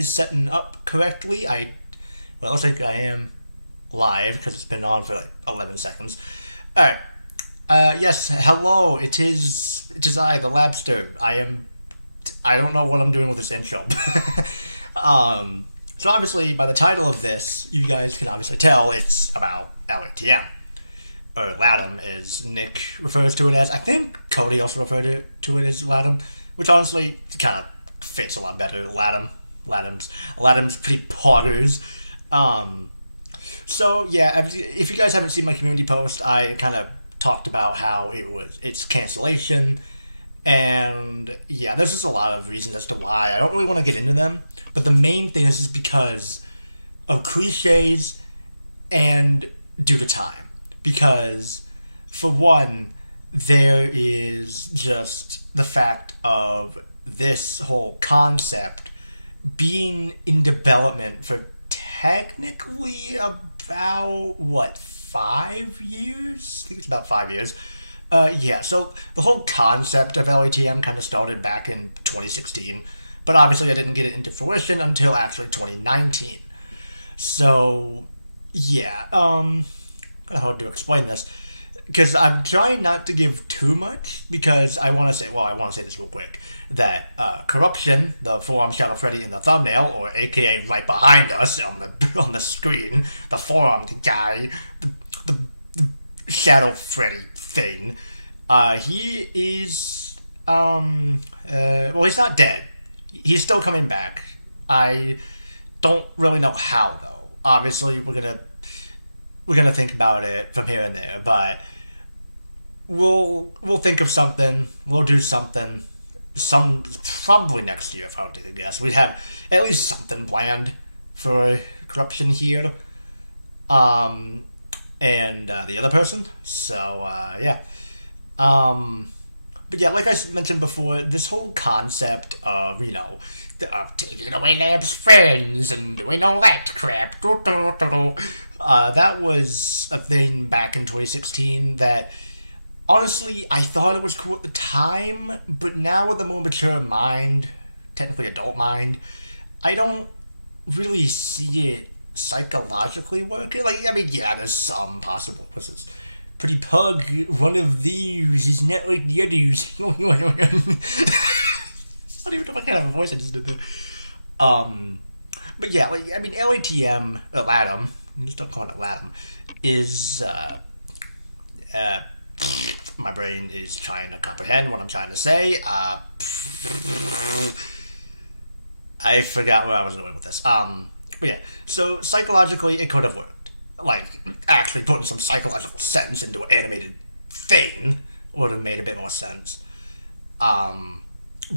is setting up correctly. Well, it looks like I am live because it's been on for like 11 seconds. Alright. Yes, hello. It is I, the Labster. I don't know what I'm doing with this intro. So obviously, by the title of this, you guys can obviously tell it's about LATM. Or LATM, as Nick refers to it as. I think Cody also referred to it as LATM, which honestly kind of fits a lot better. LATM's pretty poggers. So yeah, if you guys haven't seen my community post, I kind of talked about how it's cancellation, and yeah, there's just a lot of reasons as to why. I don't really want to get into them, but the main thing is because of cliches and due to time. Because, for one, there is just the fact of this whole concept being in development for technically about, 5 years? I think it's about 5 years. Yeah, so the whole concept of LATM kind of started back in 2016, but obviously I didn't get it into fruition until actually 2019. So, yeah, how to explain this, because I'm trying not to give too much, because I want to say this real quick, that Corruption, the forum Shadow Freddy in the thumbnail, or aka right behind us on the screen, the forum guy, the Shadow Freddy thing, he is, well, he's not dead. He's still coming back. I don't really know how, though. Obviously, we're gonna think about it from here and there, but we'll think of something. We'll do something. Probably next year, if I were to guess. We'd have at least something planned for Corruption here, and the other person. So yeah. But yeah, like I mentioned before, this whole concept of taking away their friends and doing all that crap. That was a thing back in 2016 that, honestly, I thought it was cool at the time, but now with a more mature mind, technically adult mind, I don't really see it psychologically working. There's some possible cases. Pretty pug, one of these is not like the others. I don't even know what kind of voice I just did there. But yeah, LATM, LATM, still calling it LATM, is, my brain is trying to comprehend what I'm trying to say. I forgot where I was going with this. But yeah, so psychologically it could have worked. Actually putting some psychological sense into an animated thing would have made a bit more sense.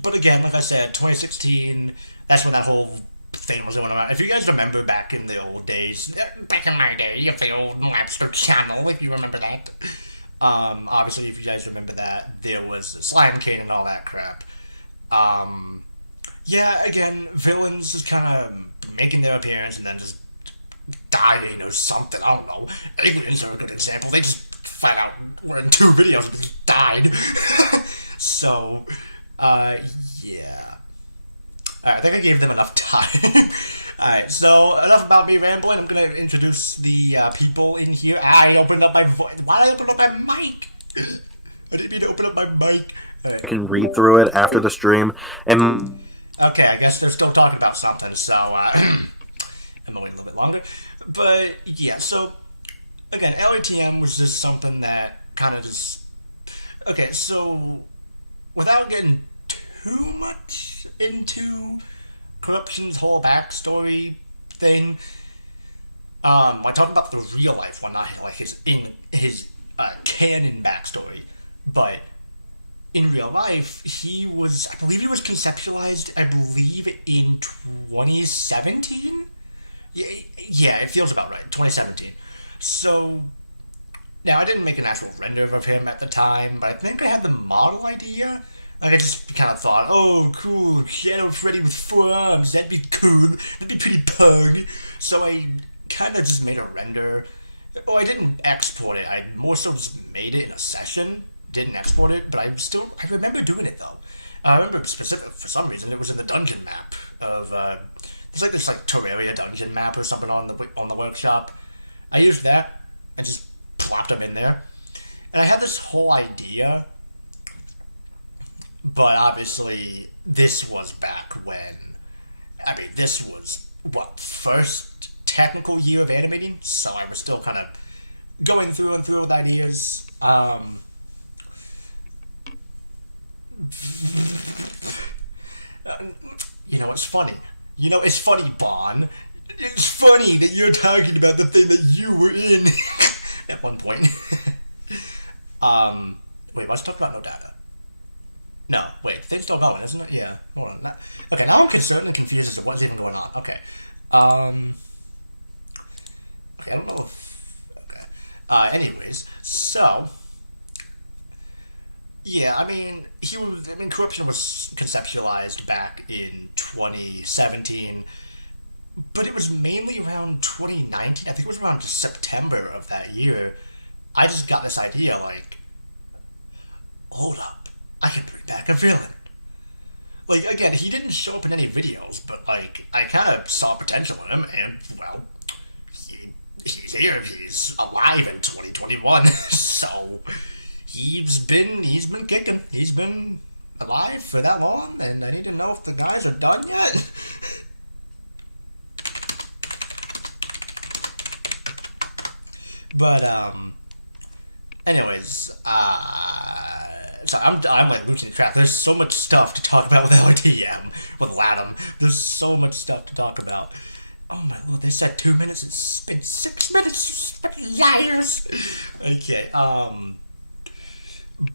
But again, like I said, 2016, that's when that whole thing was going around. If you guys remember back in the old days, back in my day, of the old Labster channel, if you remember that, obviously, if you guys remember that, there was Slime King and all that crap. Yeah, again, villains just kind of making their appearance and then just dying or something. I don't know. Aliens are a good example. They just flat out were in 2 videos and just died. So, yeah. Alright, I think I gave them enough time. Alright, so enough about me rambling. I'm going to introduce the people in here. I opened up my voice. Why did I open up my mic? I didn't mean to open up my mic. Right. I can read through it after the stream. And okay, I guess they're still talking about something, so I'm going to wait a little bit longer. But, yeah, so, again, LATM was just something that kind of just... Okay, so, without getting too much into Corruption's whole backstory thing, I talk about the real life one, not his canon backstory, but in real life, I believe he was conceptualized, in 2017? Yeah, it feels about right, 2017. So, now I didn't make an actual render of him at the time, but I think I had the model idea. I just kind of thought, oh, cool, Shadow Freddy with 4 arms, that'd be cool, that'd be pretty pug. So I kind of just made a render. Oh, I didn't export it, I more so just made it in a session, didn't export it, but I remember doing it though. I remember specifically, for some reason, it was in the dungeon map of It's like this like Terraria dungeon map or something on the workshop. I used that and just plopped them in there. And I had this whole idea, but obviously this was back when, I mean, this was, what, first technical year of animating, so I was still kind of going through and through with ideas. It's funny. It's funny, Bon. It's funny that you're talking about the thing that you were in at one point. Wait, let's talk about no data. No, wait, the thing's still going, isn't it? Yeah. Hold on. Okay, now I'm concerned and confused as to what's even going on. Okay. I don't know if... Okay. Anyways, so... Yeah, corruption was conceptualized back in 2017, but it was mainly around 2019. I think it was around September of that year. I just got this idea, like, hold up, I can bring back a villain. Like, again, he didn't show up in any videos, but, like, I kind of saw potential in him, and, well, he's here, he's alive in 2021, so he's been kicking, he's been alive for that long, and I need to know if the guys are done yet. But, anyways, so I'm like losing track. There's so much stuff to talk about with LATM, with LATM. There's so much stuff to talk about. Oh my lord, they said 2 minutes, it's been 6 minutes, liars! Okay,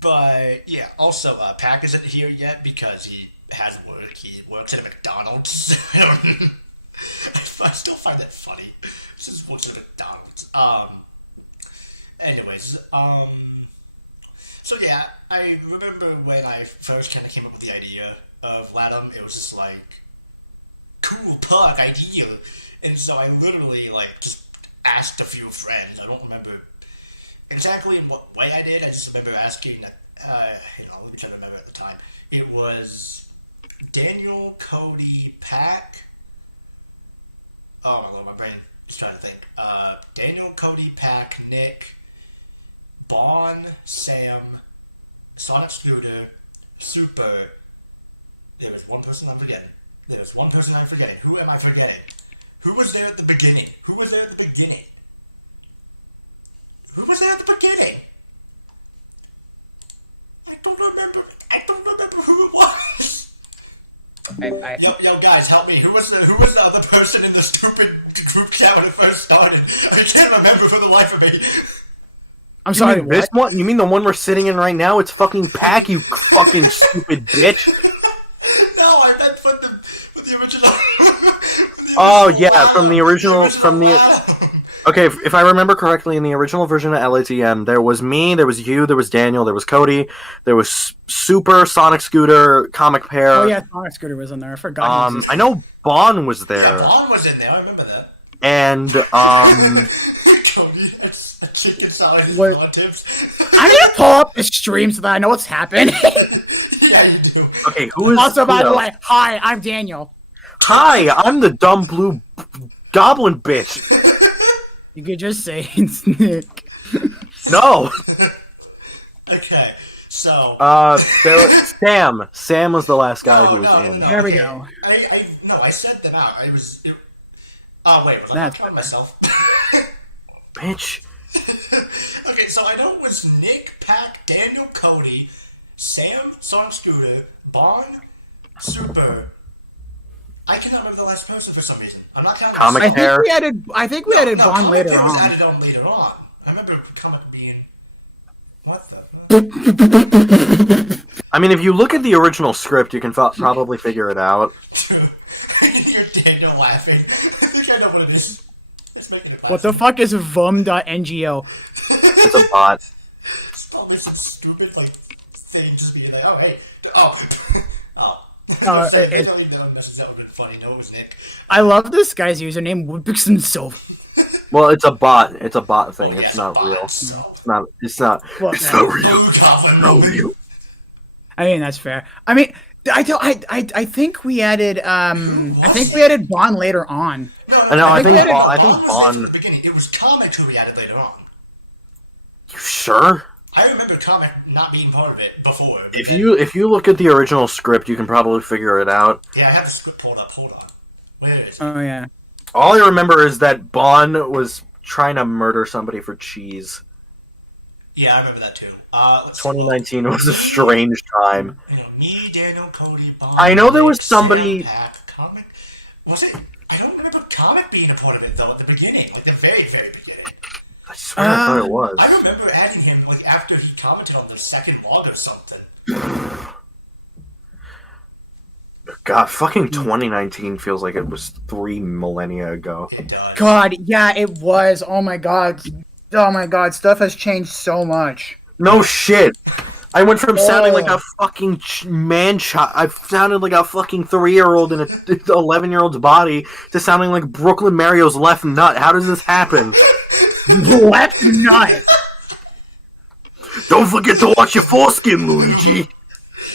but, yeah, also, Pack isn't here yet because he has work. He works at a McDonald's. I still find that funny. He just works at a McDonald's. Anyways, so yeah, I remember when I first kind of came up with the idea of LATM, it was just like, cool, Puck, idea. And so I literally, like, just asked a few friends. I don't remember exactly in what way I did. I just remember asking, let me try to remember at the time. It was Daniel, Cody, Pack. Oh my lord, my brain is trying to think. Daniel, Cody, Pack, Nick, Bon, Sam, Sonic Scooter, Super. There was one person I'm forgetting. Who am I forgetting? Who was there at the beginning? Who was there at the beginning? I don't remember who it was. Yo, guys, help me. Who was the other person in the stupid group chat when it first started? I can't remember for the life of me. I'm sorry, this one? You mean the one we're sitting in right now? It's fucking Pack, you fucking stupid bitch. No, I meant for the original. Oh yeah, from the original. Okay, if I remember correctly, in the original version of LATM, there was me, there was you, there was Daniel, there was Cody, there was Super, Sonic Scooter, Comic Pair. Oh yeah, Sonic Scooter was in there. I forgot. I know Bon was there. Yeah, Bon was in there. I remember that. And Cody, that's chicken salad. What? I need to pull up the stream so that I know what's happening. Yeah, you do. Okay, who is? Also, by the way, hi, I'm Daniel. Hi, I'm the dumb blue goblin bitch. You could just say it's Nick. No. Okay, so. There was Sam. Sam was the last guy who was in. There we go. I said them out. Oh wait, was I talking about myself? Bitch. Okay, so I know it was Nick, Pack, Daniel, Cody, Sam, Sonic Scooter, Bon, Super. I cannot remember the last person for some reason. I'm not counting. Comic Pair. I think we added Bon later on. Was added on later on. I remember Comic being. What the? I mean, if you look at the original script, you can probably figure it out. You're Daniel laughing. I think I know what it is. Let's make it a What the fuck is vum.ngo? It's a bot. Still, there's some stupid like thing just being like, oh hey, It's funny. No, it was Nick. I love this guy's username, Woodpix himself. Well, it's a bot. It's a bot thing. Oh, it's yes, not bot, real. so. It's not. Well, It's yeah. not real. It's not real. I mean, that's fair. I mean, I think we added Bond later on. I know. I think we added- Bond. was Bond. at the beginning. It was Comic who we added later on. You sure? I remember Comic not being part of it before. If you look at the original script, you can probably figure it out. Yeah, I have the script pulled up. Hold on. Where is it? Oh yeah. All I remember is that Bond was trying to murder somebody for cheese. Yeah, I remember that too. 2019 was a strange time. Me, Daniel, Cody, Bond. I know there was somebody. Comic. Was it? I don't remember Comic being a part of it though at the beginning, like the very, very beginning. I swear I thought it was. I remember adding him like after he commented on the second log or something. God, fucking 2019 feels like it was 3 millennia ago. It does. God, yeah, it was. Oh my god. Stuff has changed so much. No shit. I went from sounding like a fucking man-child. I sounded like a fucking 3-year-old in a 11-year-old's body to sounding like Brooklyn Mario's left nut. How does this happen? Left nut. Don't forget to watch your foreskin, Luigi.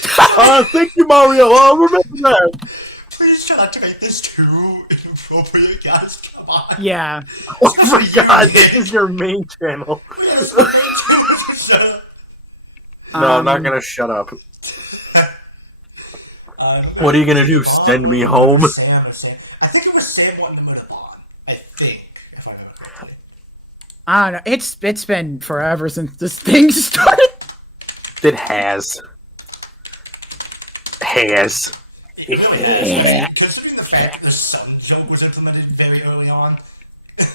Thank you, Mario. I'll remember that. Please try not to make this too inappropriate, guys. Come on. Yeah. Oh my god, this is your main channel. No, I'm not gonna shut up. What are you gonna do? Send me home? Sam. I think it was Sam wanting to murder Bond. I think, if I remember correctly. I don't know. It's been forever since this thing started. It has. Considering the fact that the sun joke was implemented very early on,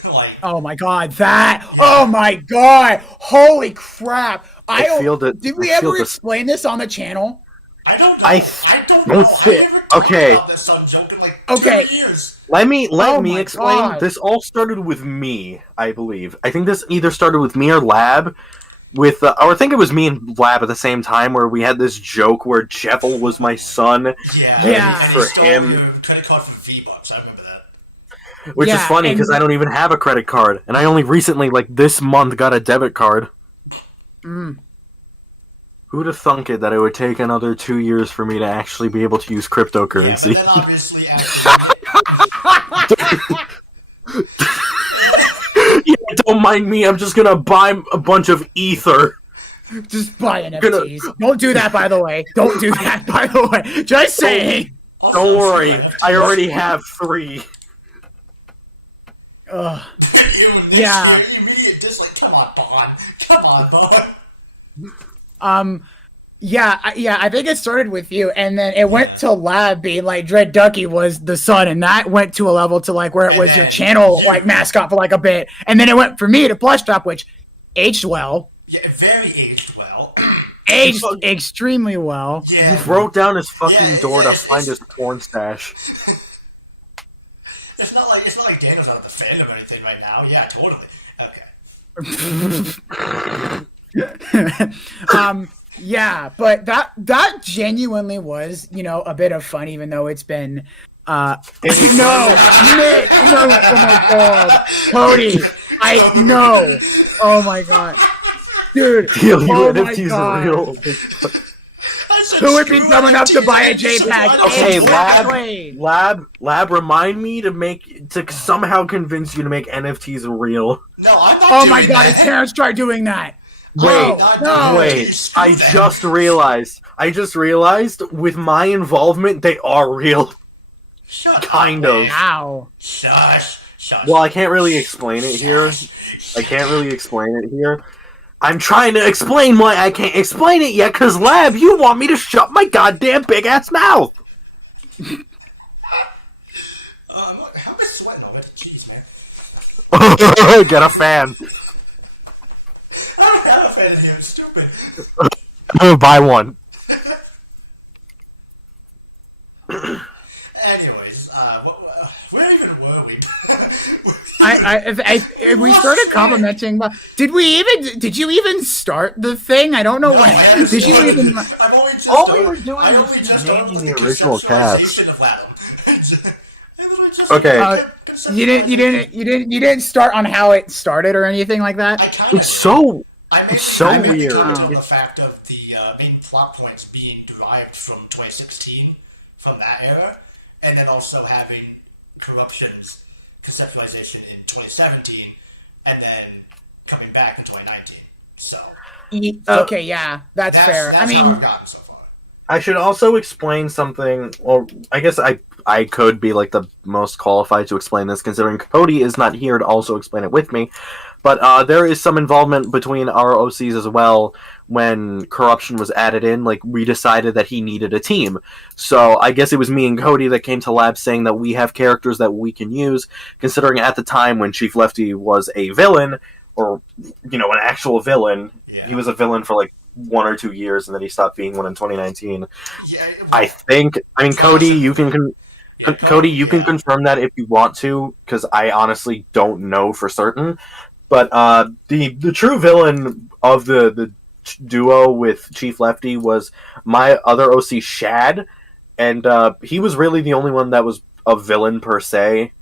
like. Oh my god, that! Yeah. Oh my god! Holy crap! Did we ever explain this on the channel? I don't know. I don't know. Okay. About the sun joke in like okay. 2 years. Let me explain. God. This all started with me, I believe. I think this either started with me or Lab. Or I think it was me and Lab at the same time, where we had this joke where Jeffel was my son. Yeah. And for him, your credit card for V-Bucks. I remember that. Which is funny because I don't even have a credit card, and I only recently, like this month, got a debit card. Who'd have thunk it that it would take another 2 years for me to actually be able to use cryptocurrency? Yeah, but then obviously, yeah, don't mind me. I'm just gonna buy a bunch of ether. Just buy NFTs. Don't do that, by the way. Don't do that, by the way. Just saying. Don't worry. I already have 3. Yeah. Just like, come on, Bond. Yeah, I think it started with you, and then it went to Lab being like Dread Ducky was the son, and that went to a level to like where it was your channel like mascot for like a bit, and then it went for me to Plush Top, which aged well. Yeah, very aged well. Aged extremely well. Yeah. He broke down his fucking door to find his porn stash. It's not like Daniel's out the fan of anything right now. Yeah, totally. Okay. Yeah, but that genuinely was, a bit of fun, even though it's been Nick, no, oh my god, Cody, no, oh my god, dude, oh my god, real. Who would be dumb enough to buy a JPEG? Okay, exactly. Lab, remind me to somehow convince you to make NFTs real. No, I'm not. Oh my god, his parents tried doing that. Wait, no. Wait! I just realized. With my involvement, they are real. Kind of. Wow. Shush. Well, I can't really explain it here. I'm trying to explain why I can't explain it yet, because Lab, you want me to shut my goddamn big-ass mouth! How am I sweating already? Jeez, man. Get a fan. I don't have a fan in here. It's stupid. Buy one. Anyways, where even were we? We started complimenting. Did you even start the thing? I don't know when. Yes, did you even? All we were doing was naming the original cast. Okay. You didn't start on how it started or anything like that. It's so I mainly so I mainly weird. commented on the It's- fact of the main plot points being derived from 2016, from that era, and then also having corruption's conceptualization in 2017, and then coming back in 2019. So Okay, yeah, that's fair. that's I how mean, I've gotten so far. I should also explain something. Or I guess I could be like the most qualified to explain this, considering Cody is not here to also explain it with me. But there is some involvement between our OCs as well when corruption was added in. Like, we decided that he needed a team. So I guess it was me and Cody that came to lab saying that we have characters that we can use, considering at the time when Chief Lefty was a villain, or, an actual villain, Yeah. he was a villain for like 1 or 2 years, and then he stopped being one in 2019. Yeah, I mean, Cody, you can Cody, you can yeah. confirm that if you want to, because I honestly don't know for certain. But the true villain of the duo with Chief Lefty was my other OC, Shad, and he was really the only one that was a villain per se.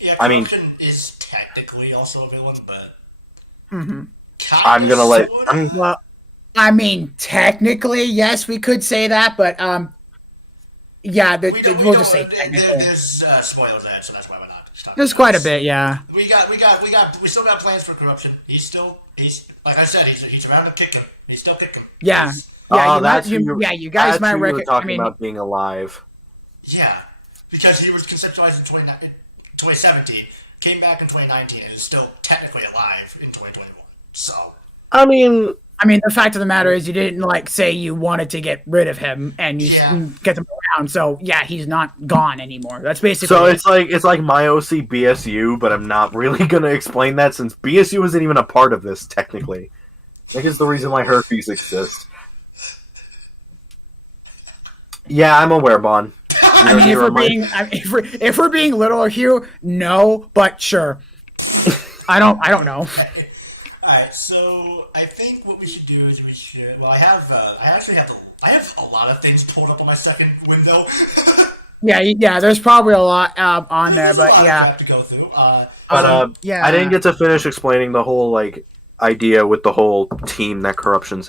Yeah, I mean, corruption is technically also a villain, but mhm. I'm gonna let. Well, I mean, technically, yes, we could say that, but yeah, we'll just say technically. There's spoilers ahead, so that's why we're not. There's quite a bit, yeah. We still got plans for corruption. He's like I said, he's around to kick him. He's still kicking. Yeah. Oh, You guys might talking I mean, about being alive. Yeah, because he was conceptualized in 2017, came back in 2019, and is still technically alive in 2021. So, I mean, the fact of the matter is, you didn't say you wanted to get rid of him and you get him around. So yeah, he's not gone anymore. That's basically. So it's like my OC BSU, but I'm not really gonna explain that since BSU isn't even a part of this technically. That is the reason why herpes exists. Yeah, I'm aware, Bon. I mean, if we're being literal here, no, but sure. I don't know. Alright, so I think what we should do is well, I have a lot of things pulled up on my second window. Yeah, there's probably a lot on there, but I yeah. have to go through. Yeah. I didn't get to finish explaining the whole idea with the whole team that corruption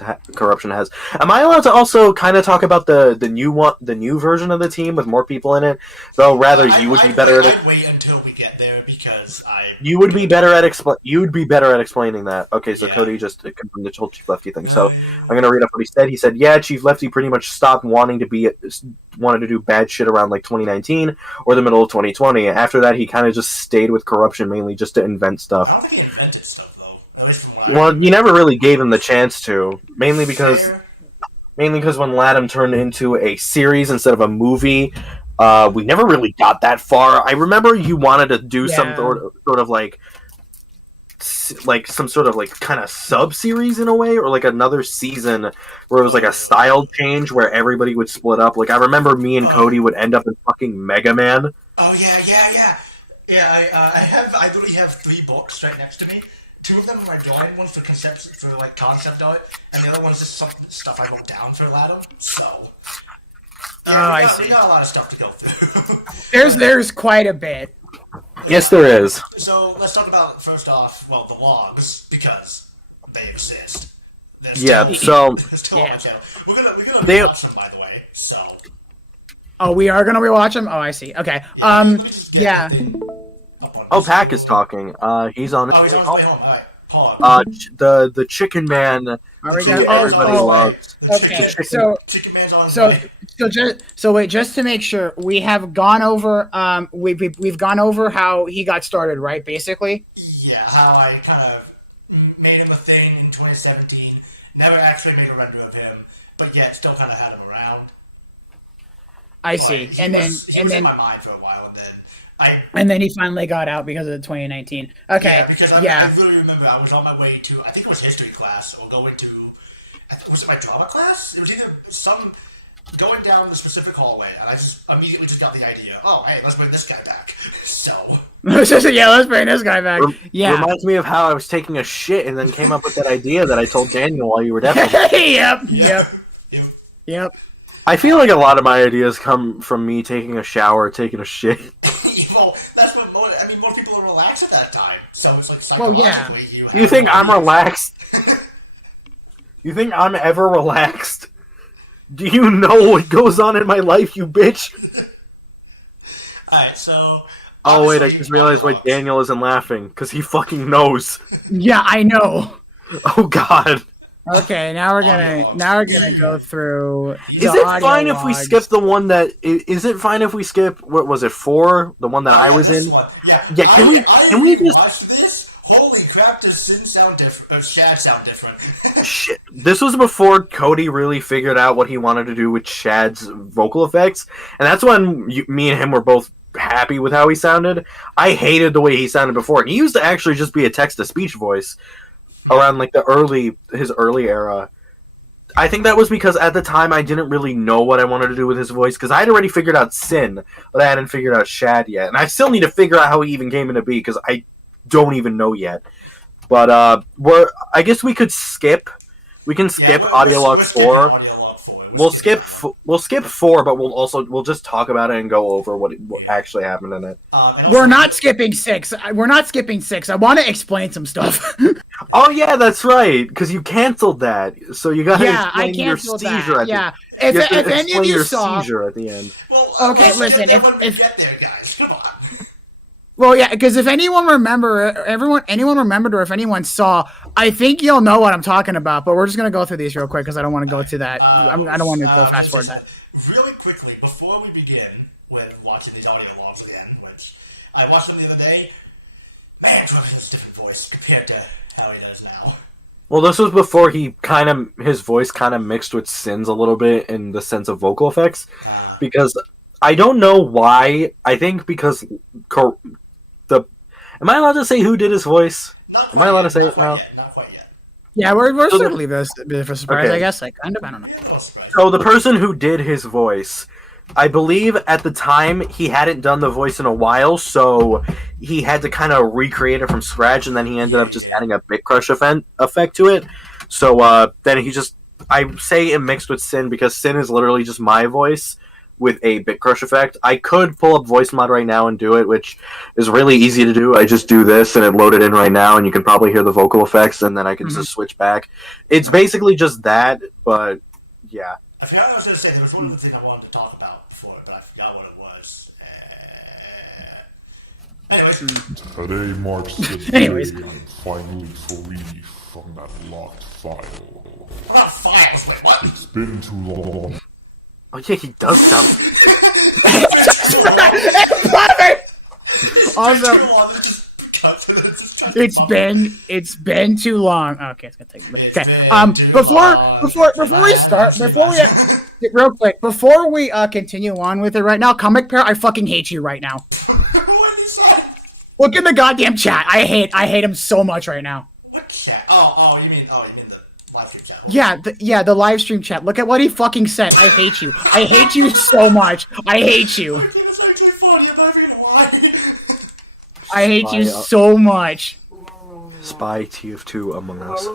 has. Am I allowed to also kind of talk about the new version of the team with more people in it? Though rather you would be better at it. I'd wait until we get there because You would be better at explaining that. Okay, so Yeah. Cody just confirmed the whole Chief Lefty thing. So I'm gonna read up what he said. He said, "Yeah, Chief Lefty pretty much stopped wanted to do bad shit around 2019 or the middle of 2020. After that, he kind of just stayed with corruption mainly just to invent I stuff. don't think he invented stuff though. At least from what Well, you never really gave him the chance to, mainly because Fair. when LATM turned into a series instead of a movie, we never really got that far. I remember you wanted to do some sort of some sort of kind of sub series in a way, or another season where it was a style change where everybody would split up. I remember me and Cody would end up in fucking Mega Man. Oh yeah. I literally have 3 books right next to me. 2 of them are my drawing ones for concept art, and the other one is just some stuff I wrote down for LATM. So, I see. We got a lot of stuff to go through. There's quite a bit. Yes, there is. So let's talk about first off, the logs because they exist. Yeah. There's So on my channel. We're gonna watch them, by the way. So. Oh, we are gonna rewatch them. Oh, I see. Okay. Yeah. Oh, Pack is talking. He's on his Oh, he's way on home. his way home. All right, pause. The Chicken Man. Are we who gonna- everybody oh, loves. Okay. Chicken Man's on his way. So wait, just to make sure, we have gone over we've gone over how he got started, right? Basically. Yeah, how I kind of made him a thing in 2017. Never actually made a render of him, but yet still kind of had him around. I see. He And was in then my mind for a while, and then he finally got out because of the 2019. Okay. Yeah, because I literally remember I was on my way to, I think it was history class, or going to, was it my drama class? It was either going down the specific hallway, and I just immediately got the idea, oh, hey, let's bring this guy back. So. Yeah, let's bring this guy back. Yeah. Reminds me of how I was taking a shit and then came up with that idea that I told Daniel while you were deaf. Yep. I feel like a lot of my ideas come from me taking a shower, taking a shit. Well, that's what, more people are relaxed at that time. So it's Well, yeah. You think I'm relaxed? You think I'm ever relaxed? Do you know what goes on in my life, you bitch? Alright, so... Oh wait, I obviously, just realized why monologues. Daniel isn't laughing, because he fucking knows. Yeah, I know. Oh god. Okay, now we're gonna go through the Is it audio fine if we logs. skip the one that... Is it fine if we skip, what was it, 4? The one that I was in? Yeah, can we just... watch this? Holy crap, does Sin sound different? Or Shad sound different? Shit. This was before Cody really figured out what he wanted to do with Shad's vocal effects, and that's when me and him were both happy with how he sounded. I hated the way he sounded before. He used to actually just be a text-to-speech voice around like his early era. I think that was because at the time I didn't really know what I wanted to do with his voice, because I had already figured out Sin, but I hadn't figured out Shad yet, and I still need to figure out how he even came into be, because I don't even know yet. But I guess we could skip. We can skip audio log 4. We'll skip 4, but we'll just talk about it and go over what actually happened in it. We're not skipping 6. We're not skipping 6. I want to explain some stuff. Oh yeah, that's right, because you canceled that, so you got to explain your canceled seizure. that. Yeah, you have to if any of you saw, seizure at the end. Well, okay, listen. If get there, guys, come on. Well, yeah, because if anyone remembered, or if anyone saw, I think you'll know what I'm talking about. But we're just gonna go through these real quick because I don't want to go to that. I don't want to go fast forward that. Really quickly, before we begin with watching these audio logs again, which I watched them the other day, man, Troy has a different voice compared to how he does now. Well, this was before his voice kind of mixed with Sin's a little bit in the sense of vocal effects, because I don't know why. I think because am I allowed to say who did his voice? Am I allowed to say it now? Not quite yet. Yeah, we're still gonna leave this a bit of a surprise, Okay. I guess. Like, kind of, I don't know. So the person who did his voice, I believe at the time he hadn't done the voice in a while, so he had to kind of recreate it from scratch, and then he ended up just adding a Bit Crush effect to it. So then I say it mixed with Sin because Sin is literally just my voice with a Bit Crush effect. I could pull up voice mod right now and do it, which is really easy to do. I just do this and it loaded in right now, and you can probably hear the vocal effects, and then I can just switch back. It's basically just that, but yeah. I forgot what I was going to say. There was one other thing I wanted to talk about before, but I forgot what it was. Anyways. Today marks the day I'm finally free from that locked file. What about files? Wait, what? It's been too long. Oh yeah, he does sound... Also, it's been too long. Okay, it's gonna take a minute. Okay. Real quick, before we continue on with it right now, Comic Pair, I fucking hate you right now. Look in the goddamn chat. I hate him so much right now. What chat? Oh, you mean the live stream chat? Yeah, the live stream chat. Look at what he fucking said. I hate you. I hate you so much. I hate you. I hate you so much. Spy TF2 Among Us.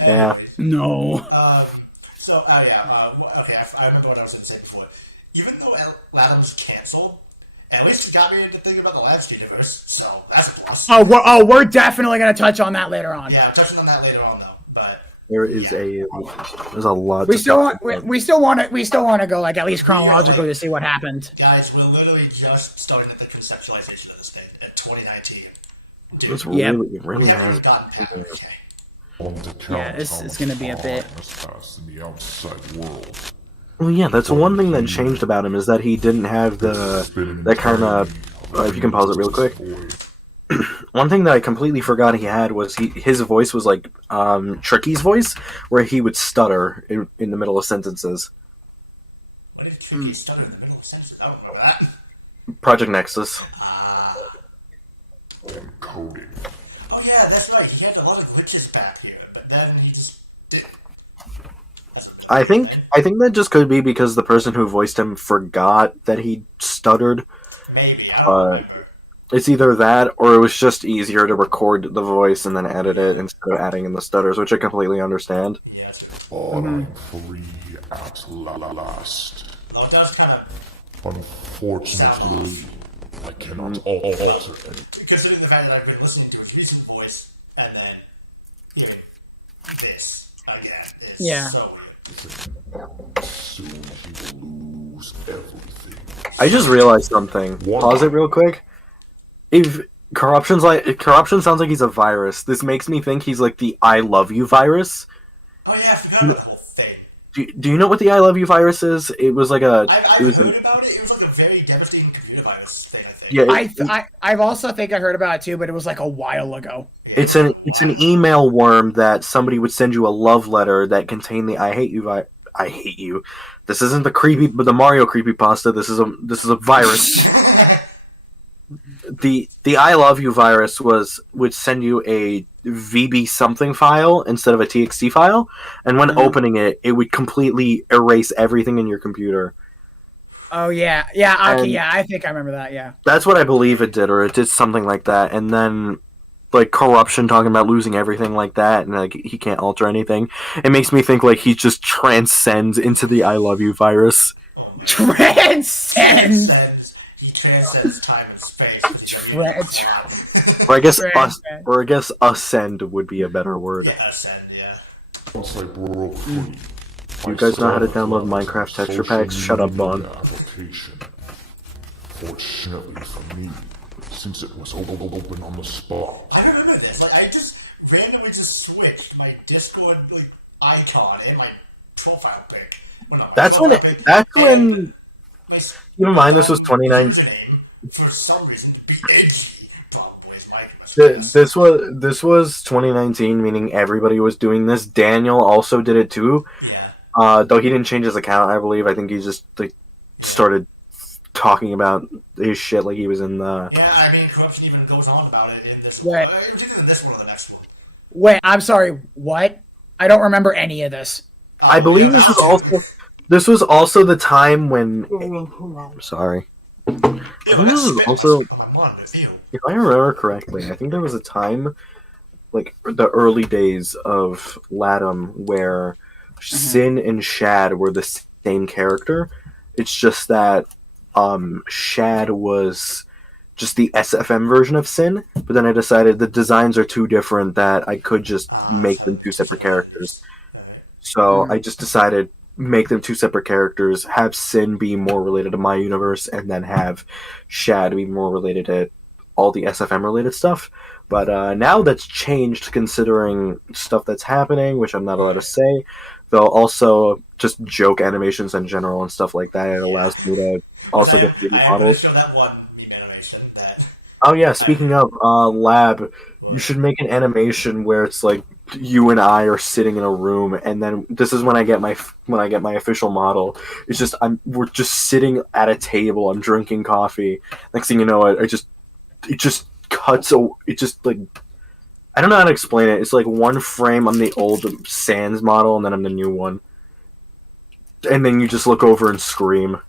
Yeah. No. Okay, I remember what I was going to say before. Even though LATM was canceled, at least it got me into thinking about the live stream universe, so that's a plus. We're definitely gonna touch on that later on. Yeah, I'm touching on that later on though, but There's a lot. We still want to go like at least chronologically to see what happened. Guys, we're literally just starting at the conceptualization of this thing in 2019. This Yep. really has. Yeah, this is gonna be a bit. In the outside world. Well, yeah, that's one thing that changed about him is that he didn't have that kind of. If you can pause it real quick. One thing that I completely forgot he had was his voice was like Tricky's voice, where he would stutter in the middle of sentences. What did Tricky stutter in the middle of sentences? I don't remember that. Project Nexus. Coding. Oh yeah, that's right. He had a lot of glitches back here, but then he just didn't. I think that just could be because the person who voiced him forgot that he stuttered. Maybe, I don't remember. It's either that or it was just easier to record the voice and then edit it instead of adding in the stutters, which I completely understand. Yeah, But I'm free at last. Oh, it does kind of... Unfortunately, I cannot alter it. Considering the fact that I've been listening to his recent voice and then hearing this. Again, it's Yeah. so weird. Soon he will lose everything. I just realized something. Pause it real quick. If corruption sounds like he's a virus. This makes me think he's like the "I love you" virus. Oh yeah, I forgot about the whole thing. Do you know what the "I love you" virus is? It was like I've heard about it. It was like a very devastating computer virus thing, I think. yeah. I've also think I heard about it too, but it was like a while ago. It's an email worm that somebody would send you a love letter that contained the "I hate you" I hate you. This isn't the Mario creepypasta. This is a virus. The "I love you" virus would send you a VB something file instead of a TXT file, and when opening it, it would completely erase everything in your computer. Oh yeah, yeah, okay, And yeah. I think I remember that. Yeah. that's what I believe it did, or it did something like that, and then. Like corruption, talking about losing everything like that, and like he can't alter anything. It makes me think like he just transcends into the "I love you" virus. Transcends. He transcends time and space. Or I guess ascend would be a better word. Yeah, ascend, yeah. Once I broke free, You guys know how to download Minecraft texture packs? Shut up, Bond. Application. Fortunately for me, since it was open on the spot. I remember this. Like, I just randomly switched my Discord icon and my profile pic. That's when. Keep in mind, this was 2019. For some reason, be edgy. This was 2019, meaning everybody was doing this. Daniel also did it too. Yeah. Though he didn't change his account, I believe. I think he just like started talking about his shit like he was in the. Yeah, I mean, corruption even goes on about it in this Wait. one. Particularly in this one or the next one. Wait, I'm sorry. What? I don't remember any of this. I believe this was also the time when. I'm sorry. I think this was also. If I remember correctly, I think there was a time, like the early days of LATM, where Sin and Shad were the same character. It's just that Shad was just the SFM version of Sin, but then I decided the designs are too different that I could just make them two separate characters. So I just decided make them two separate characters, have Sin be more related to my universe, and then have Shad be more related to all the SFM related stuff. But now that's changed considering stuff that's happening, which I'm not allowed to say. Though also just joke animations in general and stuff like that. It allows me to also get 3D models. Show that one animation that. Oh yeah, speaking of Lab, you should make an animation where it's like you and I are sitting in a room, and then this is when I get my official model. It's just we're just sitting at a table. I'm drinking coffee. Next thing you know, it just cuts. It just like I don't know how to explain it. It's like one frame on the old Sans model, and then on the new one, and then you just look over and scream.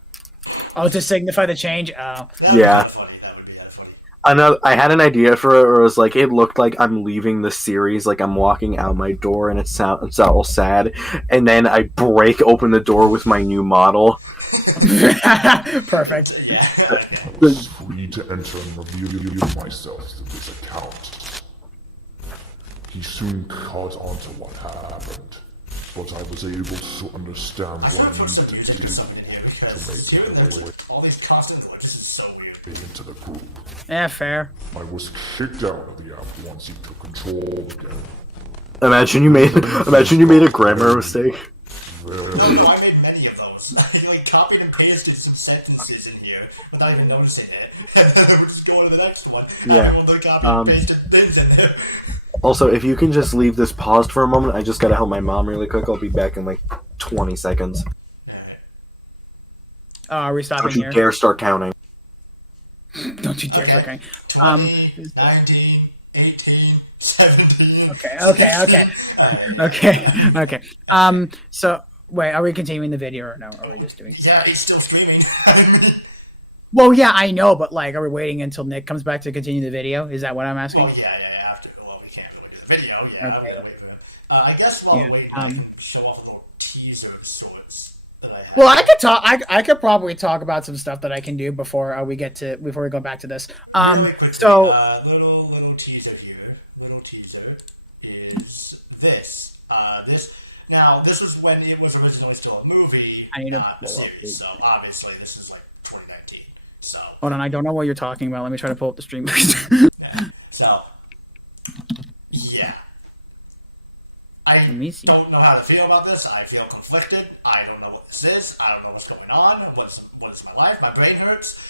Oh, to signify the change? Oh. Yeah. I had an idea for it where it was like, it looked like I'm leaving the series, like I'm walking out my door and it's all sad, and then I break open the door with my new model. Perfect. I was free to enter and review myself through this account. He soon caught on to what happened, but I was able to understand what I needed to do to make my way All these constant glitches is so weird. into the group. Yeah, fair. I was kicked out of the app once he took control again. Imagine you made a grammar mistake. No, I made many of those. I like copied and pasted some sentences in here without even noticing it. And then I would just go to the next one. Yeah. I would copy and pasted things in there. Also, if you can just leave this paused for a moment, I just gotta help my mom really quick. I'll be back in like 20 seconds. Oh, are we stopping Don't you here? dare start counting. Don't you dare start counting. 20, 19, 18, 17. Okay. So wait, are we continuing the video or no? Are we just doing? Yeah, he's still streaming. Well, yeah, I know, but like, are we waiting until Nick comes back to continue the video? Is that what I'm asking? Well, yeah, after. Well, we can't really do the video. Yeah, Okay. I'm gonna wait for it. I guess while Yeah, we're waiting, I can show off a little teaser of sorts that I have. Well, I could talk. I could probably talk about some stuff that I can do before we go back to this. Really quickly, So little teaser here. Little teaser is this. when it was originally still a movie, I need to not a pull up series. So obviously this is like 2019. So Hold on, I don't know what you're talking about. Let me try to pull up the stream. so yeah. I Let me see. don't know how to feel about this. I feel conflicted. I don't know what this is. I don't know what's going on. What's my life? My brain hurts.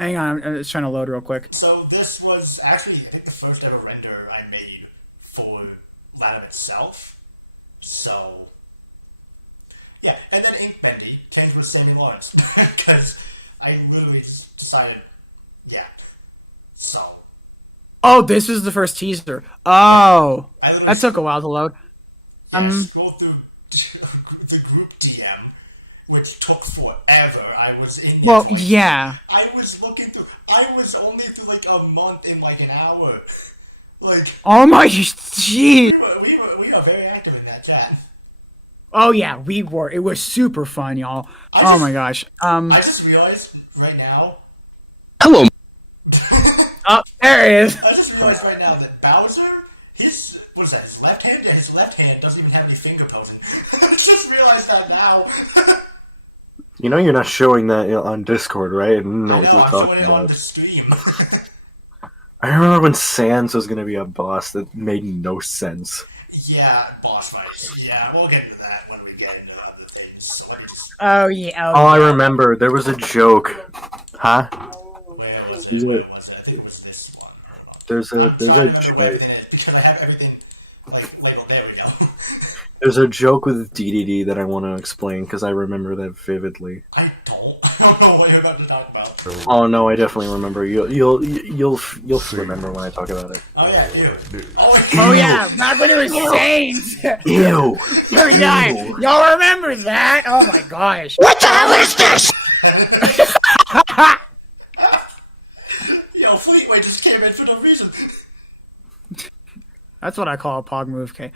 Hang on, I'm just trying to load real quick. So this was actually, I think, the first ever render I made for LATM itself. So yeah, and then Ink Bendy changed with Sandy Lawrence because I literally just decided, yeah. So Oh, this was the first teaser. Oh, I literally that took a while to load. scrolled through the group DM, which took forever. I was in. Well, like, yeah. I was looking through. I was only through like a month in like an hour. Like Oh my, jeez. we were very active in that chat. Oh yeah, we were. It was super fun, y'all. Oh my gosh. I just realized right now. Hello. Oh, there it is. I just realized right now that Bowser, his left hand doesn't even have any finger posing. I just realized that now. You know you're not showing that on Discord, right? I didn't know I what know, you were I'm talking showing it on about. the stream. I remember when Sans was gonna be a boss that made no sense. Yeah, boss fights. Yeah, we'll get into that when we get into other things. So I just, Oh yeah. Oh, I remember. There was a joke. Huh? where was Is it? it- I think it was this one. There's I'm a trying to remember where joke. everything is because I have everything like labeled. There we go. There's a joke with DDD that I want to explain because I remember that vividly. I don't know what you're about to talk about. Oh no, I definitely remember. You'll remember when I talk about it. Oh yeah, dude. Oh yeah, back when it was Saints. Ew. Very nice. Y'all remember that? Oh my gosh. What the hell is this? Yo, Fleetway just came in for no reason. That's what I call a pog move, okay?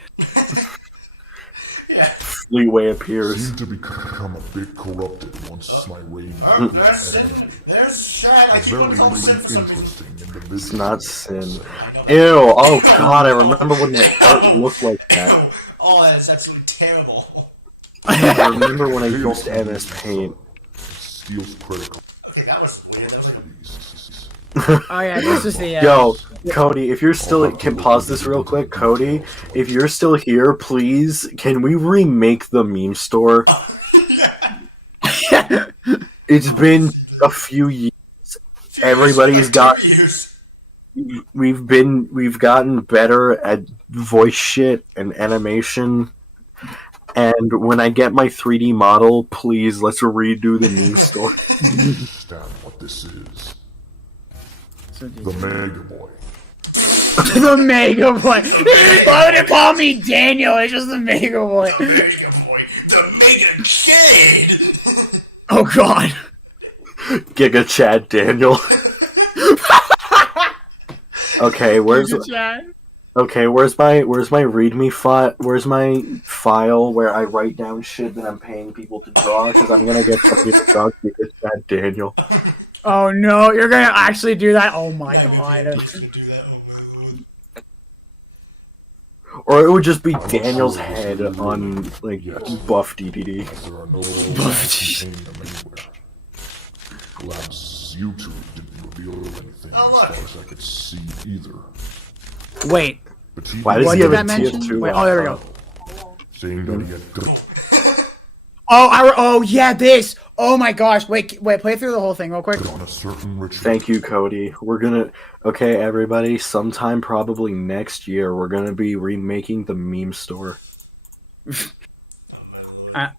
Yeah. Fleetway appears. Seemed to become a bit corrupted once my reign There's ended. There's Shad. I A keep very on calling Sin for some reason. interesting individual. It's not sin. Ew. Oh god, I remember when the art looked like that. Oh, that is absolutely terrible. I remember when I used MS Paint. Steals critical. Okay, that was weird. That was like Oh yeah, this is the Yo, Cody, if you're still, can pause this real quick. Cody, if you're still here, please, can we remake the meme store? It's been a few years. Everybody's got. We've gotten better at voice shit and animation. And when I get my 3D model, please let's redo the meme store. Understand what this is. The Mega Boy. the Mega Boy. Why would it call me Daniel? It's just the Mega Boy. the Mega Boy, the Mega Kid. Oh god. Giga Chad Daniel. Okay, where's my README file? Where's my file where I write down shit that I'm paying people to draw? Because I'm gonna get somebody to draw Giga Chad Daniel. Oh no, you're gonna actually do that? Oh my god. Or it would just be Daniel's head on like buff DDD. There are no results containing them anywhere. Perhaps YouTube didn't reveal anything as far as I could see either. Wait, But he Why does what he did have that a mention? TF2? Wait, oh there we go. saying that he had Oh yeah, this. Oh my gosh. Wait, play through the whole thing real quick. on a certain ritual. Thank you, Cody. We're gonna. Okay, everybody. Sometime probably next year, we're gonna be remaking the meme store. Alright,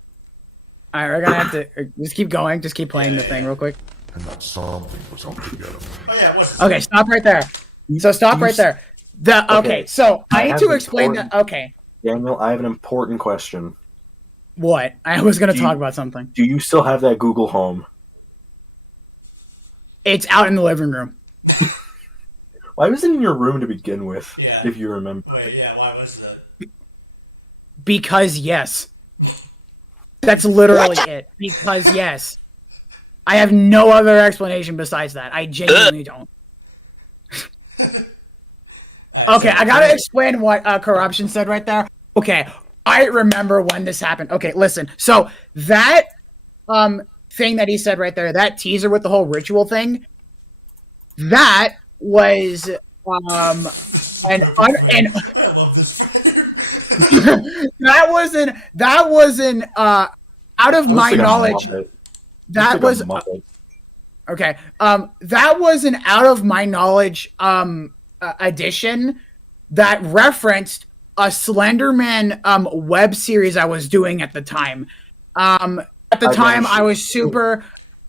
we're gonna have to just keep going. Just keep playing the thing real quick. And that something was out to get him. Oh yeah, what's this? Okay, stop right there. So stop right there. Okay, so I need have to explain that. important- Okay, Daniel, I have an important question. what? I was gonna Do talk you- about something. Do you still have that Google Home? It's out in the living room. Why was it in your room to begin with? Yeah. If you remember. Wait, yeah, why was that? Because yes. That's literally it. Because yes. I have no other explanation besides that. I genuinely don't. Okay, I gotta explain what corruption said right there. Okay, I remember when this happened. Okay, listen. So that thing that he said right there, that teaser with the whole ritual thing, that was an I love this that wasn't out of my Looks like a knowledge. Muppet. That Looks was like a Muppet. okay. That was an out of my knowledge addition that referenced a Slenderman web series I was doing at the time. At the time, I was super.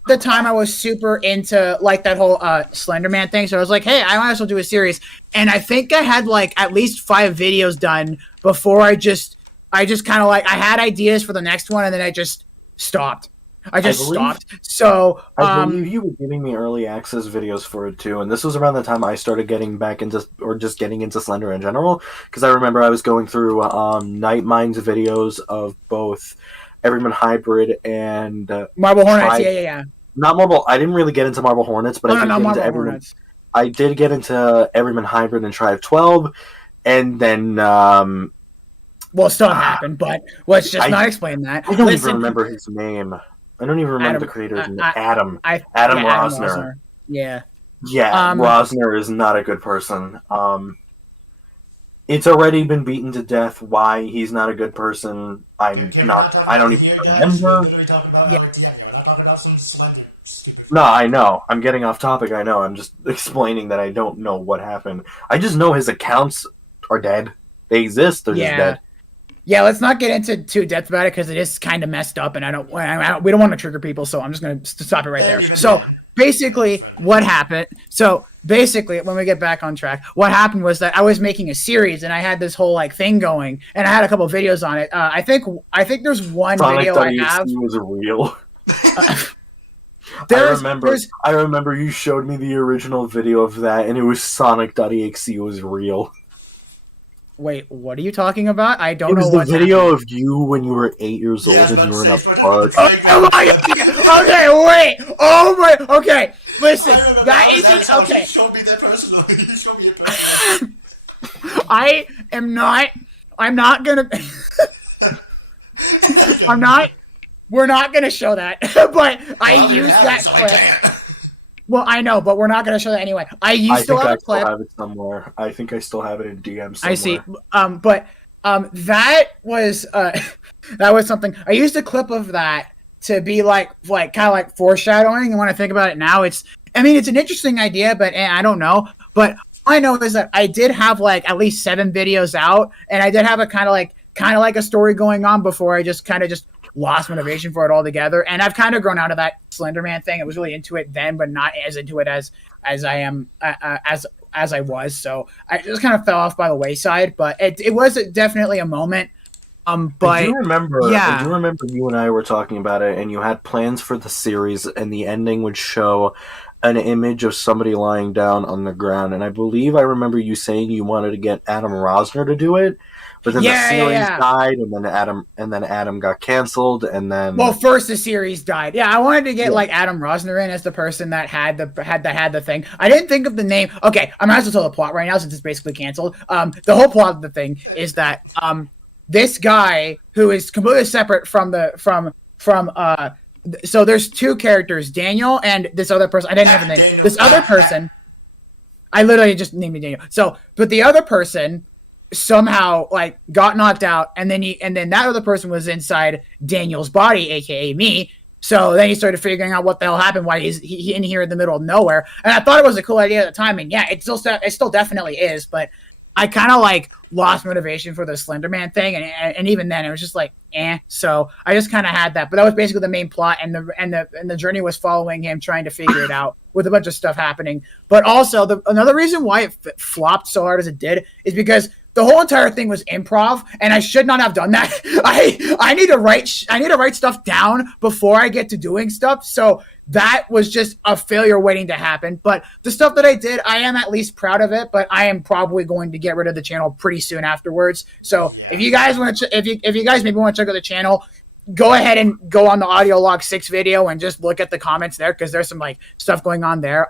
The time I was super into like that whole Slenderman thing, so I was like, "Hey, I might as well do a series." And I think I had like at least 5 videos done before I just kind of like I had ideas for the next one, and then I just stopped. I just stopped. So I believe you were giving me early access videos for it too, and this was around the time I started getting back into, or just getting into Slender in general, because I remember I was going through Night Mind's videos of both Everyman Hybrid and Marble Hornets, yeah. Not Marble. I didn't really get into Marble Hornets, but I did get into Marble Everyman. Hornets. I did get into Everyman Hybrid and Tribe 12, and then well, stuff happened, but let's just not explain that. I don't even remember his name. I don't even remember the creator's name. Adam Rosner. Yeah. Yeah, Rosner is not a good person. It's already been beaten to death why he's not a good person. I don't even remember. No, I know. I'm getting off topic, I know. I'm just explaining that I don't know what happened. I just know his accounts are dead. They exist, they're just dead. Yeah, let's not get into too depth about it because it is kind of messed up, and we don't want to trigger people, so I'm just going to stop it right there. So basically, what happened? So basically, when we get back on track, what happened was that I was making a series, and I had this whole like thing going, and I had a couple of videos on it. I think there's one video I have. Was real. I remember you showed me the original video of that, and it was Sonic.exe was real. Wait, what are you talking about? I don't know. It was the video of you when you were 8 years old and you were in a park. Oh my God. Okay, wait. Oh my. Okay, listen. That isn't okay. You showed me that personally. You showed me it personally. I am not. I'm not gonna. I'm not. We're not gonna show that. But I used that clip. Well, I know, but we're not going to show that anyway. I still have a clip. Still have it somewhere. I think I still have it in DM somewhere. I see. But that was something. I used a clip of that to be like kind of like foreshadowing. And when I think about it now, it's an interesting idea, but I don't know. But all I know is that I did have like at least 7 videos out, and I did have a kind of like a story going on before I just lost motivation for it altogether. And I've kind of grown out of that Slenderman thing. I was really into it then, but not as into it as I am as I was. So I just kind of fell off by the wayside. But it was definitely a moment. But I do remember you and I were talking about it, and you had plans for the series, and the ending would show an image of somebody lying down on the ground. And I believe I remember you saying you wanted to get Adam Rosner to do it. But then the series died, and then Adam got canceled, and then first the series died. Yeah, I wanted to get like Adam Rosner in as the person that had the thing. I didn't think of the name. Okay, I might as well tell the plot right now since it's basically canceled. The whole plot of the thing is that this guy who is completely separate from so there's 2 characters, Daniel and this other person. I didn't have a name. This other person, I literally just named Daniel. So, but the other person somehow like got knocked out, and then that other person was inside Daniel's body, aka me. So then he started figuring out what the hell happened, why he in here in the middle of nowhere. And I thought it was a cool idea at the time, and yeah, it still definitely is. But I kind of like lost motivation for the Slenderman thing, and even then it was just like So I just kind of had that, but that was basically the main plot, and the journey was following him trying to figure it out with a bunch of stuff happening. But also another reason why it flopped so hard as it did is because the whole entire thing was improv, and I should not have done that. I need to write stuff down before I get to doing stuff. So that was just a failure waiting to happen. But the stuff that I did, I am at least proud of it. But I am probably going to get rid of the channel pretty soon afterwards. So if you guys want to, if you guys maybe want to check out the channel, go ahead and go on the audio log 6 video and just look at the comments there, because there's some like stuff going on there.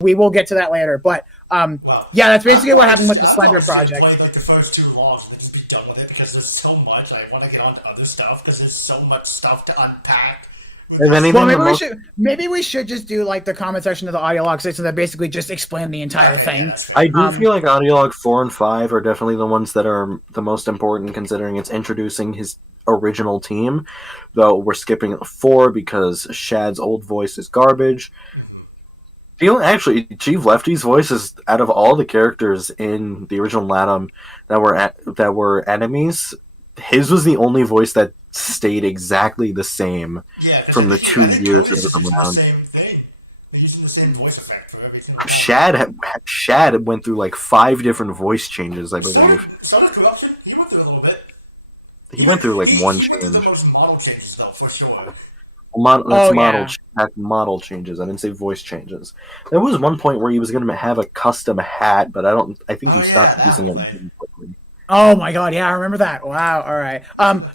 We will get to that later. But yeah, that's basically what happened with the Slender project. Played, like the first 2 logs and then just beat done with it because there's so much. I want to get on to other stuff because there's so much stuff to unpack. And then Well, even maybe we should just do like the comment section of the audio log section that basically just explain the entire thing. I do feel like Audiolog 4 and 5 are definitely the ones that are the most important, considering it's introducing his original team. Though we're skipping 4 because Shad's old voice is garbage. Actually, Chief Lefty's voice is, out of all the characters in the original LATM that were enemies, his was the only voice that stayed exactly the same from the 2 years it was around. Same thing. They're using the same voice effect for everything. Shad went through like 5 different voice changes, I believe. So did Corruption. He went through a little bit. He went through like one He went through change. the most model changes, though, for sure. Model changes. I didn't say voice changes. There was one point where he was going to have a custom hat, but I think he stopped using it quickly. Oh my god, yeah, I remember that. Wow, alright.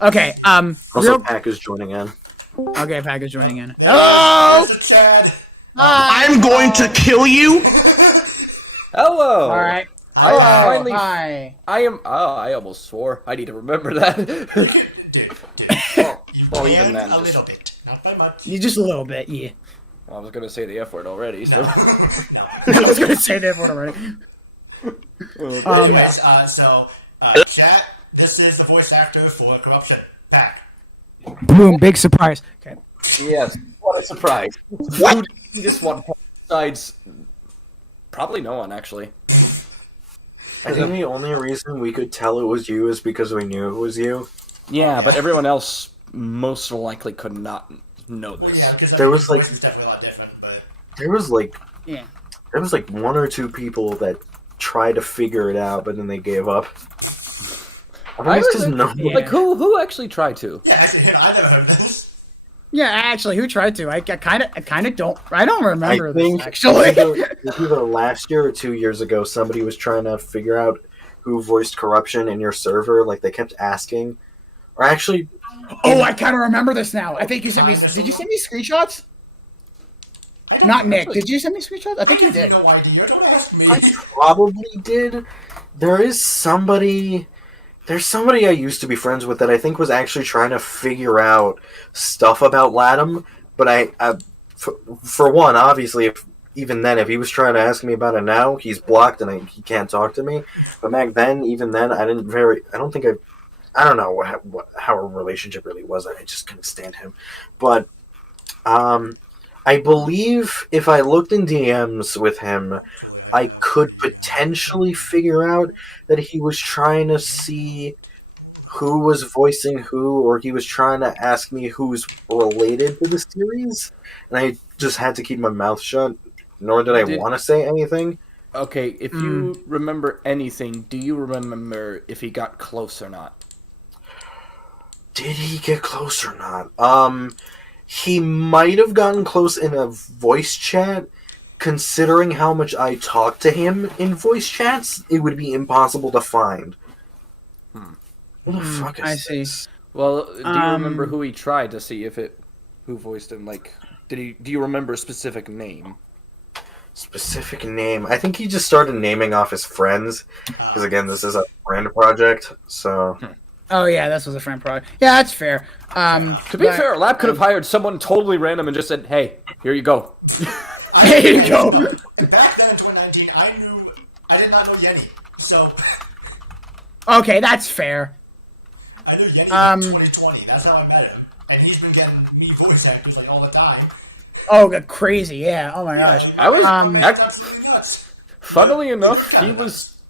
Okay, Also, Pack is joining in. Okay, Pack is joining in. Hello! There's a Chad. I'm going to kill you. Hello. Alright. I finally. Hi. I am. Oh, I almost swore. I need to remember that. Well, even then, a just- little bit. Not by much. You just a little bit, yeah. I was gonna say the F word already. So. No. I was gonna say that one already. Anyways, Chad, this is the voice actor for Corruption. Back. Boom, big surprise. Okay. Yes. What a surprise. Who did you see this one? Besides, probably no one actually. I think the only reason we could tell it was you is because we knew it was you. Yeah, but everyone else most likely could not know this. Yeah, because There was, like- the voice is definitely a lot different, but There was like Yeah. 1 or 2 people that tried to figure it out, but then they gave up. I think it's because no Yeah. Like who actually tried to? yeah, actually, I never heard of this. Yeah, actually, who tried to? I kind of don't. I don't remember I think this actually. either last year or 2 years ago, somebody was trying to figure out who voiced Corruption in your server. Like they kept asking, or actually, Oh, I kind of remember this now. I think you sent me. Did you send me screenshots? Not Nick. Did you send me screenshots? I think you did. No idea. Don't ask me. I probably did. There's somebody I used to be friends with that I think was actually trying to figure out stuff about LATM, but for one, obviously, even then, if he was trying to ask me about it now, he's blocked and he can't talk to me. But back then, even then, I don't know how our relationship really was. I just couldn't stand him. But I believe if I looked in DMs with him, I could potentially figure out that he was trying to see who was voicing who, or he was trying to ask me who's related to the series, and I just had to keep my mouth shut, nor did I want to say anything. Okay, if you remember anything, do you remember if he got close or not? Did he get close or not? He might have gotten close in a voice chat. Considering how much I talk to him in voice chats, it would be impossible to find. What the fuck is I see. this? Well, do you remember who he tried to see who voiced him? Like, do you remember a specific name? Specific name? I think he just started naming off his friends. Because again, this is a friend project, so... Oh yeah, this was a friend project. Yeah, that's fair. To be fair, Lab could have hired someone totally random and just said, "Hey, here you go." There you go. Back then in 2019, I did not know Yenny, so Okay, that's fair. I knew Yenny in 2020. That's how I met him, and he's been getting me voice actors like all the time. Oh, crazy! Yeah. Oh my gosh. I was That's absolutely nuts. funnily enough, he was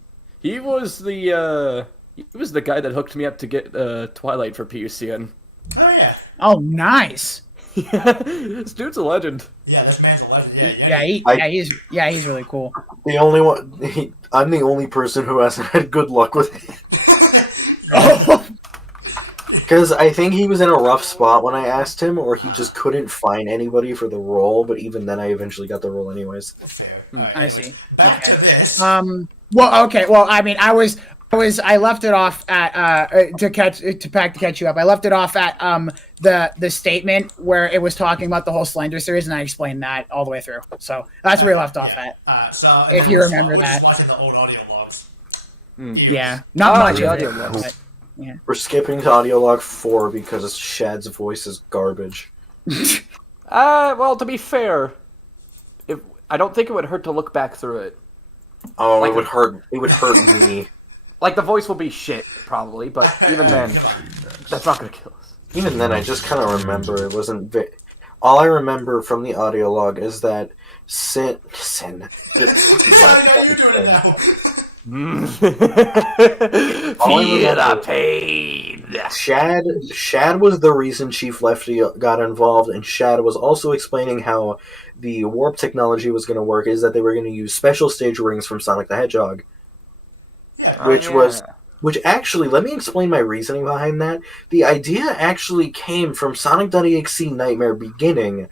the guy that hooked me up to get Twilight for PUCN. Oh yeah, Oh, nice. This dude's a legend. yeah, this man's a legend. Yeah. He's really cool. The only one... I'm the only person who hasn't had good luck with it. Oh, Because I think he was in a rough spot when I asked him, or he just couldn't find anybody for the role, but even then I eventually got the role anyways. Fair. All right, I anyways, see. Back Okay. to this. Well, okay. Well, I mean, I left it off at to catch you up. I left it off at the statement where it was talking about the whole Slender series, and I explained that all the way through. So that's where we left off at. So if you remember we're just that. watching the old audio logs. Yeah, not much the of audio it. logs. But, We're skipping to audio log 4 because Shad's voice is garbage. Well, to be fair, I don't think it would hurt to look back through it. Oh, Like it would hurt. It would hurt me. Like, the voice will be shit, probably, but even then, that's not gonna kill us. Even then, I just kind of remember it wasn't. All I remember from the audio log is that Sin. Feel the pain. Shad was the reason Chief Lefty got involved, and Shad was also explaining how the warp technology was going to work. Is that they were going to use special stage rings from Sonic the Hedgehog, which actually, let me explain my reasoning behind that. The idea actually came from Sonic.exe Nightmare Beginning,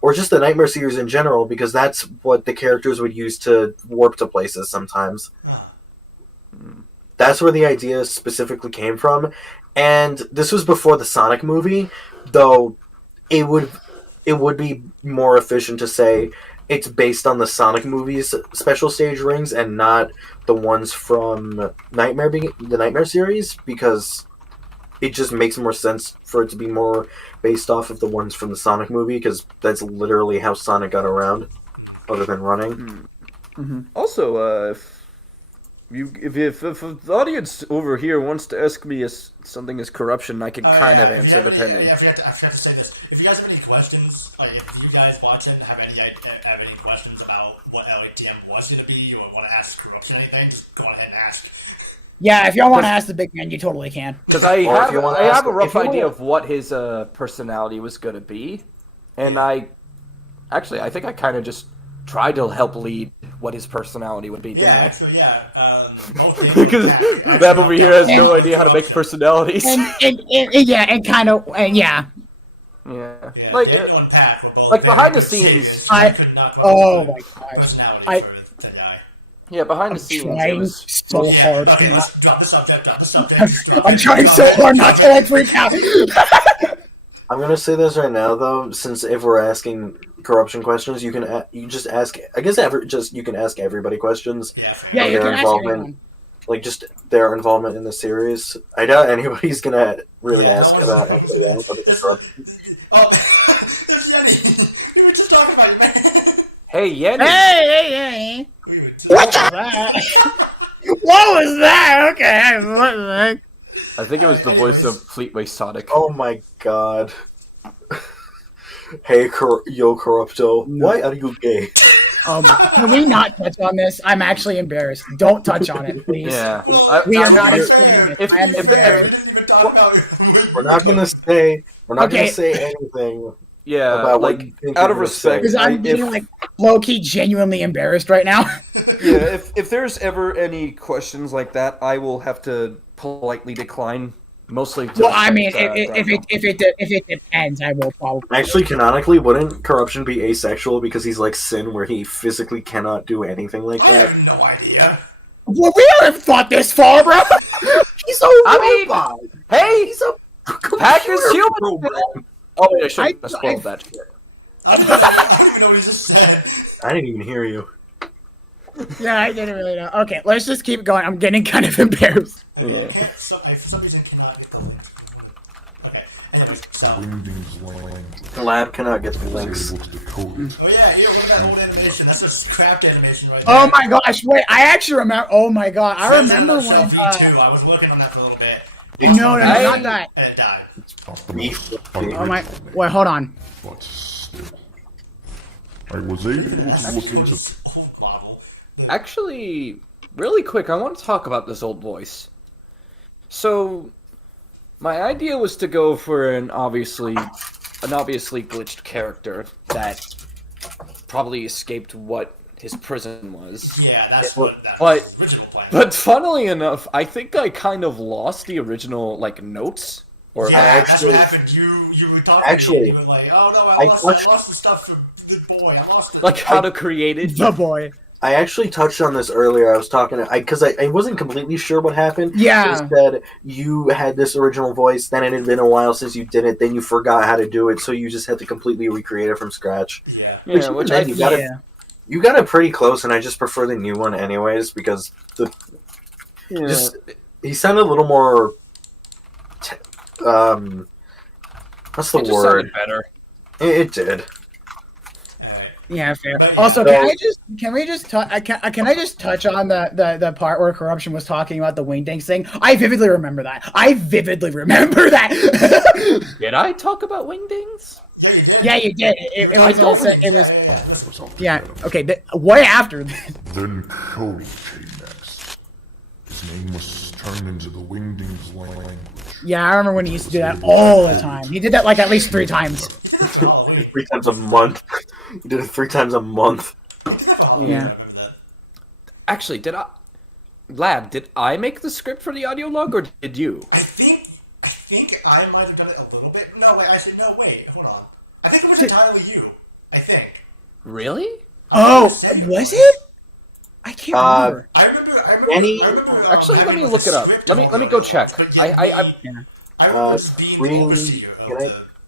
or just the Nightmare series in general, because that's what the characters would use to warp to places sometimes. That's where the idea specifically came from, and this was before the Sonic movie, though it would be more efficient to say it's based on the Sonic movie's special stage rings and not the ones from the Nightmare series, because it just makes more sense for it to be more based off of the ones from the Sonic movie, because that's literally how Sonic got around, other than running. Also, if the audience over here wants to ask me something is corruption, I can kind of answer depending. I forgot to say this. If you guys have any questions, like if you guys watching have any questions about what LATM was going to be, or want to ask corruption anything, just go ahead and ask. Yeah, if y'all want to ask the big man, you totally can. Because I have a rough idea of what his personality was going to be, and I think I kind of just tried to help lead what his personality would be. Because Bab over here has no idea how to make personalities. And kind of. Like behind the scenes. Oh my gosh. Behind the scenes. Trying so hard. Drop the subject. I'm trying so hard not to like freak out. I'm gonna say this right now, though, since if we're asking corruption questions, you just ask. I guess you can ask everybody questions. Yeah, you can ask everyone. Like just their involvement in the series. I doubt anybody's gonna really ask about anybody else other than corruption. Oh, there's Yenny. We were just talking about it, man. Hey, Yenny. Hey. What was that? What was that? Okay, what the heck? I think it was the voice of Fleetway Sonic. Oh my god. Hey, yo, Corrupto. No. Why are you gay? Can we not touch on this? I'm actually embarrassed. Don't touch on it, please. Yeah. We are not explaining it. I am embarrassed. We're not gonna say anything. Yeah, about like, what you think out of respect. Because I'm getting, like, low-key genuinely embarrassed right now. Yeah, if there's ever any questions like that, I will have to politely decline. Mostly. Well, I mean, if it depends, I will probably. Actually, canonically, wouldn't corruption be asexual because he's like Sin, where he physically cannot do anything like that? I have no idea. Well, we haven't thought this far, bro. He's a robot. Hey, He's a Packers human. program. Oh wait, I shouldn't have spoiled that shit. I don't even know what he just said. I didn't even hear you. Yeah, I didn't really know. Okay, let's just keep going. I'm getting kind of embarrassed. Yeah. For some reason, cannot get the link. Okay. Anyway, so. Wingding's language. Lab cannot get the links. Able to decode it. Oh yeah, here, look at that old animation. That's a scrapped animation right there. Oh my gosh! Wait, I actually remember. Oh my god, I remember when. I was working on that for a little bit. No, not that. And it died. Not the most Oh my! Wait, hold on. but still. I was able to look into Actually, really quick, I want to talk about this old voice. So, my idea was to go for an obviously glitched character that probably escaped what his prison was. Yeah, that's what that But original plan. but funnily enough, I think I kind of lost the original notes. Or Yeah, actually- that's what happened. You were talking actually, to me, you were like, oh no, I lost the stuff from the boy. I lost it. like how to create it. The boy. I actually touched on this earlier. I was talking because I wasn't completely sure what happened. Yeah. It said you had this original voice, then it had been a while since you did it, then you forgot how to do it, so you just had to completely recreate it from scratch. Yeah. Yeah, which I you got it pretty close, and I just prefer the new one anyways because he sounded a little more what's the It just word? sounded better. It did. Yeah, fair. Also, can I just touch on the part where corruption was talking about the wingdings thing? I vividly remember that. Did I talk about wingdings? Yeah, you did. Yeah, you did. It was. Yeah. Okay. Way after this. Then Cody came next. His name was turned into the Wingdings language. Yeah, I remember when he used to do that all the time. He did that like at least 3 times. 3 times a month. He did it 3 times a month. Yeah. Actually, did I make the script for the audio log, or did you? I think I might have done it a little bit. No, wait, actually, no, wait, hold on. I think it was entirely you. I think. Really? Oh, was it? I can't remember. I remember. Actually, let me look it up. Let me go check.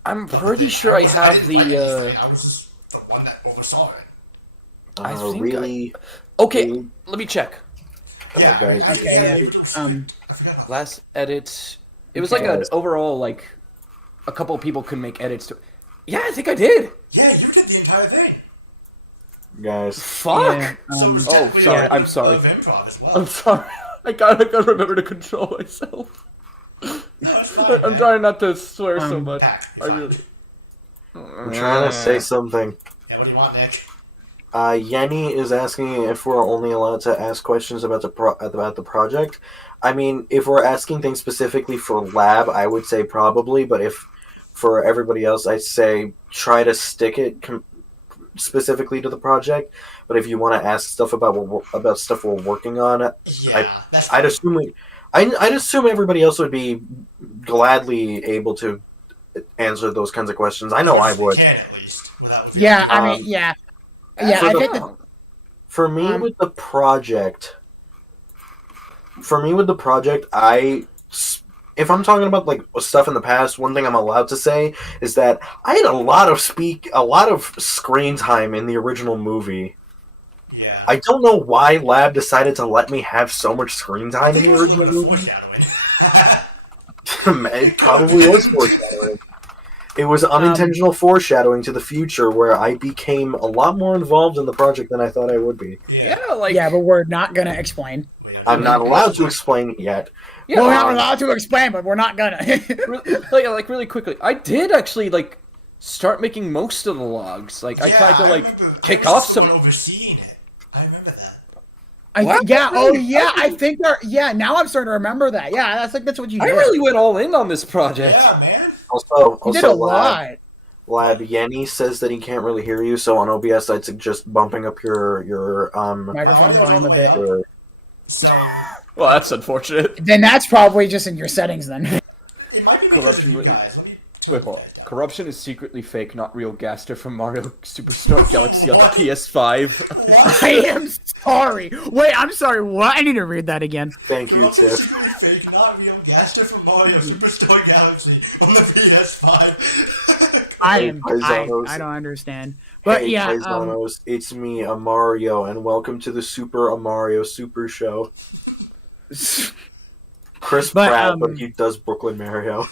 I'm pretty sure I have the. I was just the one that oversaw it. I think really? Okay, let me check. Yeah, guys. Okay, yeah. Last edit. It was like an overall like, a couple people could make edits to. Yeah, I think I did. Yeah, you did the entire thing. Guys. Fuck. Yeah, Oh, technically, sorry. I I'm sorry. love improv as well. I'm sorry. I gotta remember to control myself. No, it's fine, I'm man. trying not to swear so much. I Fine. really. I'm trying to say something. Yeah, what do you want, Nick? Yenny is asking if we're only allowed to ask questions about the project. I mean, if we're asking things specifically for lab, I would say probably, but if for everybody else, I'd say try to stick it specifically to the project. But if you want to ask stuff about stuff we're working on, Yeah, I'd assume everybody else would be gladly able to answer those kinds of questions. I know I would. Can at least, without Yeah, I mean, yeah. Yeah, I think that. For me, with the project, if I'm talking about like stuff in the past, one thing I'm allowed to say is that I had a lot of screen time in the original movie. Yeah. I don't know why Lab decided to let me have so much screen time in the original movie. It probably was foreshadowing. It was unintentional foreshadowing to the future where I became a lot more involved in the project than I thought I would be. Yeah, like. Yeah, but we're not gonna explain. I'm not allowed to explain it yet. Yeah, We're not allowed to explain, but we're not gonna. like really quickly, I did actually like start making most of the logs. Like I tried to like kick off some. Overseeing it. I remember that. I think they're. Yeah, now I'm starting to remember that. Yeah, that's what you did. I really went all in on this project. Yeah, man. Also, You did a lot. Lab Yenny says that he can't really hear you, so on OBS I'd suggest bumping up your Microphone volume a bit. So, Well, that's unfortunate. Then that's probably just in your settings then. it might be Corruption. because of you guys. Let me Wait, hold on. Corruption is secretly fake, not real. Gaster from Mario Superstar Galaxy on the PS5. I am sorry. Wait, I'm sorry. What? I need to read that again. Thank you, Tiff. Fake, not real Gaster from Mario Superstar Galaxy on the PS5. I Paisanos. don't understand. But Hey, yeah, Paisanos, it's me, Amario, and welcome to the Super Amario Super Show. Chris Pratt, but he does Brooklyn Mario.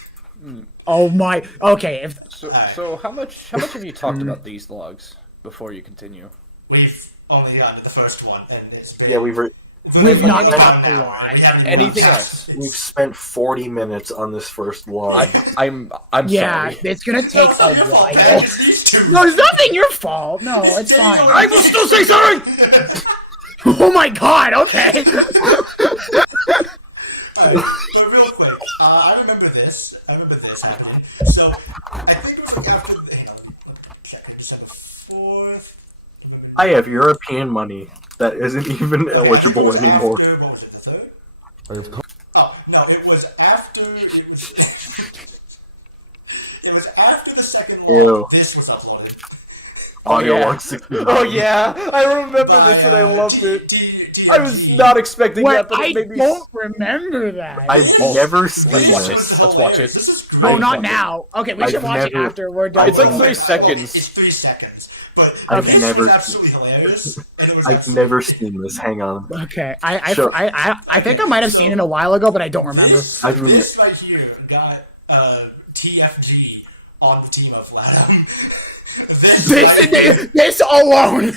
oh my. Okay, So how much have you talked about these logs before you continue? We've only gotten to the first one, and it's been... Yeah, we've not talked a lot. Anything else? we've spent 40 minutes on this first log. I'm yeah, sorry. it's gonna take a while. These two. No, it's nothing your fault. No, it's fine. I will still say sorry. Oh my god. Okay. But real quick, I remember this happening. So, I think it was like after... Hang on, let me check it. December 4th... I have European money that isn't even eligible anymore. After, what was it, the third? I have come. Oh, no, it was after... It was after the second Ew. one. This was uploaded. Audio yeah. 169. Oh yeah, I remember this and I loved it. I was not expecting Wait, that, but I it made me. don't remember that. I've never seen Let's watch this. it. Let's watch it. This is No, great. not now. Okay, we should I've watch it never- after we're done. It's like I've 3 It's seconds. 3 seconds. But I've this never- was absolutely hilarious. And it was I've absolutely- never seen this. Hang on. Okay, Sure. I think I might have seen it a while ago, but I don't remember. This, I've been- this right here got TFT on the team of LATM. This alone.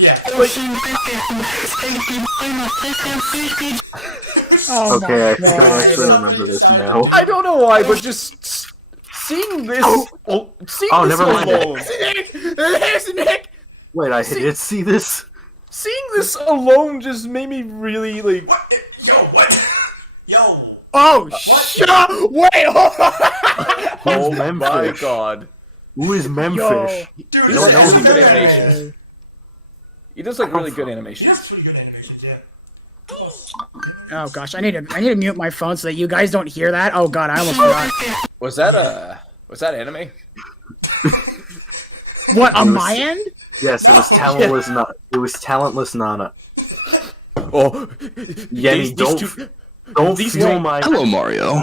Yeah. Oh Okay, I my think I god. actually remember this now. I don't know why, but just seeing this, seeing this never mind. alone, There's Nick. Wait, I did see this? seeing this alone just made me really like. What? Yo, what? Yo. Oh, shut up. Wait, hold on. Oh Who's my Memfish? god! Who is Memfish? Dude, He don't does know really who good that animation. He does like really good He animations. has pretty good animations, yeah. Oh gosh, I need to mute my phone so that you guys don't hear that. Oh god, I almost forgot. Was that anime? What on my end? Yes, it was talentless. It was talentless Nana. Oh, Yenny, don't steal my. Hello, Mario.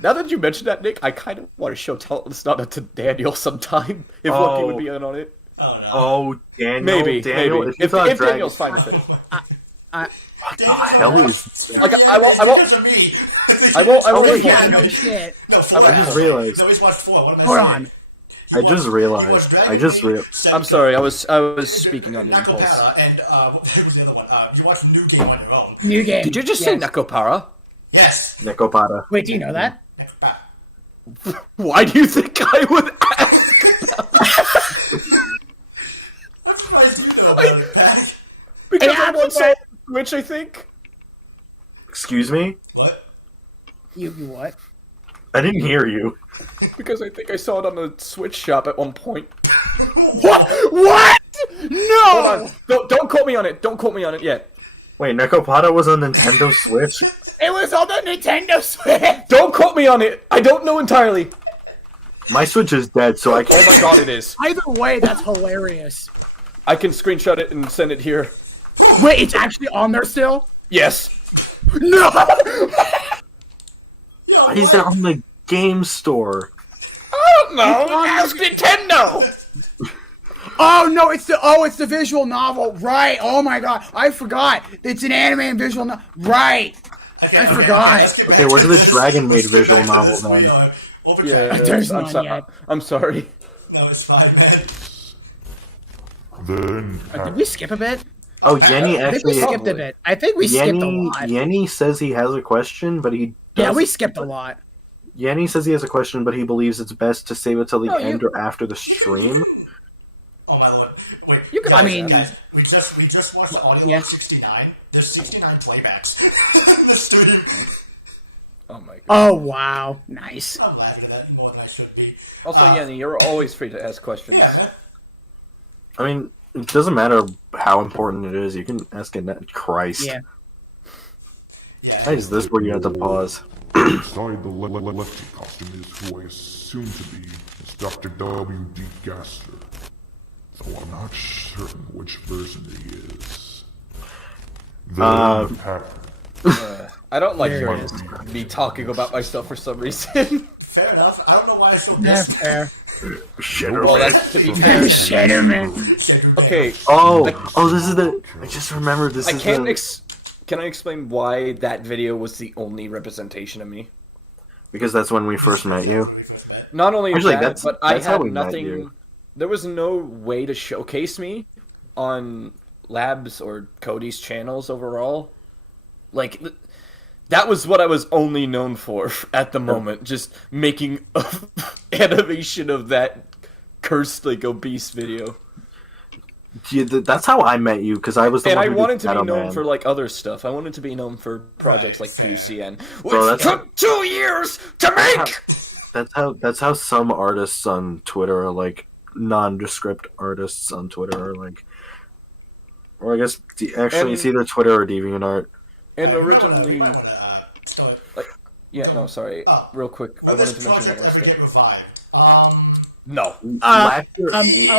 Now that you mentioned that, Nick, I kind of want to show Talentless Nana to Daniel sometime if Lucky would be in on it. Oh, no. Oh, Daniel. Maybe, Daniel, maybe. If, you thought If Dragon- Daniel's fine with it. What the hell is? Like, I won't. Oh reinforce yeah, it. no shit. No, I just realized. No, he's watched 4. What am I Hold saying? on. I just realized. I'm sorry. I was speaking on impulse. Nakopara and what was the other one? You watched New Game on your own. New game. Did you just say Yes. Nakopara? Yes. Nekopata. Wait, do you know that? Nakopara. Why do you think I would ask? I'm surprised you know about that. Because Hey, I once saw Apple- Twitch, I think. Excuse me. What? You what? I didn't hear you. Because I think I saw it on the Switch shop at one point. What? What? No! Hold on. Don't quote me on it. Don't quote me on it yet. Wait, Nekopata was on Nintendo Switch? It was on the Nintendo Switch. Don't quote me on it. I don't know entirely. My Switch is dead, so I Oh can't. my god, it is. Either way, that's hilarious. I can screenshot it and send it here. Wait, it's actually on there still? Yes. No! Why is it on the game store? I don't know. Ask Nintendo. Oh no, it's the visual novel, right? Oh my god, I forgot. It's an anime and visual novel, right? I forgot. Okay, where's the Dragon Maid visual novel then? Yeah, There's I'm, none yet. I'm sorry. No, it's fine, man. Then Did we skip a bit? Oh, Yenny I think we actually. skipped a bit. I think we skipped a lot. Yenny says he has a question, but he Yeah, doesn't. we skipped a lot. Yenny says he has a question, but he believes it's best to save it till the No, end or after the stream. Oh my lord. Wait, You can guys, I mean- guys, we just watched the audio Yeah. of 69. There's 69 playbacks in the stream. Oh my god. Oh wow, nice. I'm laughing at that more than I should be. Also, Yenny, you're always free to ask questions. Yeah, man. I mean, it doesn't matter how important it is. You can ask it. Christ. Yeah. Why is this where you have to pause? inside the lefty costume is who I assume to be is Dr. W.D. Gaster. Though I'm not certain which version he is. Then I don't like There hearing it me talking about myself for some reason. Fair enough. I don't know why I so Yeah, pissed. fair. Well, that's to be fair. Shitterman. Okay. Oh, this is the. I just remembered this. I is can't. the, Can I explain why that video was the only representation of me? because that's when we first met you. Not only Actually, that, that's- but I that's how had we met nothing. you. There was no way to showcase me on Labs or Cody's channels overall. Like, that was what I was only known for at the moment. Just making a animation of that cursed, like, obese video. Yeah, that's how I met you, because I was the And one I who wanted did to be Shadow known Man. for, like, other stuff. I wanted to be known for projects like PCN, which Bro, that's- took 2 years to make! That's how some artists on Twitter are like nondescript artists on Twitter are like, or I guess actually it's either Twitter or DeviantArt. And originally... You might wanna, Yeah, no, sorry. Real quick, I will wanted this to mention project one last ever thing. get revived? No.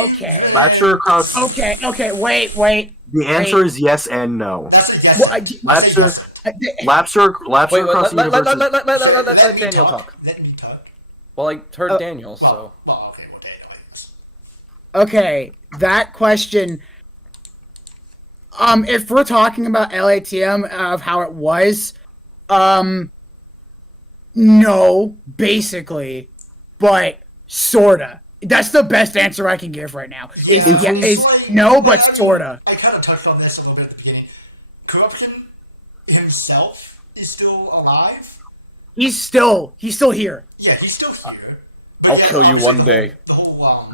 Okay. Lapser across. Okay, wait. The answer is yes and no. That's a yes. Well, Lapser, Wait, Lapser across let universes. let Daniel talk. Let me talk. Well, I heard Daniel, so... Oh, okay. Okay, that question. If we're talking about LATM of how it was, No, basically, but sorta. That's the best answer I can give right now. Is Yeah, is like, no, but sorta. I kind of touched on this a little bit at the beginning. Corruption himself is still alive. He's still here. Yeah, he's still here. But I'll yeah, kill you obviously one day. The whole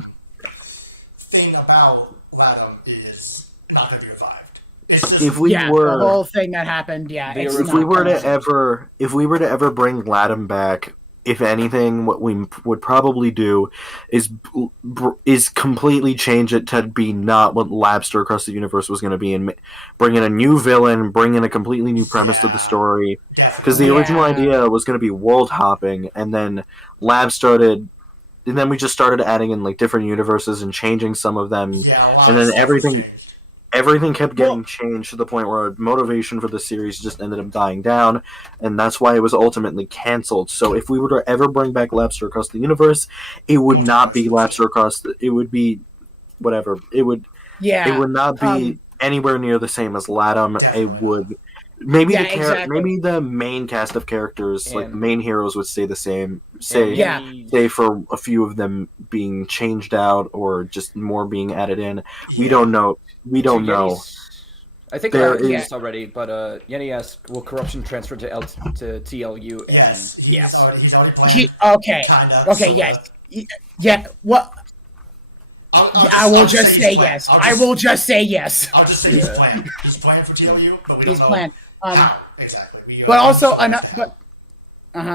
thing about LATM is not going to be revived. It's just If we Yeah, were, the whole thing that happened. Yeah, The it's original- if we not were gonna- to ever, if we were to ever bring Latham back, if anything, what we would probably do is completely change it to be not what Labster Across the Universe was going to be, and bring in a new villain, bring in a completely new premise to the story. Because the original Yeah. idea was going to be world hopping, and then Lab started, and then we just started adding in like different universes and changing some of them, yeah, a lot and of then stuff everything has changed. everything kept getting changed to the point where motivation for the series just ended up dying down, and that's why it was ultimately canceled. So if we were to ever bring back Labster Across the Universe, it would not be Labster Across it would be whatever. It would not be anywhere near the same as Latham. It would maybe Yeah, the exactly. maybe the main cast of characters, like the And- main heroes, would stay the same. Yeah. Say for a few of them being changed out or just more being added in. We don't know. We don't So know. Yenny's- I think There I asked is- this already, but Yenny asked, will corruption transfer to to TLU? And Yes, yes. He's already playing. Okay. Kind of, Okay. sorta. Yes. Yeah. What? I will just say he's playing. yes. I will just say yes. I'll just say he's playing. He's playing for TLU, but we He's don't know playing. how exactly. But also but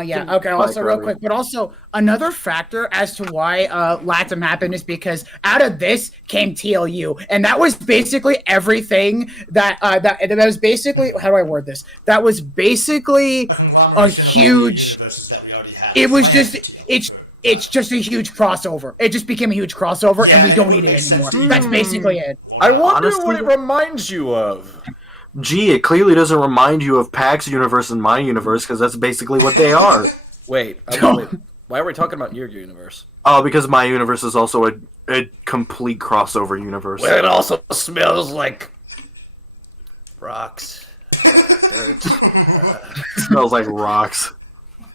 yeah. Okay. Also, real Riley. quick, but also another factor as to why LATM happened is because out of this came TLU, and that was basically everything that that was basically, how do I word this? That was basically a huge. It was just it's just a huge crossover. It just became a huge crossover, and we don't need it anymore. That's basically it. I wonder Honestly- what it reminds you of. Gee, it clearly doesn't remind you of Pax universe and my universe, because that's basically what they are. Wait, why are we talking about your universe? Oh, because my universe is also a complete crossover universe. Well, it also smells like rocks. It smells like rocks.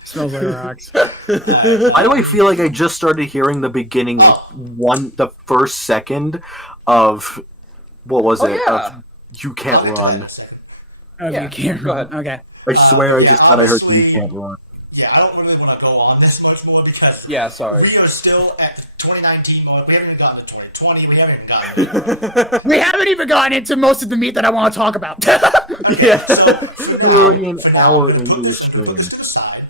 Smells like rocks. Why do I feel like I just started hearing the beginning, like the first second of what was it? yeah. Of You Can't Run. Oh, Yeah, you can't. go ahead. Okay. I swear I just thought I heard honestly- You Can't Run. Yeah, I don't really want to go on this much more because Yeah, sorry. we are still at 2019 mode. We haven't even gotten to 2020. We haven't even gotten. We haven't even gotten into most of the meat that I want to talk about. Yeah. We're already an hour into the stream. Put this to the side.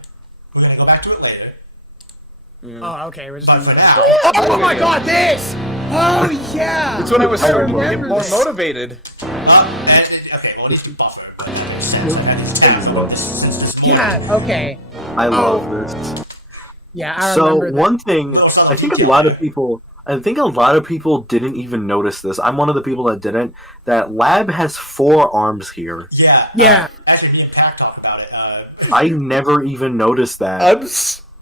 We're gonna go back to it later. Oh, okay. We're just But gonna for look at now, Oh my God, this! Oh yeah. It's when I was starting to get remember more this. motivated. okay, well, he's buffer, but sense that his tabs love this. Yeah. Okay. I love this. Yeah, I So remember that. one thing, I think a lot of people didn't even notice this. I'm one of the people that didn't. That Lab has 4 arms here. Yeah. Yeah. Actually, me and Pat talked about it. I never even noticed that.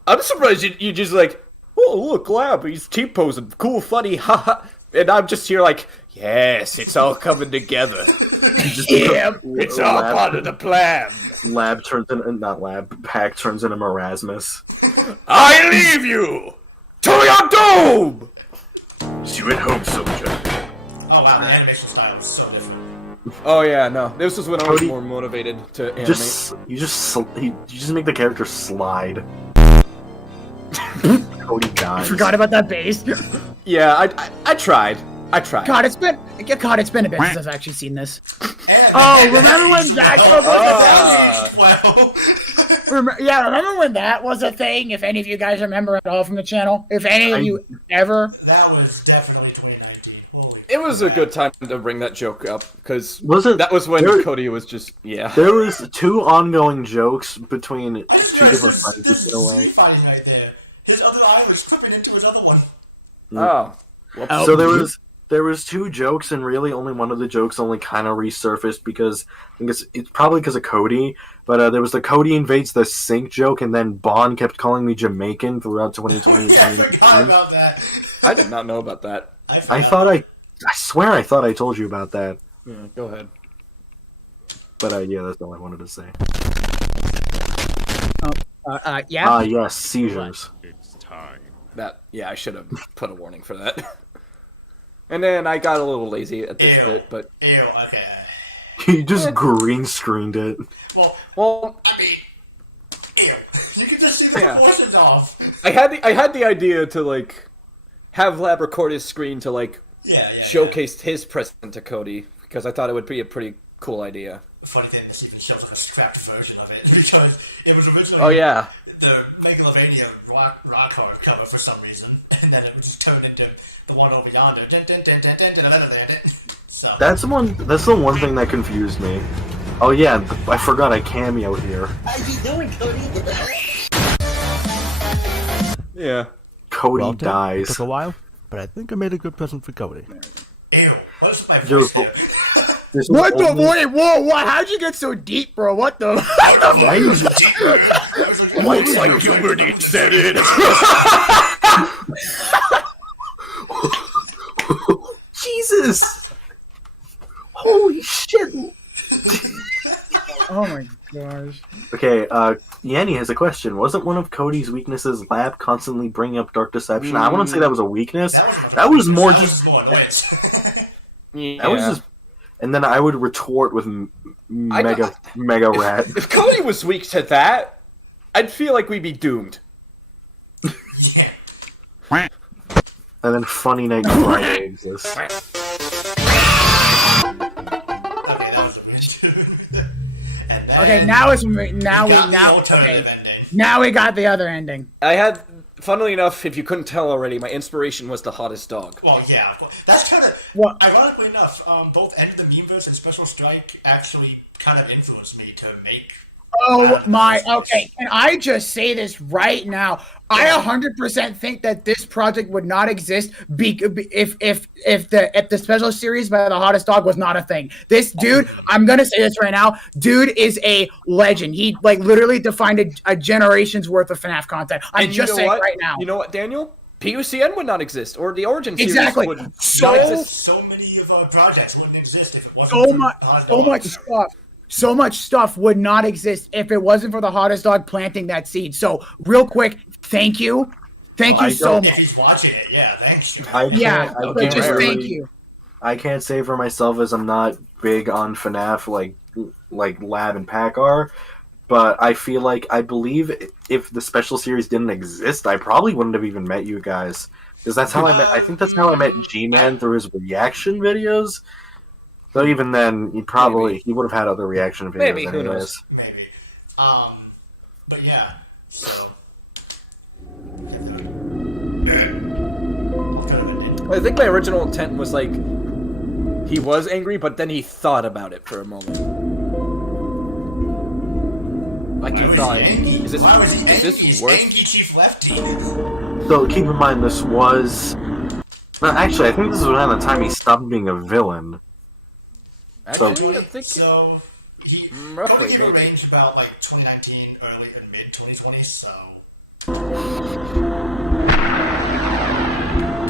I'm surprised you just like, oh look, Lab, he's T-posing, cool, funny, haha. And I'm just here like, yes, it's all coming together. Yeah. It's all part of the plan. Lab turns in, not Lab, Pack turns into Marasmus. I leave you to your doom. See you at home, soldier. oh wow, the animation style was so different. Oh yeah, no, this was when I was Cody- more motivated to animate. You just make the character slide. Cody dies. Forgot about that bass. Yeah, I tried. God, it's been a bit since I've actually seen this. Oh, remember when that remember when that was a thing? If any of you guys remember at all from the channel, if any of you ever, That was definitely 2019. Holy It was a good time to bring that joke up because Wasn't that was when there- Cody was just There was 2 ongoing jokes between I 2 swear, different this friends is in a way. street fighting right there. His other eye was flipping into his other one. oh. So there was 2 jokes, and really only one of the jokes only kind of resurfaced because I think it's probably because of Cody. But there was the Cody invades the sink joke, and then Bond kept calling me Jamaican throughout 2020 and Yeah, I forgot 2019. about that. I did not know about that. I swear I thought I told you about that. Yeah, go ahead. But yeah, that's all I wanted to say. Yeah. Yes, seizures. I should have put a warning for that. And then I got a little lazy at this bit, but Ew, okay. He just green screened it. well, I mean, ew. You can just see the proportions off. I had the idea to like have Lab record his screen to like showcase his present to Cody because I thought it would be a pretty cool idea. The funny thing, this even shows like a scrapped version of it because it was originally the Megalovania rock hard cover for some reason, and then it was just turned into the one over yonder. So That's the one thing that confused me. Oh yeah, I forgot I cameo here. How you doing, Cody? Yeah. Cody Well, Tim, dies. It took a while, but I think I made a good present for Cody. ew. What's my Yo, voice there? What the boy? Whoa! What? How'd you get so deep, bro? What the? Why is it? Looks like puberty set in. Jesus! Holy shit! Oh my gosh. Okay, Yanni has a question. Wasn't one of Cody's weaknesses Lab constantly bringing up Dark Deception? I wouldn't say that was a weakness. That was more just... That was just... And then I would retort with Mega Rat. If Cody was weak to that, I'd feel like we'd be doomed. And then Funny Night Friday exists. Okay, that was a weird. Okay, now we got the other ending. I had, funnily enough, if you couldn't tell already, my inspiration was the hottest dog. Well, yeah, that's kind of What? ironically enough. Both End of the Memeverse and Special Strike actually kind of influenced me to make. Oh my, okay, can I just say this right now? I 100% think that this project would not exist if the special series by the hottest dog was not a thing. This dude, I'm gonna say this right now, dude is a legend. He like literally defined a generation's worth of FNAF content. I'm just saying right now. You know what, Daniel? PUCN would not exist, or the Origin series Exactly. would not So exist. So many of our projects wouldn't exist if it wasn't. so much stuff. So much stuff would not exist if it wasn't for the hottest dog planting that seed. So, real quick, thank you so If much. he's watching it, yeah, thank you. But just thank you. I can't say for myself as I'm not big on FNAF like Lab and Pack are, but I believe if the special series didn't exist, I probably wouldn't have even met you guys. Because that's how I think that's how I met G-Man through his reaction videos. But even then, he would have had other reaction videos Maybe, anyways. who knows? Maybe. But yeah, so. I think my original intent was like, he was angry, but then he thought about it for a moment. Like he thought, is this worth? Anky Chief Lefty. So keep in mind, this was... actually, I think this is around the time he stopped being a villain. Actually, I think So he roughly, probably maybe. range about like 2019, early and mid 2020. So.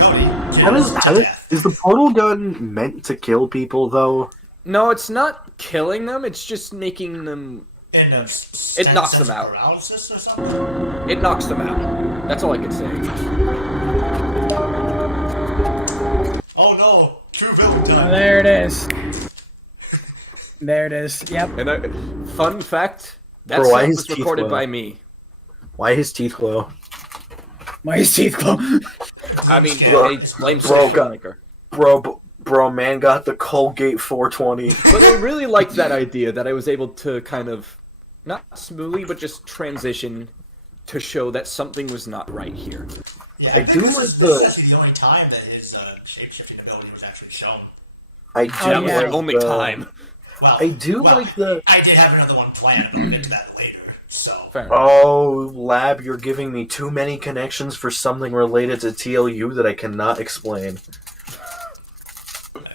Cody, Is the portal gun meant to kill people, though? No, it's not killing them. It's just making them. It knocks them out. Paralysis or something? It knocks them out. That's all I can say. Oh no! True villain Oh, done. there it is. There it is. Yep. And fun fact, that Bro, why sound his was teeth recorded glow? by me. Why his teeth glow? My teeth glow. I mean, Bro, they blame bro, social maker. Bro, man got the Colgate 420. But I really liked that idea that I was able to kind of, not smoothly, but just transition to show that something was not right here. Yeah, I do this like is the- actually the only time that his shape-shifting ability was actually shown. I do That was yeah. the only time. Well, I do like the... I did have another one planned, but we'll get to that later. So. Fair enough. Oh, Lab, you're giving me too many connections for something related to TLU that I cannot explain.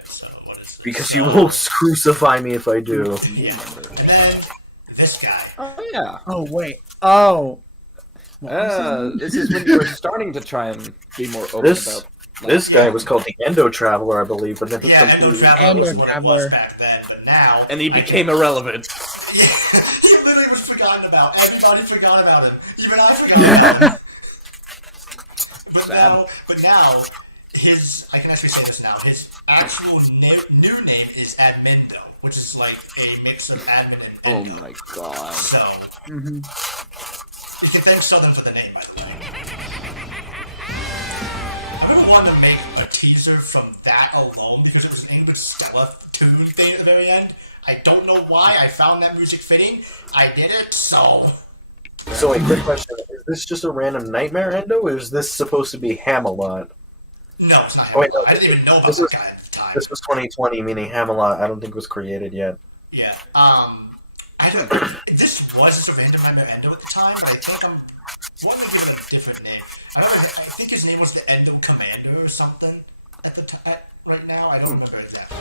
So what is Because you will crucify me if I do. And then this guy. Oh, yeah. Oh wait. Oh. This is when you were starting to try and be more open about. This guy was called the Endo Traveler, I believe, but then he Yeah, completely... Endo was what it Traveler. was back then, but now. And he became irrelevant. He literally was forgotten about. Everybody forgot about him. Even I forgot about him. But now, I can actually say this now. His actual new name is Admindo, which is like a mix of admin and Oh Endo. my god. So, you can thank Southern for the name, by the way. I really wanted to make a teaser from that alone because it was an English Stella tune thing at the very end. I don't know why I found that music fitting. I did it, so... So wait, quick question. Is this just a random Nightmare Endo, or is this supposed to be Hamelot? No, it's not. Oh, wait, no, I didn't even know about this that was- guy at the time. This was 2020, meaning Hamelot I don't think was created yet. Yeah. I don't. This was just a random Nightmare Endo at the time, but I think I'm. What would be a different name? I think his name was the Endo Commander or something at the right now. I don't remember exactly.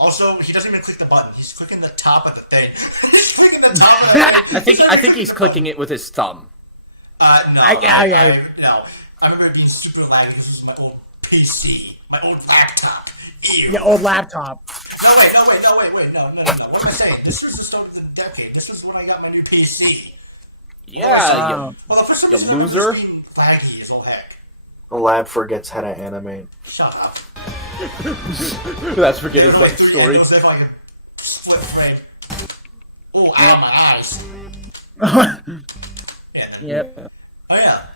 Also, he doesn't even click the button. He's clicking the top of the thing. He's clicking the top of the thing. I think he's clicking it with his thumb. No. No. I remember being super laggy. This is my old PC. My old laptop. Ew. Yeah, old laptop. No, wait. No. What am I saying? This was the start of the decade. This was when I got my new PC. Yeah, Well, for some You reason, loser. I'm just being laggy as all heck. The lab forgets how to animate. Shut up. that's forgetting Like that three story. angles, if I could split frame. Oh, ow, my eyes. Yeah, then. Yep. Oh, yeah.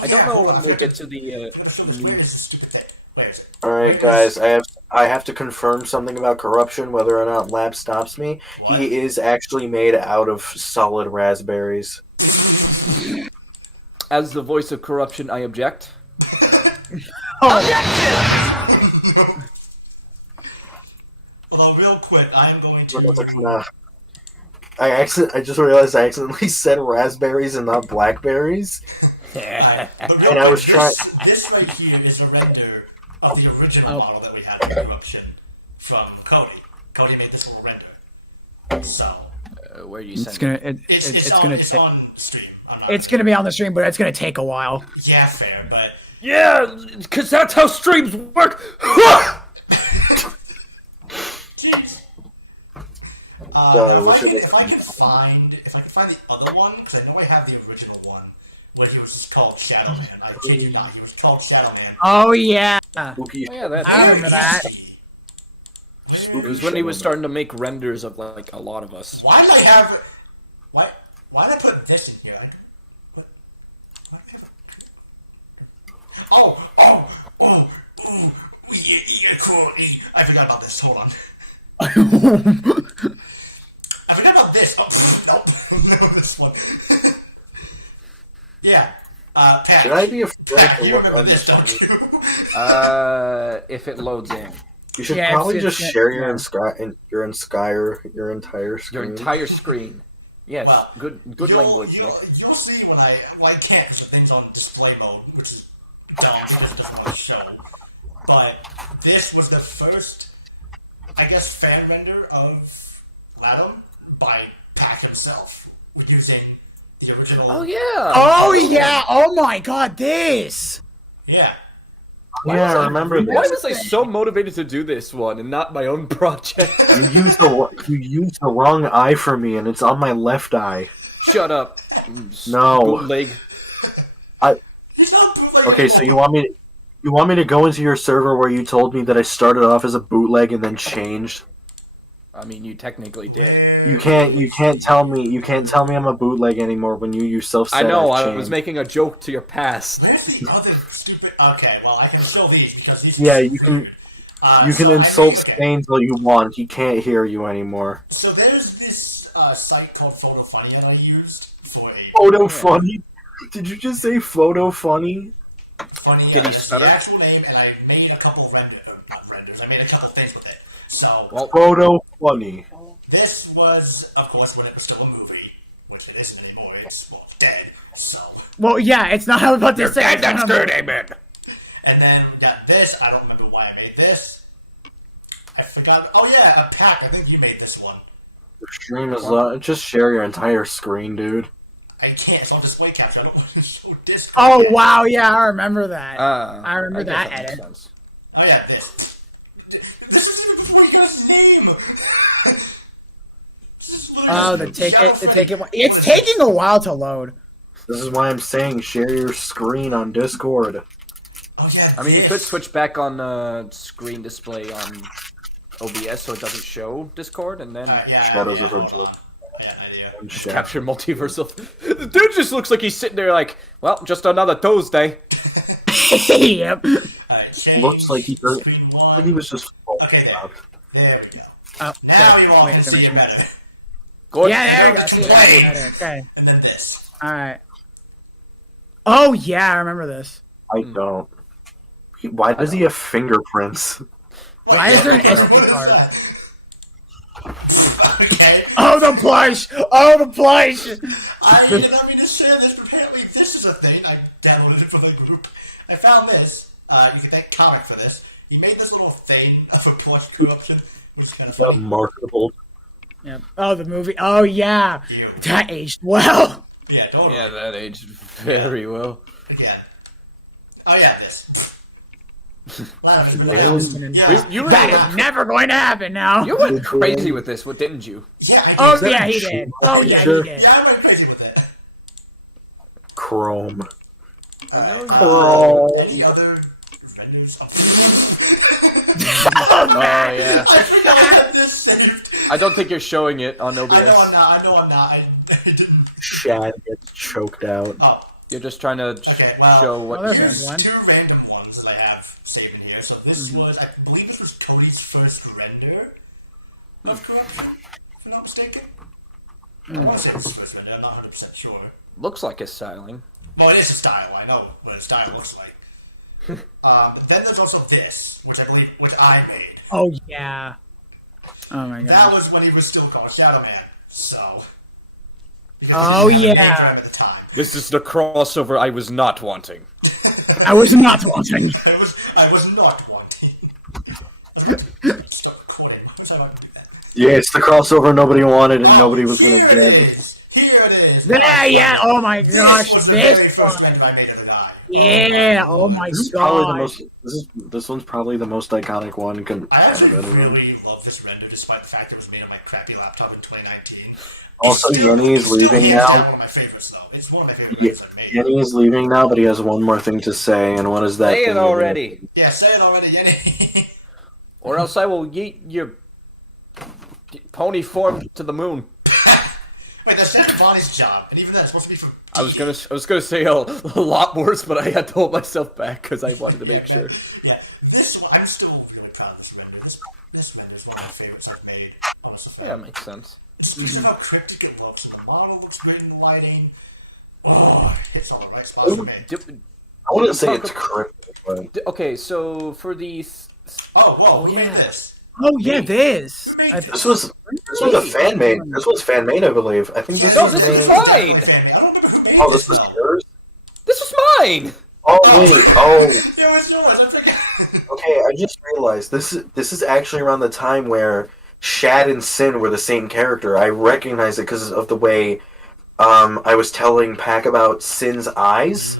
I don't know when we'll get to the Where is this stupid thing? Where is it? Alright guys, I have to confirm something about corruption, whether or not Lab stops me. What? He is actually made out of solid raspberries. As the voice of corruption, I object. Although, real quick, I am going to... Nah. I just realized I accidentally said raspberries and not blackberries. But real And I was quick, this right here is a render of the original model that we had in Corruption from Cody. Cody made this little render. So, Where do you It's send gonna it? it's gonna it's take on stream. I'm not, it's gonna be on the stream, but it's gonna take a while. yeah, fair, but Yeah, because that's how streams work. jeez. If I can find the other one, because I know I have the original one, where he was called Shadow Man. I kid you not, he was called Shadow Man. Oh yeah. Spooky. Oh, yeah, that's I remember that. It was when he was starting to make renders of like a lot of us. Why did I have? Why did I put this in here? What did I have? I forgot about this. Hold on. I forgot about this. Oh, this one. Yeah. Pat, Should I be afraid Pat, to you look remember on this, this? don't you? If it loads in. You should Yeah, probably it's- just share your yeah. entire screen. Your entire screen. Yes, Well, good You'll- language, You'll, Nick. you'll see when I can't because the thing's on display mode, which is dumb because it doesn't want to show. But this was the first, I guess, fan render of LATM by Pac himself using the original. Oh yeah. Oh yeah. Oh my god, this. Yeah. Yeah, I remember Why this. was I so motivated to do this one and not my own project? You used the wrong eye for me, and it's on my left eye. Shut up. No. Bootleg. He's not bootleg Okay, so anymore. you want me to go into your server where you told me that I started off as a bootleg and then changed? I mean, you technically did. You can't tell me I'm a bootleg anymore when you yourself said I know. I've I was changed. making a joke to your past. Where's the other stupid? Okay, well I can show these because these. Yeah, are you can- weird. You can So I insult think- Stains all you want. He can't hear you anymore. So there's this site called Photo Funny that I used for a Photo funny? Did you just say photo funny? funny. Did he It's stutter? the actual name, and I made a couple of renders. I made a couple things with it. So Well, Photo funny. this was, of course, when it was still a movie, which it isn't anymore. It's dead. So Well, yeah, it's not about this. that's good, amen. and then we got this. I don't remember why I made this. I forgot. Oh yeah, a pack. I think you made this one. The stream is just share your entire screen, dude. I can't. It's on display capture. I don't want to show disc. Oh wow, yeah, I remember that. I I remember guess that makes edit. sense. Oh yeah, this. This is even before you got his name. Oh, the ticket one. It's taking a while to load. This is why I'm saying share your screen on Discord. Oh yeah. I mean, you could switch back on screen display on OBS so it doesn't show Discord, and then Shadows of hold Virgil. on. I have an idea. capture multiversal. The dude just looks like he's sitting there like, well, just another Tuesday. Yep. Alright, change Looks like he does. screen one. He was just. Okay, there we go. Oh, Now you all wait, can the see it machine. better. Good. Yeah, there we go. See, that's better. Okay. And then this. All right. Oh yeah, I remember this. I don't. Why does he have fingerprints? Why is there an What SD is card? that? Okay. Oh, the plush! Oh, the plush! I did not mean to share this, but apparently this is a thing. I downloaded it from the group. I found this. You can thank Comic for this. He made this little thing of a plush corruption, which is kind of The funny. marketable. Yep. Oh, the movie. Oh yeah, Cute. that aged well. Yeah, totally. Yeah, that aged very well. Again. Oh yeah, this. You were That is never going to happen now. You went crazy with this, what didn't you? Yeah, I Oh did. yeah, he did. Oh yeah, he did. Yeah, I went crazy with it. Chrome. Any other vendors? Oh yeah. I forgot I had this saved. I don't think you're showing it on OBS. I know I'm not. I didn't. Shad gets choked out. Oh, You're just trying to show what Oh, you there's can. one. two random ones that I have saved in here. So this was, I believe this was Cody's first render of corruption, if I'm not mistaken. I want to say it's his first render, I'm not 100% sure. Looks like his styling. Well, it is a style, I know what his style looks like. Then there's also this, which I made. Oh yeah. Oh my That god. was when he was still called Shadow Man, so... you can Oh, see that yeah. picture at the time. This is the crossover I was not wanting. I was not watching. I was not wanting. Stop recording. Why was I not doing that? Yeah, it's the crossover nobody wanted and nobody was gonna Here get. it is. Here it is. There, yeah. Oh my gosh, This was the very this first one. render I made of the guy. Yeah. Oh my This is probably the god. most. This one's probably the most iconic one. I actually Out of anyone. really love this render, despite the fact it was made on my crappy laptop in 2019. Also, Yenny is leaving hands now. down one of my favorites, though. It's one of my favorite Yeah, renders I've made. Yenny is leaving now, but he has one more thing to say, and what is that? Say thing it you're gonna- already, Yeah, say it already, Yenny. or else I will yeet your pony form to the moon. Wait, that's Shannon Body's job, and even that's supposed to be for. I was gonna say a lot worse, but I had to hold myself back because I wanted to make sure. Yeah, this one, I'm still really proud of this render. This render is one of my favorites I've made. Honestly. Yeah, makes sense. Speaking of how cryptic it looks, and the model looks great in the lighting. Oh, it's all the right spots for me. I wouldn't say it's cryptic, but Okay, so for the Oh, whoa, yeah. look at this. Oh yeah, this. Who made I- this was a fan made. This was fan made, I believe. I think this No, was this is made. fine. I don't remember who made Oh, this, this was though. yours. This was mine. Oh wait. Oh, It was yours, I forgot. okay. I just realized this is actually around the time where Shad and Sin were the same character. I recognize it because of the way I was telling Pac about Sin's eyes.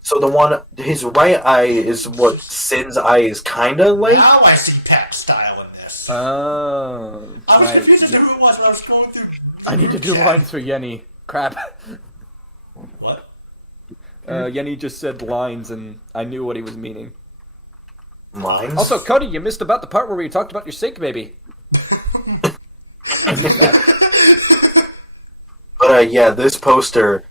So the one, his right eye is what Sin's eye is kind of like. Now I see Pep style in this. Oh, I was right. confused as to who it was when I was going through. I need to do lines for Yenny. Crap. What? Yenny just said lines, and I knew what he was meaning. Lines. Also, Cody, you missed about the part where we talked about your sink baby. But yeah, this poster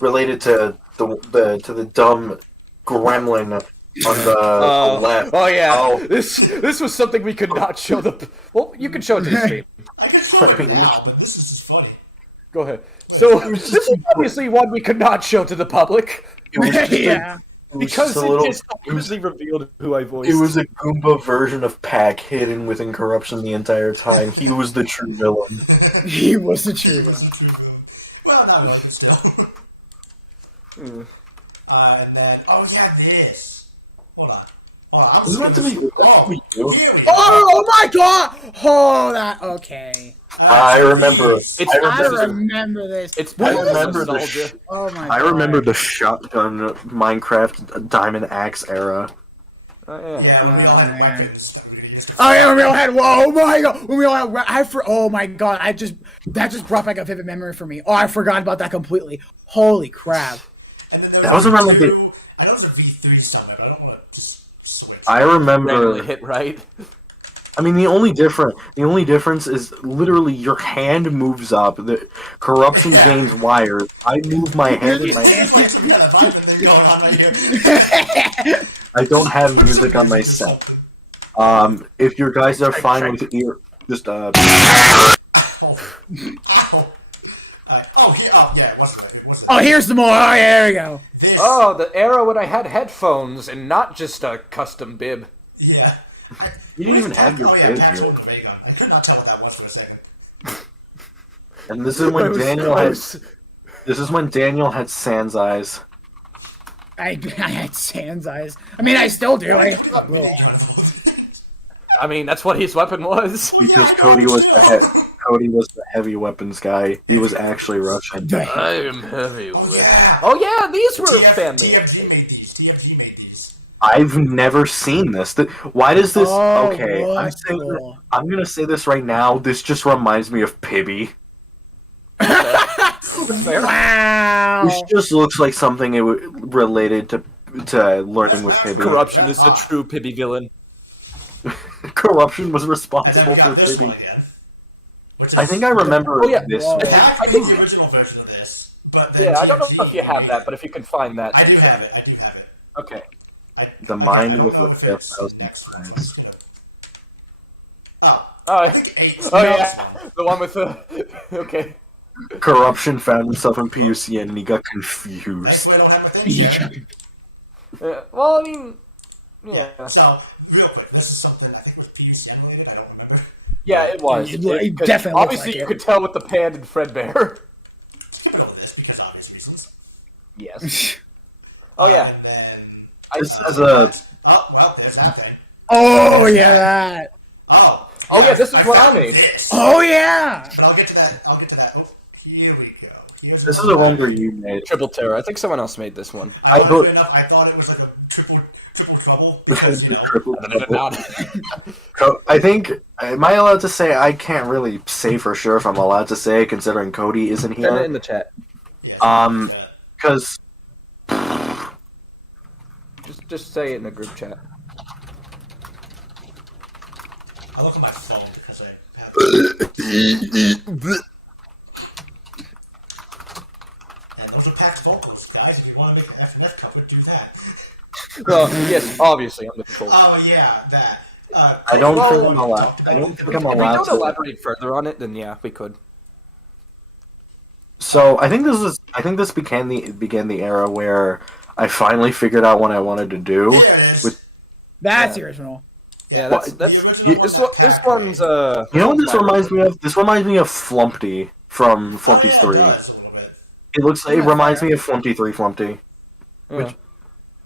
related to the dumb gremlin on the left. Oh yeah, Oh. this was something we could not show the. Well, you can show it to the stream. I can show it now, but this is just funny. Go ahead. So this is obviously one we could not show to the public It was just Yeah. because a little. it just obviously revealed who I voiced. It was a Goomba version of Pac hidden within corruption the entire time. He was the true villain. He was the true one. Well, not really, but still. And then, oh yeah, this. Hold on. I'm This is meant to be. Oh, Here we go. here we go. Oh my god! Oh, that okay. I remember. It's I I remember. remember this. It's I part of remember the nostalgia. Oh my god. I remember the shotgun Minecraft Diamond Axe era. Oh, yeah. Yeah, we all had man. weapons that we were Oh yeah, when we all had. Whoa, oh my god, when we all had. Oh my god, that just brought back a vivid memory for me. Oh, I forgot about that completely. Holy crap! And then That was around like two, I know it's a V3 summit, but I don't want to just switch. I remember. Randomly hit right. I mean, the only difference is literally your hand moves up. The corruption gains wires. I move my head and my. I don't have music on my set. If you guys are fine with ear, just Oh yeah, what's the Oh, here's some more. Oh yeah, there we go. This, Oh, the era when I had headphones and not just a custom bib. yeah. You didn't even have your bib actual here. ray gun. I could not tell what that was for a second. And this is when Daniel had. This is when Daniel had Sans eyes. I had Sans eyes. I mean, I still do. I mean, that's what his weapon was. Because Cody was the heavy weapons guy. He was actually Russian. I am heavyweight. Oh yeah, these were fan made. TFG made these. TFG made these. I've never seen this. Why does this? Oh, Okay, what? Cool. I'm gonna say this right now. This just reminds me of Pibby. Wow. This just looks like something related to learning with Pibby. Corruption is the true Pibby villain. Corruption was responsible for This Pibby. one again. Which I is- think I remember Oh, yeah. this. Whoa. one. That I is think- the original version of this. But the Yeah, I don't know TFG if you have that, but if you can find that. I then do yeah. have it. I do have it. Okay. The mind I don't with know the if it's 5,000 next one. eyes. Let's get it. Oh, Oh, I yeah. think 8. Oh yeah, the one with the. Okay. Corruption found himself in PUCN and he got confused. That's why I don't have my things yet. Well, I mean, yeah, So, real quick, this is something I think was PUCN related. I don't remember. yeah, it was. It 'cause definitely looks Obviously, like you it. could tell with the pan and Fredbear. Skip over this because obvious reasons. Yes. Oh yeah. And then. This is a. Oh, well, there's happening. Oh yeah, that. Oh. Oh yeah, this is what I found made. This. Oh yeah. But I'll get to that. Oh, here we go. Here's This is a one where you made. Triple Terror. I think someone else made this one. I I thought it was like a triple trouble because, you know. Triple- Oh I think. Am I allowed to say? I can't really say for sure if I'm allowed to say, considering Cody isn't Send it here. in the chat. Yeah, Because Just say it in the group chat. I look at my phone because I have. And those are packed vocals, guys. If you want to make an FNF cover, do that. Well, yes, obviously I'm the troll. Oh yeah, that. I don't Well, think I'm allowed. I don't think I'm If we allowed don't to. elaborate further on it, then yeah, we could. So I think this began the era where I finally figured out what I wanted to do. There it is. With- That's the original. Yeah, Well, that's the original this was one. This attack. one's You know what this reminds me of? This reminds me of Flumpty from Flumpty Oh, 3. yeah, it does a little bit. It reminds me of Flumpty 3 Flumpty. Yeah.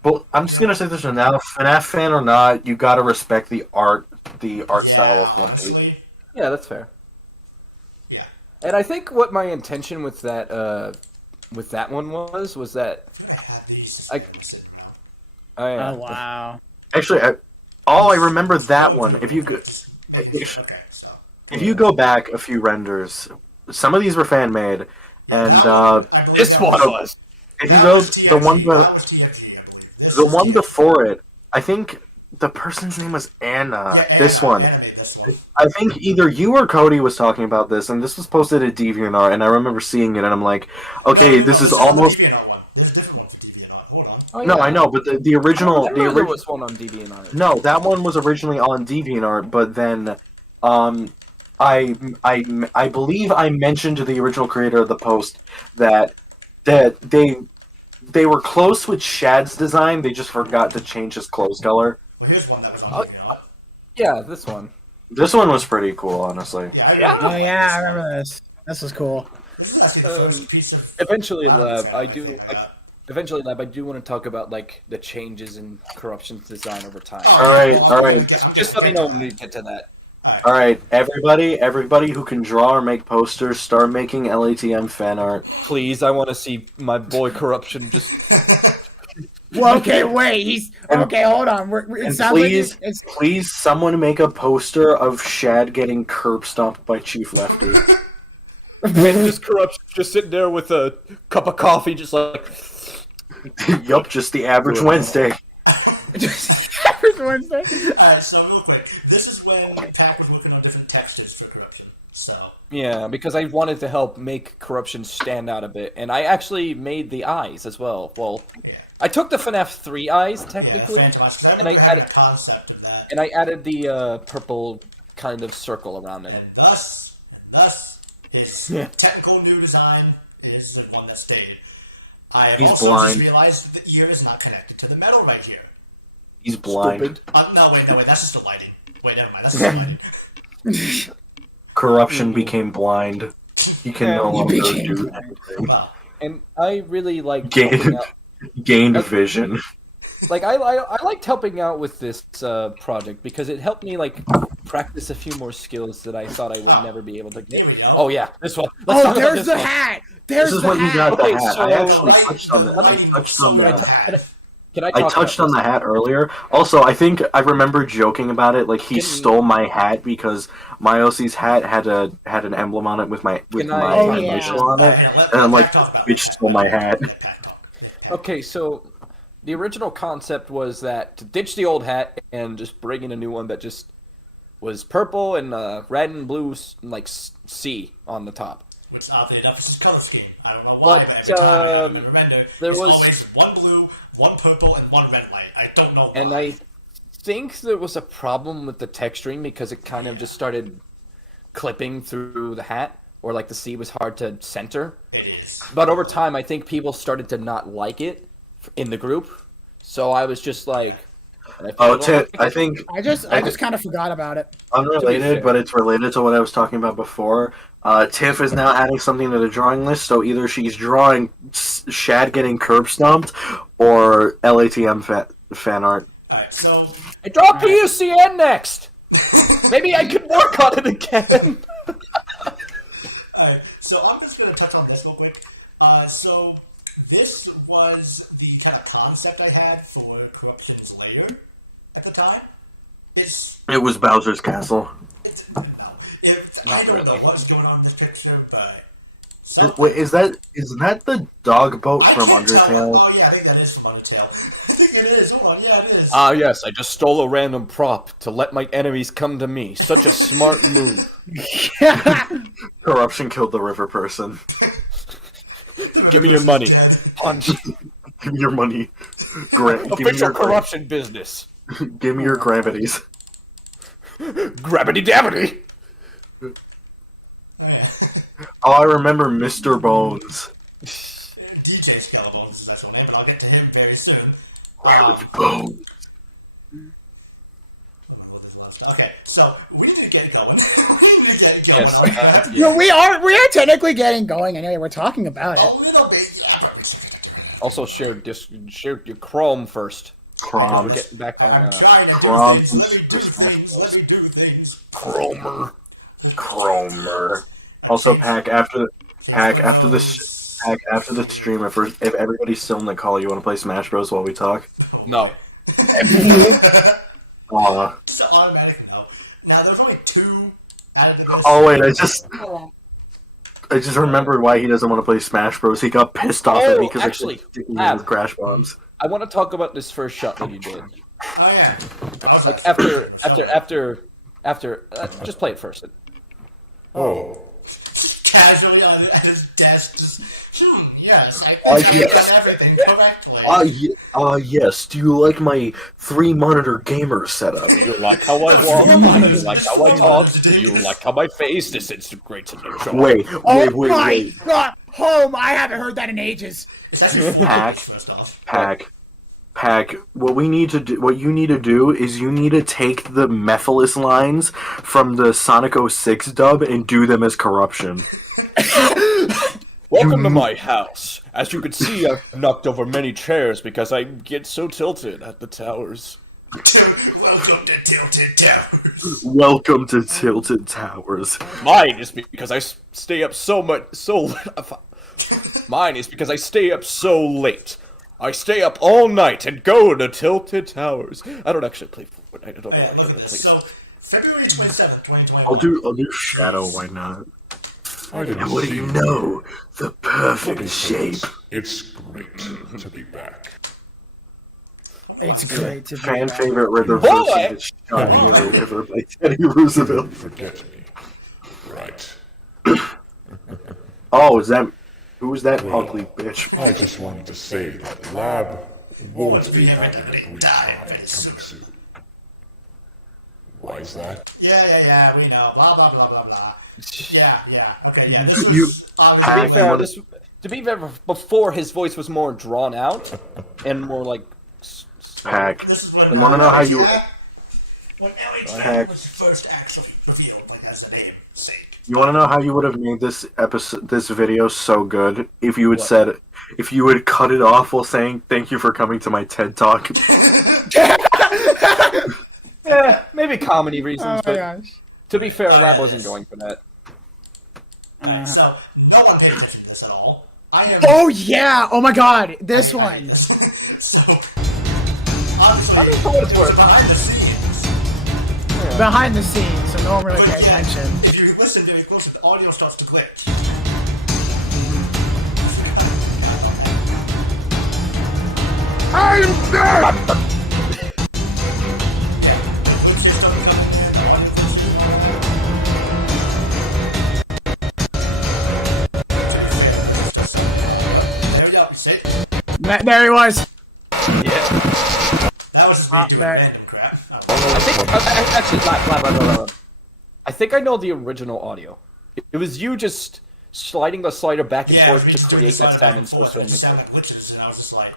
But I'm just gonna say this right now, FNAF fan or not, you gotta respect the art style of Flumpty. Honestly, Yeah, that's fair. yeah. And I think what my intention with that one was that I think I had these. I- sitting around. I Oh wow. Actually, I remember that one. If you go, Okay, stop. if you go back a few renders, some of these were fan made, and I believe this that one was- was. if you that go was the TFG, one that was TFG, I believe. This the is one TFG. before it, I think the person's name was Anna. Yeah, This Anna one. made this one. I think either you or Cody was talking about this, and this was posted at DeviantArt, and I remember seeing it, and I'm like, okay, this is almost. DeviantArt one. There's a different one for DeviantArt. Hold on. Oh, No, yeah. I know, but the original, I the remember there original. was one on DeviantArt. No, that one was originally on DeviantArt, but then, I believe I mentioned to the original creator of the post that they were close with Shad's design. They just forgot to change his clothes color. Well, here's one that was on Oh. DeviantArt. Yeah, this one. This one was pretty cool, honestly. Yeah, I Yeah. Oh yeah, I remember this. This was cool. This is actually the first piece of. Eventually, violence Lab, I think do. got. Eventually, Lab, I do want to talk about like the changes in Corruption's design over time. All right. Just let me know when we get to that. All right, everybody who can draw or make posters, start making LATM fan art. Please, I want to see my boy Corruption just Well, okay, wait. And- Okay. Hold on. It And sounds please, like it's please, someone make a poster of Shad getting curb stomped by Chief Lefty. And just corruption, just sitting there with a cup of coffee, just like. Yup, just the average Wednesday. average Wednesday. Alright, so real quick, this is when Pat was working on different textures for corruption. So Yeah, because I wanted to help make corruption stand out a bit, and I actually made the eyes as well. Well, I took the FNAF 3 eyes technically, yeah, fantastic. I and I remember having added- a concept of that. and I added the purple kind of circle around him. And thus, his Yeah. technical new design is the one that's stated. I have He's also blind. just realized that the ear is not connected to the metal right here. He's blind. Stupid. No, wait, that's just the lighting. Wait, never mind, that's just the lighting. Corruption became blind. He can no Yeah, longer became do blind. anything. And I really liked Gained, helping out. gained vision. Like I liked helping out with this project because it helped me like practice a few more skills that I thought I would never be able to get. Here we go. Oh yeah, this one. Let's Oh, talk about there's this the one. hat. There's This is the when he hat. got Okay, the hat. so- I actually touched on that. I touched on Can I that. Can I I talk touched about on this? the hat earlier. Also, I think I remember joking about it. Like he Can- stole my hat because my OC's hat had an emblem on it with my Can I- Oh, yeah. initial on it, and I'm like, bitch stole my hat. Okay, so the original concept was that to ditch the old hat and just bring in a new one that just was purple and red and blue, like C on the top. Which oddly enough is his color scheme. I don't know why, But, but every time I have um, a render, there it's was- always one blue, one purple, and one red light. I don't know why. And I think there was a problem with the texturing because it kind of just started clipping through the hat, or like the C was hard to center. It is. But over time, I think people started to not like it in the group. So I was just like, and Oh, people don't I like it. think I just kind of forgot about it. fair. unrelated, but it's related to what I was talking about before. Tiff is now adding something to the drawing list, so either she's drawing Shad getting curb stomped or LATM fan art. Alright, so I draw PUCN next. Maybe I could work on it again. Alright, so I'm just going to touch on this real quick. So this was the kind of concept I had for Corruption's Lair at the time. It was Bowser's Castle. I don't know really. what's going on in this picture, but Wait, is that the dog boat I from can't tell. Undertale? Oh yeah, I think that is from Undertale. I think it is. Hold on, yeah, it is. Ah, yes, I just stole a random prop to let my enemies come to me. Such a smart move. Corruption killed the river person. Give me your money. Punch. Give me your money. Give me Official your corruption business. Give me your gravities. Grabbity dabbity. Oh, yeah. Oh, I remember Mr. Bones. DJ Skeleton is that's one name, but I'll get to him very soon. Bones. Okay, so we need to get going. We need to get going. Yes. No, we are technically getting going anyway. We're talking about it. A little bit. Also, share your Chrome first. Crom. We're getting back on. I'm trying to do Crom. things. Let me do things. Cromer. Cromer. Also, Pack after the stream. If everybody's still in the call, you want to play Smash Bros while we talk? No. So automatic no. Now there's only two added to this. Oh wait, I just remembered why he doesn't want to play Smash Bros. He got pissed off at me because I actually, kept sticking him with crash bombs. I want to talk about this first shot that you did. Oh yeah. Like after, just play it first. Oh, Casually on his desk, just yes, I yes. everything correctly. Yes. Do you like my 3-monitor gamer setup? Do you like how I walk? Do you like how I talk? Do you like how my face disintegrates in your jaw? Wait. Oh my god! Home! I haven't heard that in ages. Pack. What you need to do is you need to take the Mephiles lines from the Sonic 06 dub and do them as Corruption. Welcome to my house. As you can see, I've knocked over many chairs because I get so tilted at the towers. Welcome to Tilted Towers. Welcome to Tilted Towers. Mine is because I stay up so much. Mine is because I stay up so late. I stay up all night and go to Tilted Towers. I don't actually play Fortnite. I don't know Hey, why I look never at play. this. So, February 27th, 2021. I'll do Shadow. Why not? I didn't And what do see you know? The perfect Let shape. me put this. It's great to be back. It's great to be Fan back. favorite river Boy! version is Shot Near a River by Teddy Roosevelt. Forget me. Right. Oh, who's that ugly bitch? I just wanted to say that Lab won't be having a great time coming soon. Why is that? Yeah, we know. Blah, blah, blah, blah, blah. Yeah. Okay, yeah. This You- was To be obviously... fair, to be fair, before his voice was more drawn out and more like. Pack. This is what You want to know how you? When LATM Heck. was first actually revealed, like as a name sake. You want to know how you would have made this video so good if you had said, if you had cut it off while saying "Thank you for coming to my TED Talk." Yeah, maybe comedy reasons, Oh my but gosh. to be fair, Lab wasn't going for that. So, no one paid attention to this at all. I am... Oh yeah! Oh my god! This one. So, obviously, I mean, for what it's worth. behind the scenes, Behind the scenes, so no one really pay attention. if you listen very closely, the audio starts to glitch. I'm dead! Which just doesn't come in the audio. There we go. See? There he was. That was just me doing there. random crap. I think actually, Lab. I think I know the original audio. It was you just sliding the slider back and forth to create that sound in source and filmmaker. sound like glitches, and I was just like,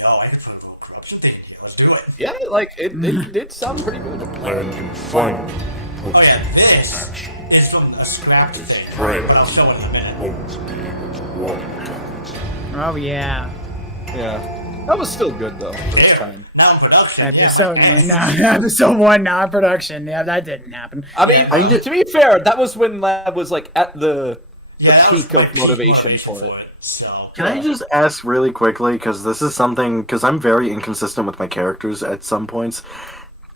yo, I can put a little corruption thing here. Let's do it. Yeah, like it did sound pretty good. And you finally put Oh yeah, into this action. is from a scrapped thing, Right. but I'll show it in a minute. Won't be able to run from it. Oh yeah. Yeah, that was still good though first time. Now in production, Episode yeah. episode 1 now in production. Yeah, that didn't happen. I mean, to be fair, that was when Lab was like at the Yeah, that was peak my of motivation for it. So, Can I just ask really quickly, because this is something, because I'm very inconsistent with my characters at some points.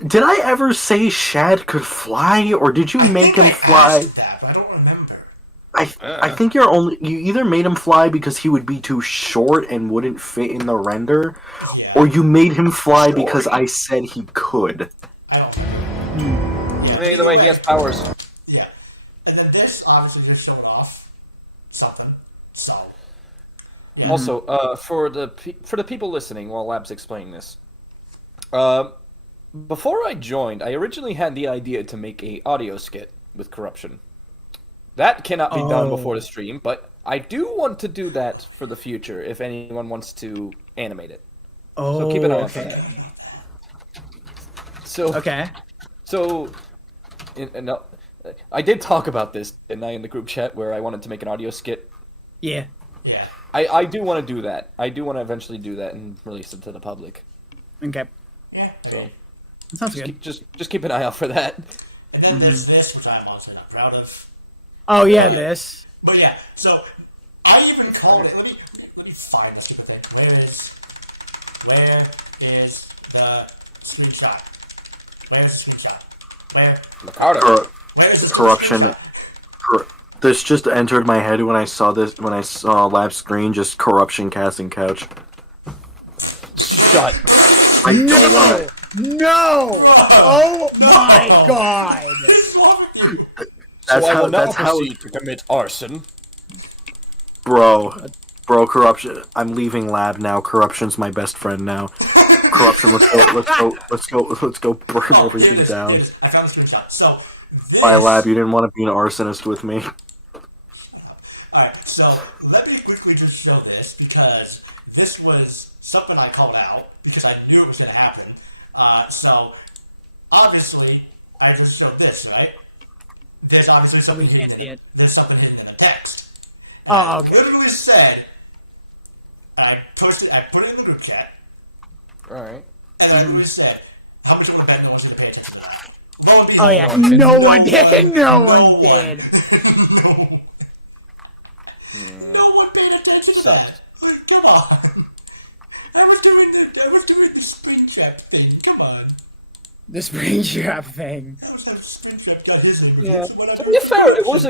Did I ever say Shad could fly, or did you make him fly? asked that, but I don't remember. I think you either made him fly because he would be too short and wouldn't fit in the render, Yeah. or you made him fly because I said he could. I don't. Yeah, Either way, he has powers. Yeah, and then this obviously just showed off something. So. Yeah. Also, for the people listening while Lab's explaining this, before I joined, I originally had the idea to make a audio skit with corruption. That cannot be done before the stream, but I do want to do that for the future if anyone wants to animate it. Oh, So keep an eye out for that. So Okay. So, I did talk about this, didn't I, in the group chat where I wanted to make an audio skit. Yeah. Yeah. I do want to do that. I do want to eventually do that and release it to the public. Okay. Yeah. So That sounds good. just keep an eye out for that. And then there's this, which I'm also not proud of. Oh yeah, this. But yeah, so I even called it. Let me find the stupid thing. Where is the screenshot? Where's the screenshot? Where's the Corruption. screenshot? This just entered my head when I saw this. When I saw Lab's screen, just corruption casting couch. Shut. I don't want it. No! Oh my god! This is wrong with you. That's So I will now that's how, proceed to commit arson. bro. Corruption. I'm leaving Lab now. Corruption's my best friend now. Corruption. Let's go burn Oh, everything down. I found the screenshot. So this, Bye, Lab. You didn't want to be an arsonist with me. Alright, so let me quickly just show this because this was something I called out because I knew it was going to happen. So obviously, I just showed this, right? There's obviously something we can't hidden. see it. There's something hidden in the text. Oh, okay. Literally said, and I put it in the group chat, Alright. and I literally said, how much would Ben want you to pay attention to that? Lo and Oh behold, yeah, no one did. No one did. No one paid attention to Sucked. that. Come on. Springtrap thing. Come on. The Springtrap thing. That was that Springtrap got his name. Yeah. To be fair, it was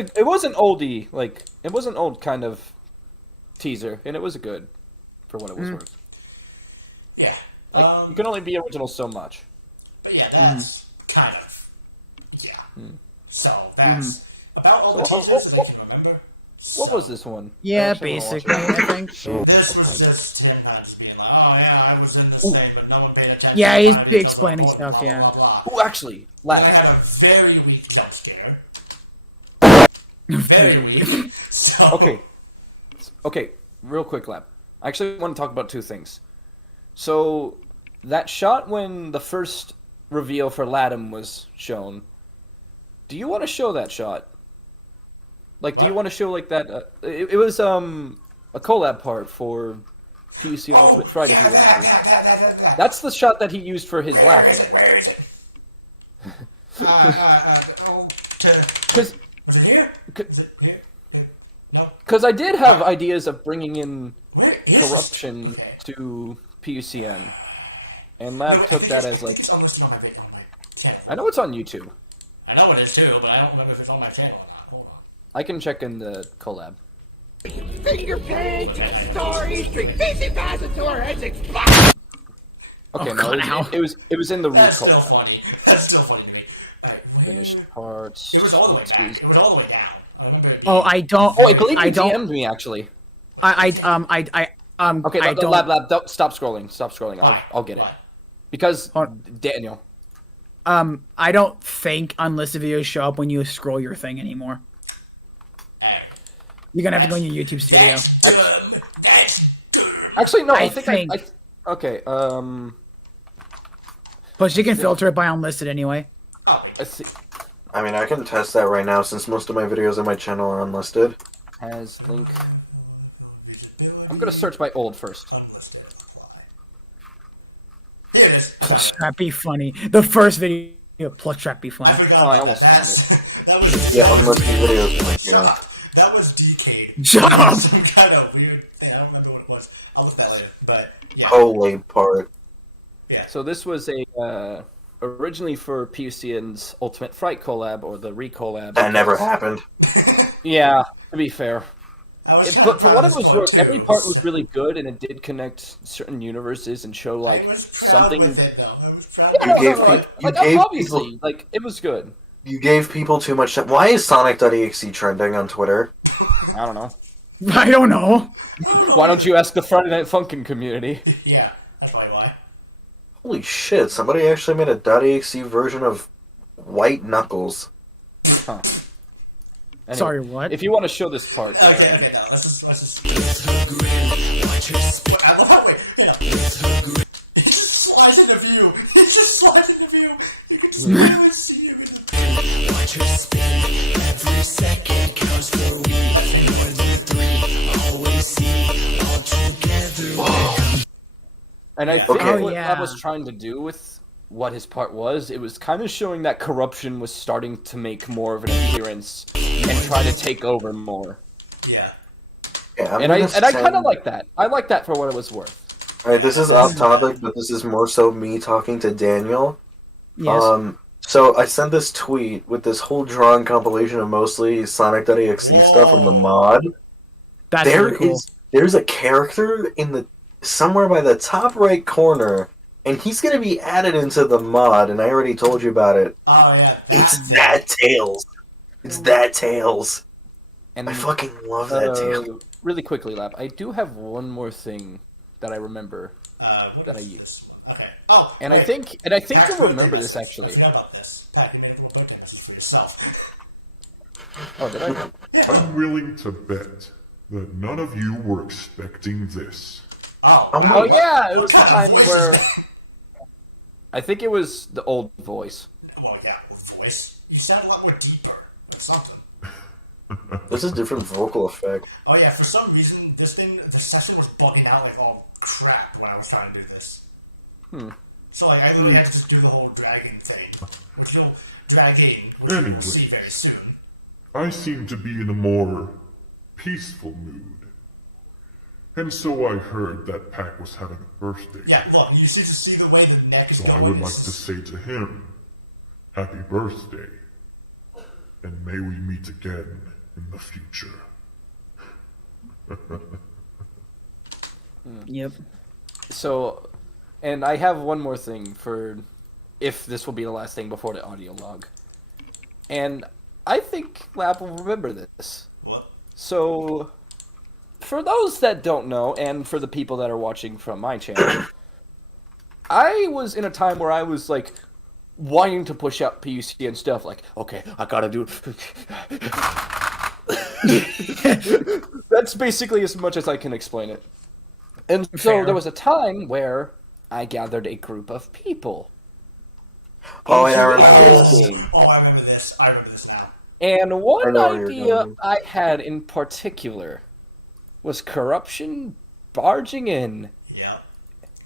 an oldie, like it was an old kind of teaser, and it was good for what it was worth. Yeah. Like you can only be original so much. But yeah, that's kind of So that's about all the So teasers that I can remember. What was this one? Yeah, I actually wanna watch basically, it. I think. This was just Tim Hunt being like, oh yeah, I was in this thing, but no one paid attention. Yeah, he's I did explaining something stuff, important, yeah. blah, blah, blah, Oh, actually, blah. And I Lab. had a very weak jump scare. Very weak. So, Okay, real quick, Lab. I actually want to talk about two things. So, that shot when the first reveal for LATM was shown, do you want to show that shot? Like, do you want to show, like, that... it was, a collab part for PUC and Ultimate Fright, if you remember. that. That's the shot that he used for his Where is laughing. it? Where is it? Because Was it here? Is it here? Here? No. I did have ideas of bringing in Where is corruption it? Okay. to PUCN. And Lab took that as, like... It's almost on my video, on my channel. I know it's on YouTube. I know it is too, but I don't remember if it's on my channel or not. Hold on. I can check in the collab. Finger paint, story, drink busy passator, heads explode. Okay, Oh, no, God, it was in the That's still recall. funny. That's still funny to me. Alright, Finished parts. it was all the way It down. is- It was all the way down. I remember it. Oh, I don't. Oh, I believe I you don't. DM'd me actually. I Okay, I don't. lab, don't stop scrolling. Stop scrolling. I'll get it. Fine. Because Hold- Daniel. I don't think unlisted videos show up when you scroll your thing anymore. Alright. You're gonna have to go in your YouTube studio. That's dumb. That's dumb. Actually, no. I I think. think- Okay. Plus, you can filter it by unlisted anyway. Oh, I see. I mean, I can test that right now since most of my videos on my channel are unlisted. Has link. I'm gonna search by old first. unlisted. Here it is. Plus trap be funny. The first video, plus trap be I funny. forgot Oh, I about almost that. found That was Yeah, unlisted videos. Yeah. That was DK. Shut up! Some kind of weird thing. I don't remember what it was. I'll look that later. But yeah. Collab part. Yeah. So this was a originally for PUCN's Ultimate Fright collab or the re-collab. That never happened. Yeah, to be fair. I was But for what it shocked was by worth, this every too. part was really good, and it did connect certain universes and show like I was proud something. with it, though. I was proud Yeah, with You it. gave like, you like, gave obviously, people like it was good. you gave people too much time. Why is Sonic.exe trending on Twitter? I don't know. I don't know. Why don't you ask the Friday Night Funkin' community? Yeah, that's probably why. Holy shit, somebody actually made a .exe version of White Knuckles. Huh. Anyway, Sorry, what? If you want to show this part, Okay, okay, now let's just. What, I love how, wait, you know, he just slides in the view. He just slides in the view. You can just barely see him. Watch her spin. Every second counts for we. More than three. Always see. All together. and I think Okay. what Oh, yeah. I was trying to do with what his part was, it was kind of showing that corruption was starting to make more of an appearance and try to take over more. Yeah. Yeah, And I kind of like that. I like that for what it was worth. Alright, this is off topic, but this is more so me talking to Daniel. Yes. So I sent this tweet with this whole drawn compilation of mostly Sonic.exe stuff from the mod. That's really cool. There's a character in the somewhere by the top right corner, and he's gonna be added into the mod, and I already told you about it. Oh, yeah. It's that Tails. It's that Tails. And I fucking love that Tails. really quickly, Lap, I do have one more thing that I remember What that I is use. this? Okay. Oh, And wait. I think Pat, you'll remember this I actually. forgot about this. Pat, you made a little birthday message for yourself. Oh, did I? I'm willing to bet that none of you were expecting this. Oh, Oh, Oh yeah, it What was the kind of time voice where is that? I think it was the old voice. Oh, yeah, voice. You sound a lot more deeper. Or something. This is different vocal effect. Oh, yeah, for some reason, the session was bugging out like all crap when I was trying to do this. So, like, I literally had to just do the whole dragging thing. Which you'll dragging, which Anyway. you'll see very soon. I seem to be in a more peaceful mood. And so I heard that Pac was having a birthday Yeah, today. look, you see the way the neck is So going. I would like to say to him, happy birthday, and may we meet again in the future. Yep. So, and I have one more thing for if this will be the last thing before the audio log. And I think Lab will remember this. What? So, for those that don't know, and for the people that are watching from my channel, I was in a time where I was like wanting to push out PUC and stuff. Like, okay, I gotta do. That's basically as much as I can explain it. And so Fair. there was a time where I gathered a group of people. Oh, yeah, I into a remember quiz this. game. Oh, I remember this. I remember this now. And I one know where you're idea going. I had in particular was corruption barging in Yeah.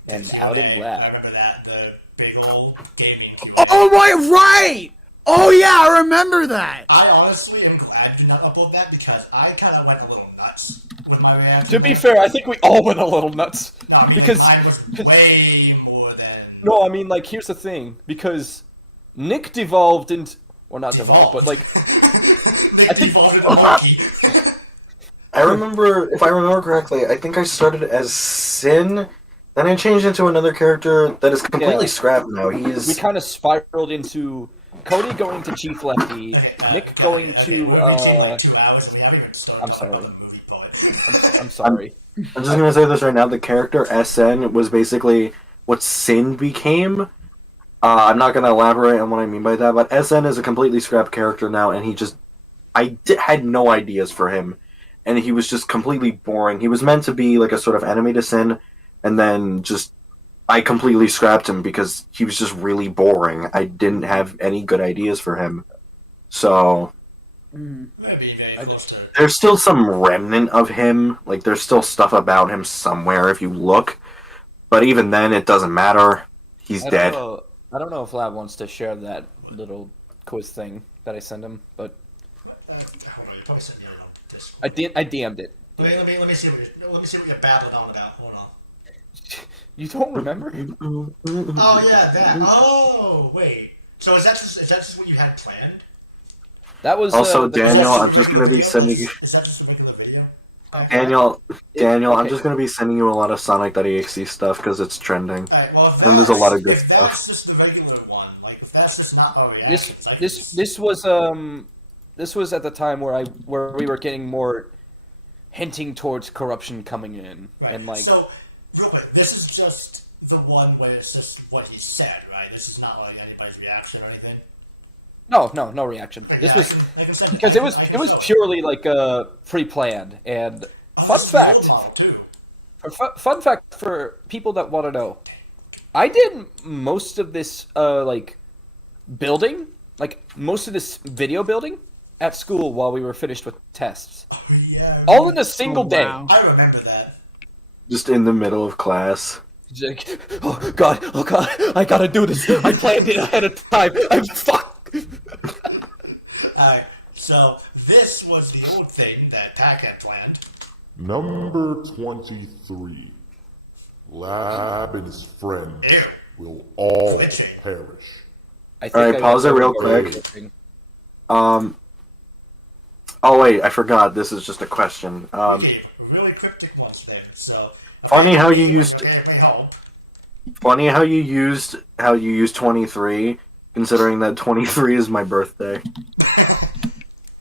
and outing I Lab. remember that. The big old gaming. Oh my right! Oh yeah, I remember that. I honestly am glad you did not upload that because I kind of went a little nuts with my reaction. To be fair, I think we all went a little nuts. No, I mean, because mine was way more than. no, I mean like here's the thing because Nick devolved into or not devolved, but like I think. I remember, if I remember correctly, I think I started as Sin, then I changed into another character that is completely Yeah. scrapped now. we He's kind of spiraled into Cody going to Chief Lefty, Nick going to I'm sorry. I'm sorry. I'm just gonna say this right now. The character SN was basically what Sin became. I'm not gonna elaborate on what I mean by that, but SN is a completely scrapped character now, and had no ideas for him, and he was just completely boring. He was meant to be like a sort of enemy to Sin, and then I completely scrapped him because he was just really boring. I didn't have any good ideas for him, so. Maybe very close to. There's still some remnant of him. Like, there's still stuff about him somewhere if you look. But even then, it doesn't matter. He's dead. I don't know if Lab wants to share that little quiz thing that I sent him, but I DM'd it. Let me see what you're battling on about. Hold on. You don't remember? Oh yeah, that. Oh wait. So is that just what you had planned? That was Also, the- Daniel, I'm just gonna be sending you. Is that just a regular video? Daniel, I'm okay. just gonna be sending you a lot of Sonic.exe stuff because it's trending. Alright, well, if And there's a lot of good if stuff. that's just the regular one, like if that's just not a reaction, This it's like- this was at the time where we were getting more hinting towards corruption coming in Right. and like So, real quick, this is just the one where it's just what he said, right? This is not like anybody's reaction or anything. no reaction. This was because it was purely like pre-planned and fun fact. Fun fact for people that want to know, I did most of this building, like most of this video building at school while we were finished with tests. Oh, yeah, All in a single day. wow. I remember that. Just in the middle of class. It's like, oh god, I gotta do this. I planned it ahead of time. I'm fuck. Alright, so this was the old thing that Pac had planned. Number 23. Lab and his friends Ew. will all Glitching. perish. I think Alright, I pause it real remember quick. everything. Oh wait, I forgot. This is just a question. Okay, really cryptic ones then. So Funny how you used- Okay, wait, hold. Funny how you used 23, considering that 23 is my birthday.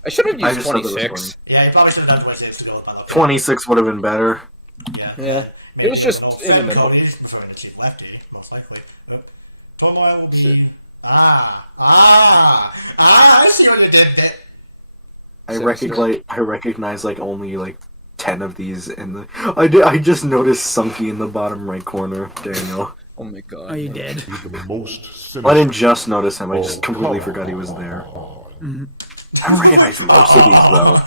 I should have I used just thought that was 26. Yeah, you probably should have done 26 to go up on the 26 would have been better. Yeah. Yeah, it was just Oh, in the Fed middle. Cody is preferring to Chief Lefty, most likely. Nope. Turmoil will be. Shit. I see what you did there. I recognize like only like 10 of these in the. I just noticed Sunky in the bottom right corner, Daniel. Oh my god. Oh, you did. He's the most sinister. Well, I didn't just notice him. I just Oh, completely come forgot he was there. on. I don't recognize most of these though.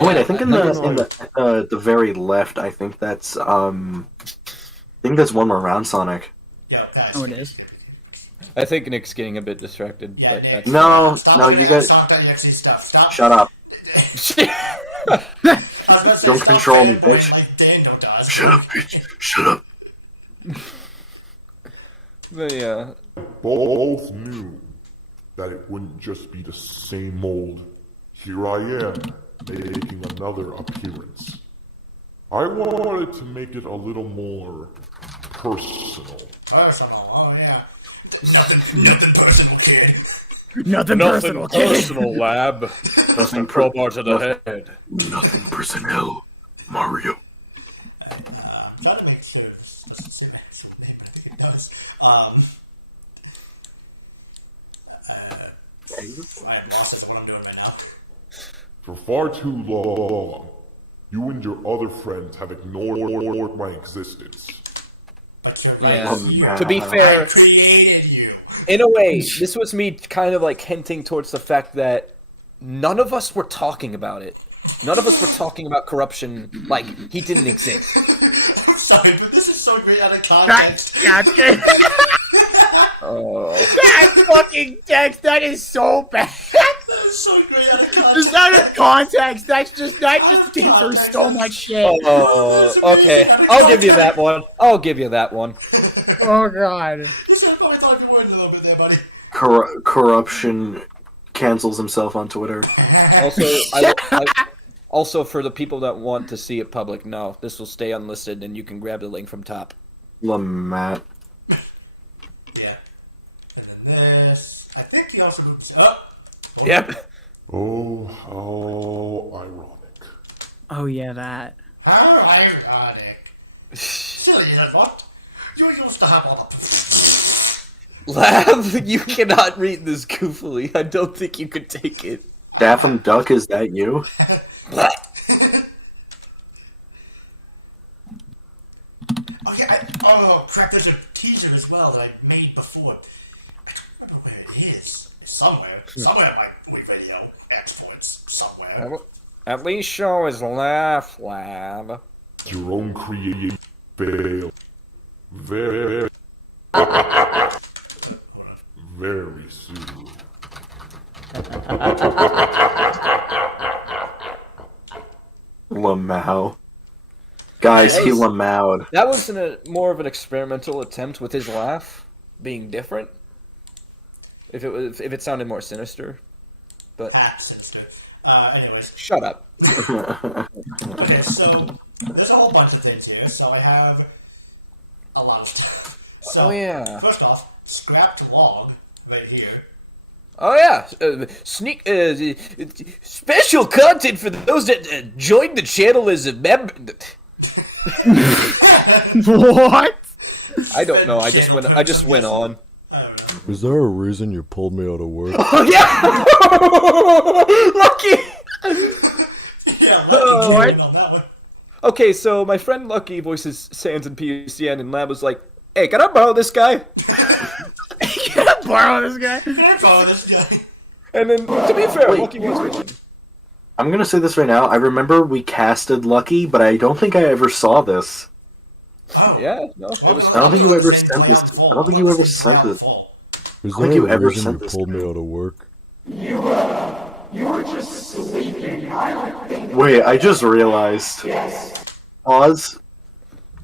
Oh, wait, I think in the very left, I think that's one more round Sonic. Yeah, pass. Oh, it is. I think Nick's getting a bit distracted, Yeah, but Nick. that's No, Stop no, doing you that guys, Sonic.exe stuff. Stop. shut up. Don't control me, bitch. Like Daniel does. Shut up, bitch. Shut up. But yeah. Both knew that it wouldn't just be the same old, here I am, making another appearance. I wanted to make it a little more personal. Personal, oh yeah. Nothing personal, kid. Nothing personal, kid. personal, lab. Just a crowbar to the head. Nothing personnel, Mario. I'm trying to make sure this doesn't say my actual name, but I think it does. My boss is what I'm doing right now. For far too long, you and your other friends have ignored my existence. But you're Yeah. right. To be fair, I created you. in a way, this was me kind of like hinting towards the fact that none of us were talking about it. None of us were talking about corruption like he didn't exist. I'm sorry, but this is so great out of context. Oh. That fucking text, that is so bad. That is so great out of context. Just out of context, that just gives her so much shit. Oh, okay. I'll give you that one. I'll give you that one. Oh god. You should have probably talked your words a little bit there, buddy. Corruption cancels himself on Twitter. Also, for the people that want to see it public, no, this will stay unlisted, and you can grab the link from top. Lamat. Yeah. And then this. I think he also groups up. Yep. Oh, how ironic. Oh yeah, that. How ironic. Silly fuck. You used to have all the. Lab, you cannot read this goofily. I don't think you could take it. Daffy Duck, is that you? Okay, oh crap, there's a teaser as well that I made before. I don't remember where it is. It's somewhere. Somewhere in my video. Exports somewhere. At least show his laugh, Lab. Your own creative fail. Very, very soon. Lamau. Guys, he lamaued. That was more of an experimental attempt with his laugh being different. If it sounded more sinister, but Sinister. Anyways. Shut up. Okay, so there's a whole bunch of things here. So I have a lot of stuff. So, Oh, yeah. First off, scrapped log right here. Oh yeah, special content for those that joined the channel as a member. What? I don't know. I just went on. Is there a reason you pulled me out of work? Oh yeah, Lucky. What? Okay, so my friend Lucky voices Sans and PUCN, and Lab was like, "Hey, can I borrow this guy?" Can I borrow this guy? Can I borrow this guy? And then, to be fair, Lucky was bitching. I'm gonna say this right now. I remember we casted Lucky, but I don't think I ever saw this. Yeah, no, it was. I don't think you ever sent this. I don't think you ever sent this. Is think there you a ever reason sent you this pulled to me me. out of work? You were just sleeping. I don't think. Wait, I just realized. Yes. Pause.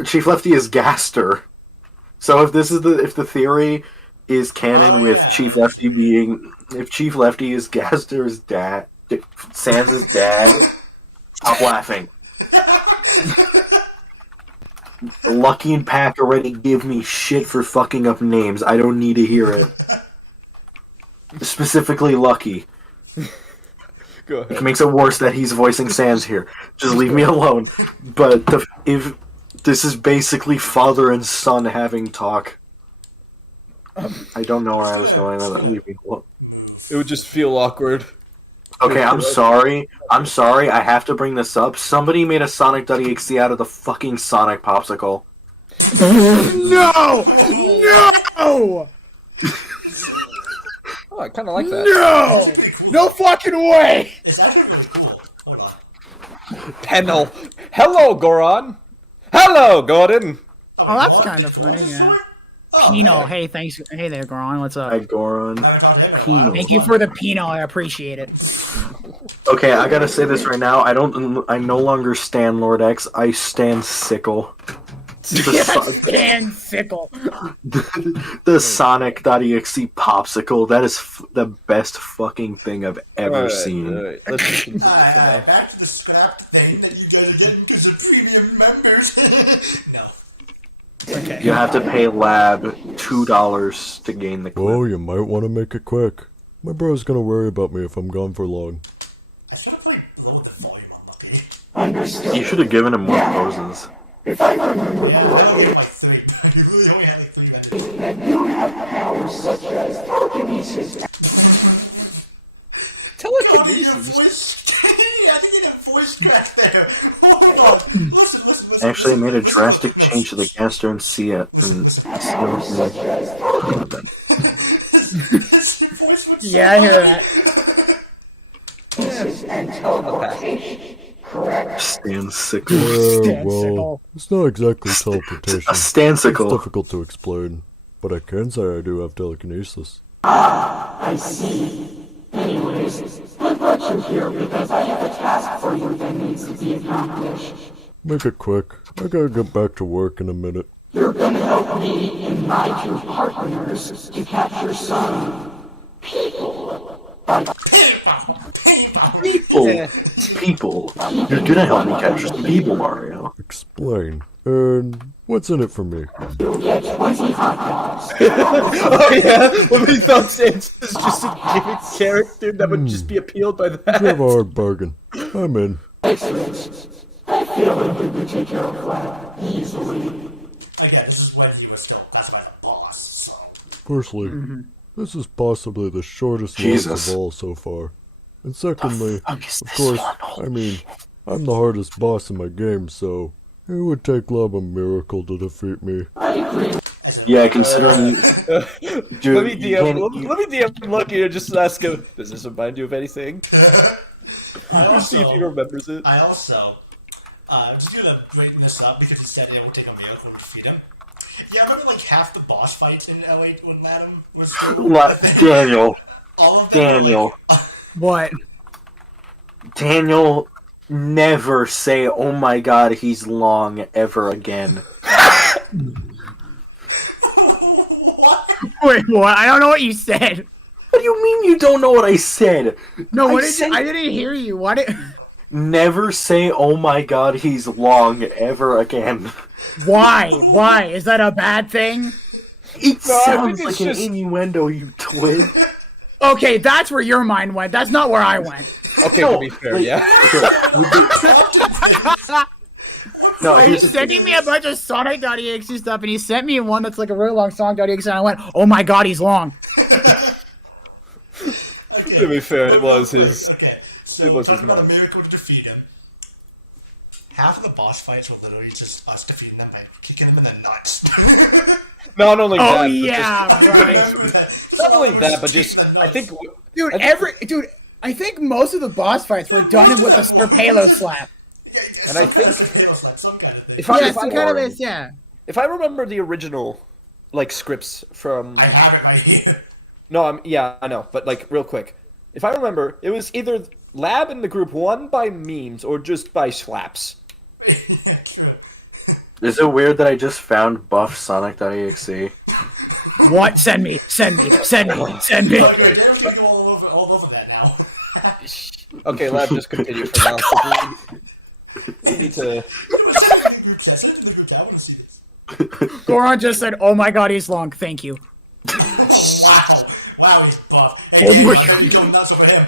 Chief Lefty is Gaster. So if the theory is canon with Chief Lefty being, if Chief Lefty is Gaster's dad, Sans' dad, stop laughing. Lucky and Pack already give me shit for fucking up names. I don't need to hear it. Specifically Lucky. Go It ahead. makes it worse that he's voicing Sans here. Just leave me alone. But if this is basically father and son having talk. I don't know where I was going with that. Leave me alone. It would just feel awkward. Okay, I'm sorry. I'm sorry. I have to bring this up. Somebody made a Sonic.exe out of the fucking Sonic popsicle. No! No! Oh, I kind of like that. No! No fucking way! It's actually really cool. Hold on. Pennell. Hello, Goron. Hello, Gordon. Oh, that's kind of funny, yeah. penal. Hey, thanks. Hey there, Goron. What's up? Hi, Goron. Penal. Thank you for the penal. I appreciate it. Okay, I gotta say this right now. I no longer stan Lord X. I stan Sickle. Stan Sickle. The Sonic.exe popsicle. That is the best fucking thing I've ever seen. Alright, let's just continue for now. Back to the scrap thing that you guys get because of premium members. No. Okay. You have to pay Lab $2 to gain the Well, clip. you might want to make it quick. My bro's gonna worry about me if I'm gone for long. I should have played Blow the Volume up, okay? You should have given him more poses. Yeah, I only had like 3. I really only had like 3 members. Telekinesis. I think you had voice crack there. Listen. Actually made a drastic change to the caster and see it. Yeah, I hear that. Stan Sickle. Yeah, Stan well, Sickle. it's not exactly teleportation. A It's Stansicle. difficult to explain, but I can say I do have telekinesis. Make it quick. I gotta get back to work in a minute. People. You're gonna help me capture some people, Mario. Explain. And what's in it for me? Oh yeah, when we thought Sans is just a gimmick character that would just be appealed by You have that. a hard bargain. I'm in. Again, this is when he was still, that's why the boss, so. Firstly, this is possibly the shortest walk Jesus. of all so far. And secondly, fuck is of this course, one? Holy I mean, I'm the hardest boss in my game, so it would take love a miracle to defeat me. Yeah, considering dude, Let me you DM. can't- Let me DM Lucky and just ask him. Does this remind you of anything? See if he remembers it. I also, just gonna bring this up because he said it would take a miracle to defeat him. Yeah, I remember like half the boss fights in L8 when LATM was. Daniel. All of them Daniel. What? Daniel, never say, oh my god, he's long ever again. What? Wait, what? I don't know what you said. What do you mean you don't know what I said? No, what I did said- you? I didn't hear you. What? Never say, oh my god, he's long ever again. Why? Why? Is that a bad thing? It No, I sounds think like it's an just- innuendo, you twig. Okay, that's where your mind went. That's not where I went. Okay, to be fair, wait. yeah. No, here's He's the sending me a bunch of Sonic.exe stuff, and he sent me one that's like a really long Sonic.exe, and I went, oh my god, he's long. Okay. To be fair, it was his. Okay, so It was his talking about a mom. miracle to defeat him. Half of the boss fights were literally just us defeating them by kicking them in the nuts. Not only Oh that, but yeah, just- right. not only that, but just I think Dude, I think most of the boss fights were done with a Sir Halo slap. And I think some kind of thing. if I, Yeah, if, some I kind of this, yeah. if I remember the original like scripts from I have it right here. no, yeah, I know, but like real quick, if I remember, it was either Lab and the group won by memes or just by slaps. Yeah, true. Is it weird that I just found buff Sonic.exe? What? Send me. Send me. Send me. Send me. Okay, we're going all over that now. Okay, Lab, just continue for now. 'Cause we need to. Send it in the group chat. Send it in the group chat. I want to see this. Goron just said, oh my god, he's long. Thank you. Wow. Wow, he's buff. Oh Hey, my I'm God. gonna go nuts over him.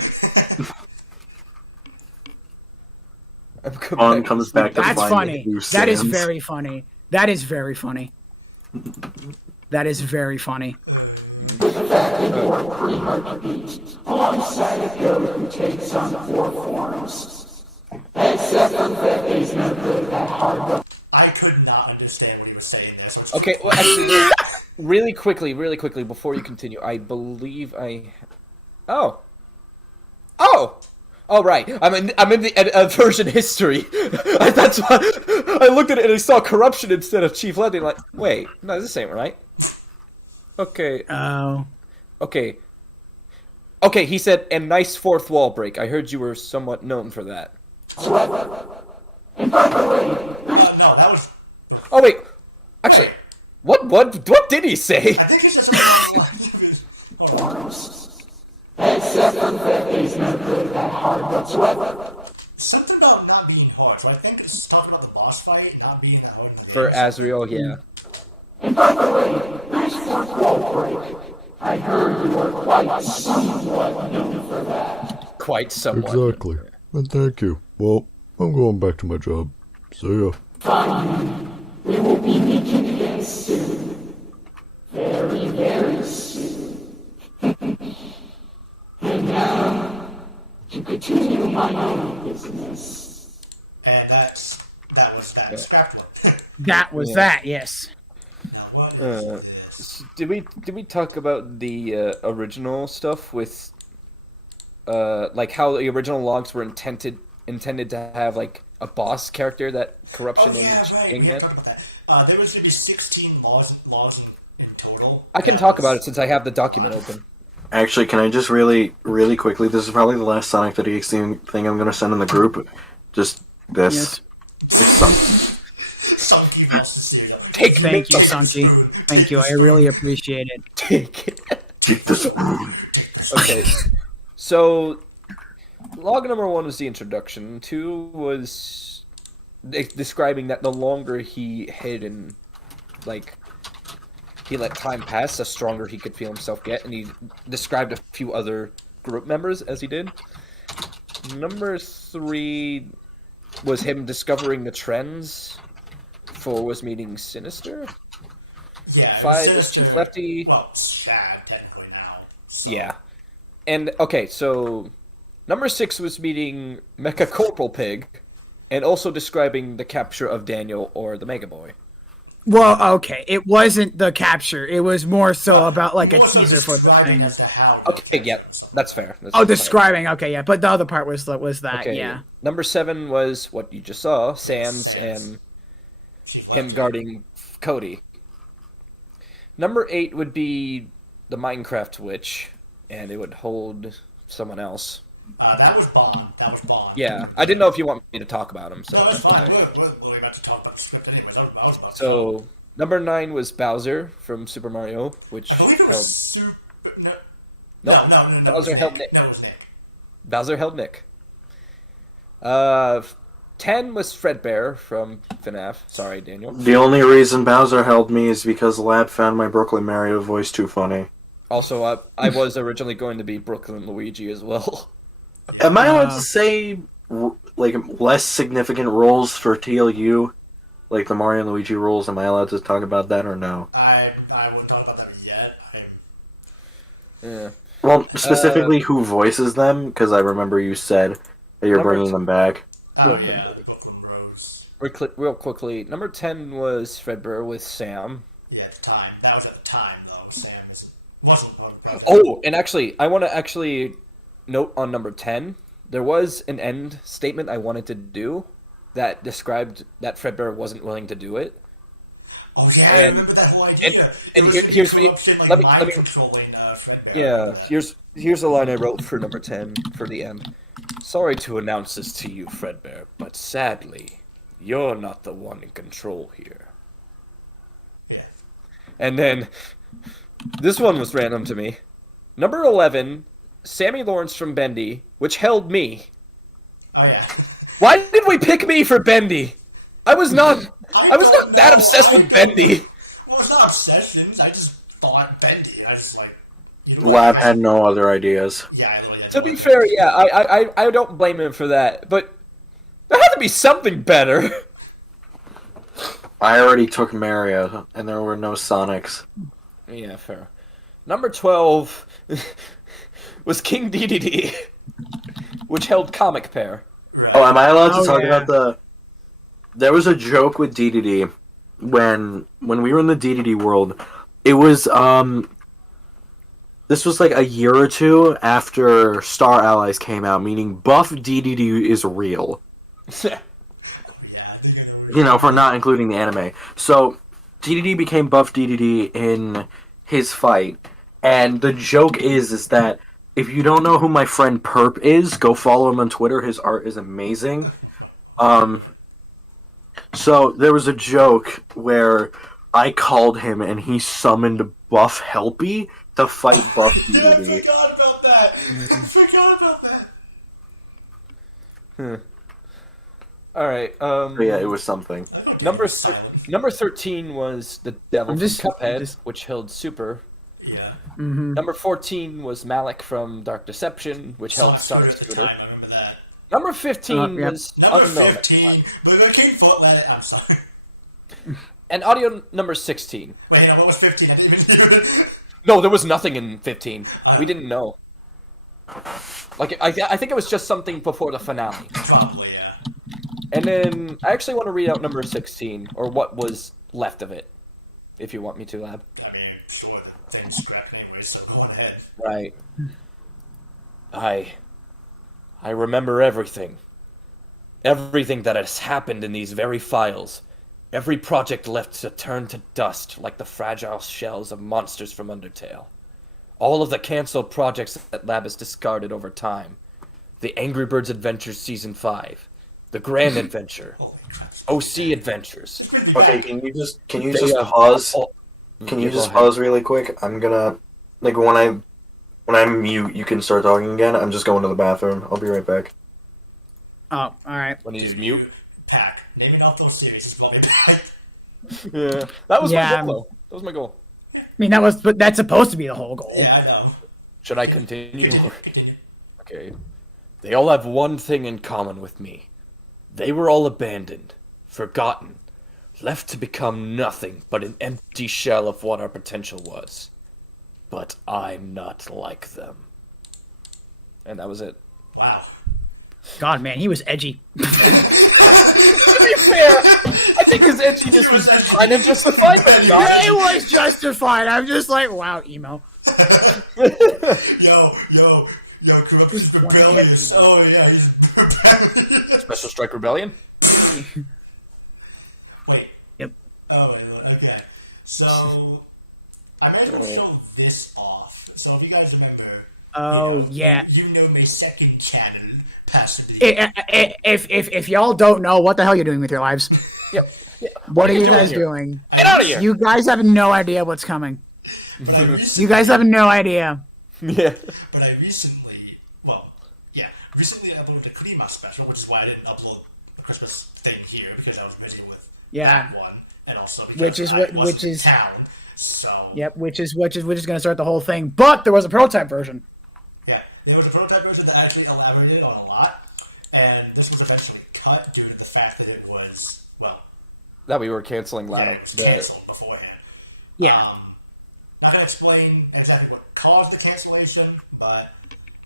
On comes back to That's find funny. who That is Sans. very funny. That is very funny. That is very funny. I could not understand what he was saying there. So I was Okay, well, actually, really quickly, before you continue, I believe I. Oh. Oh, right. I'm in the version history. That's why I looked at it and I saw corruption instead of Chief Landing. Like, wait, no, this ain't right. Okay. Oh. Okay. Okay, he said, and nice fourth wall break. I heard you were somewhat known for that. No, that was. Oh, wait. Actually, what did he say? I think it's just like something about not being hard. So I think it's talking about the boss fight not being that hard. For Azrael, yeah. Quite somewhat. Exactly. And thank you. Well, I'm going back to my job. See ya. And that was that scrapped one. That was that, yes. Now what is this? Did we talk about the original stuff with like how the original logs were intended to have like a boss character that corruption and Right. gang We meant? talked about that. There was going to be 16 laws in total. I can talk about it since I have the document open. Actually, can I just really quickly? This is probably the last Sonic the DxD thing I'm gonna send in the group. Just this. Yes. It's something. Some people see it. Thank you, Sanki. Thank you. I really appreciate it. Take it. Take the spoon. Okay. So, log number 1 was the introduction. 2 was describing that the longer he hid and, like, he let time pass, the stronger he could feel himself get, and he described a few other group members as he did. Number 3 was him discovering the trends. 4 was meeting Sinister. Yeah, 5 was Chief Lefty. Well, sad technically now. So. Yeah. And, okay, so number 6 was meeting Mecha Corporal Pig, and also describing the capture of Daniel or the Mega Boy. Well, okay. It wasn't the capture. It was more so about like a It wasn't teaser for the describing thing. as to how Okay, yeah, that's fair. That's Oh, fair. describing. Okay, yeah. But the other part was that. Okay, Yeah. number 7 was what you just saw, Sans and him guarding Cody. Number 8 would be the Minecraft Witch, and it would hold someone else. That was Bond. Yeah, I didn't know if you want me to talk about him, so No, that's that's fine. okay. We're about to talk about the script anyways. I was about to. So, number 9 was Bowser from Super Mario, which I believe it held... was Super. No. Nope. No. Bowser held Nick. No, it was Nick. Bowser held Nick. 10 was Fredbear from FNAF. Sorry, Daniel. The only reason Bowser held me is because Lab found my Brooklyn Mario voice too funny. Also, I was originally going to be Brooklyn Luigi as well. Am I allowed to say like less significant roles for TLU, like the Mario and Luigi rules? Am I allowed to talk about that or no? I won't talk about that yet. Yeah. Well, specifically who voices them, because I remember you said that you're Number bringing them back. Yeah, Brooklyn Rose. Real quickly, number 10 was Fredbear with Sam. Yeah, at the time. That was at the time, though. Sam wasn't. Oh, and actually, I want to actually note on number 10, there was an end statement I wanted to do that described that Fredbear wasn't willing to do it. Oh yeah, I And- remember that whole idea. and There was here's me- corruption, like, let me- mind let me- controlling Fredbear. Yeah, here's a line I wrote for number 10 for the end. Sorry to announce this to you, Fredbear, but sadly, you're not the one in control here. Yeah. And then, this one was random to me. Number 11, Sammy Lawrence from Bendy, which held me. Oh yeah. Why did we pick me for Bendy? I was not that obsessed with Bendy. It was not obsessions. I just thought Bendy. I just like. Lab had no other ideas. Yeah, I really had To be fair, yeah, I don't blame him for that, but there had to be something better. I already took Mario, and there were no Sonics. Yeah, fair. Number 12 was King DDD, which held Comic Pair. Oh, am I allowed to Oh, talk yeah. about the... There was a joke with DDD when we were in the DDD world. It was, this was like a year or two after Star Allies came out, meaning buff DDD is real. Yeah, I think I know. You know, for not including the anime. So, DDD became buff DDD in his fight. And the joke is that if you don't know who my friend Perp is, go follow him on Twitter. His art is amazing. So there was a joke where I called him and he summoned Buff Helpy to fight Buff Yeah, I Unity. forgot about that. I forgot about that. All right. But yeah, it was something. Number 13 was the Devil from Cuphead, which held Super. Yeah. Number 14 was Malik from Dark Deception, which held Sonic Scooter. I remember that. Number 15 Yep. was Number Unknown. 15, but I can't fault that. I'm sorry. And audio number 16. Wait, no, what was 15? I didn't even do it. No, there was nothing in 15. We didn't know. Like, I think it was just something before the finale. Probably, yeah. And then I actually want to read out number 16, or what was left of it, if you want me to, Lab. I mean, sure, the thing's scrapped anyway, so go on ahead. Right. I remember everything. Everything that has happened in these very files. Every project left to turn to dust like the fragile shells of monsters from Undertale. All of the cancelled projects that Lab has discarded over time. The Angry Birds Adventures Season 5. The Grand Adventure. OC Adventures. Okay, can you just pause? Can you just pause really quick? I'm gonna when I'm mute, you can start talking again. I'm just going to the bathroom. I'll be right back. Oh, all right. When he's mute? Pack. Naming off those series is probably Yeah. That was Yeah. my goal, though. That was my goal. I mean, that's supposed to be the whole goal. Yeah, I know. Should I continue? Continue. Okay. They all have one thing in common with me. They were all abandoned, forgotten, left to become nothing but an empty shell of what our potential was. But I'm not like them. And that was it. Wow. God, man, he was edgy. To be fair, I think his edginess was kind of justified, but not. It was justified. I'm just like, wow, emo. Yo, Corruption's Just wanted to rebellious. hit me. Oh, yeah, he's rebellious. Special Strike Rebellion? Wait. Yep. Oh, wait, okay. So, I made to show this off. So, if you guys remember, Oh, yeah. you know my second channel, possibly. If y'all don't know, what the hell are you doing with your lives? Yep. Yeah. What are you doing guys here? doing? Get out of here! You guys have no idea what's coming. You guys have no idea. Yeah. But I recently uploaded a Klima special, which is why I didn't upload the Christmas thing here, because I was busy with Yeah. that one, and also because Which is I what- wasn't which in is- town, so... Yep, which is going to start the whole thing. But there was a prototype version. Yeah, there was a prototype version that actually elaborated on a lot, and this was eventually cut due to the fact that it was, well, That we were canceling it was canceled beforehand. Yeah. Not going to explain exactly what caused the cancellation, but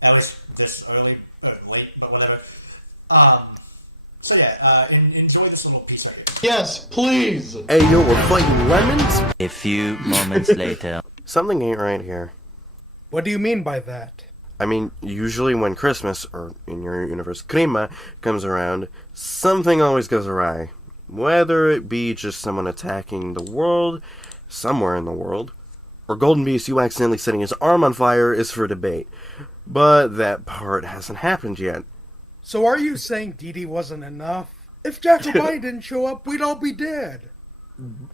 that was this early, or late, but whatever. So yeah, enjoy this little piece right here. Yes, please. Hey, yo, we're fighting lemons? A few moments later. Something ain't right here. What do you mean by that? I mean, usually when Christmas, or in your universe, Crema, comes around, something always goes awry. Whether it be just someone attacking the world, somewhere in the world, or Golden Beast you accidentally setting his arm on fire is for debate. But that part hasn't happened yet. So are you saying Dee Dee wasn't enough? If Jacobite didn't show up, we'd all be dead.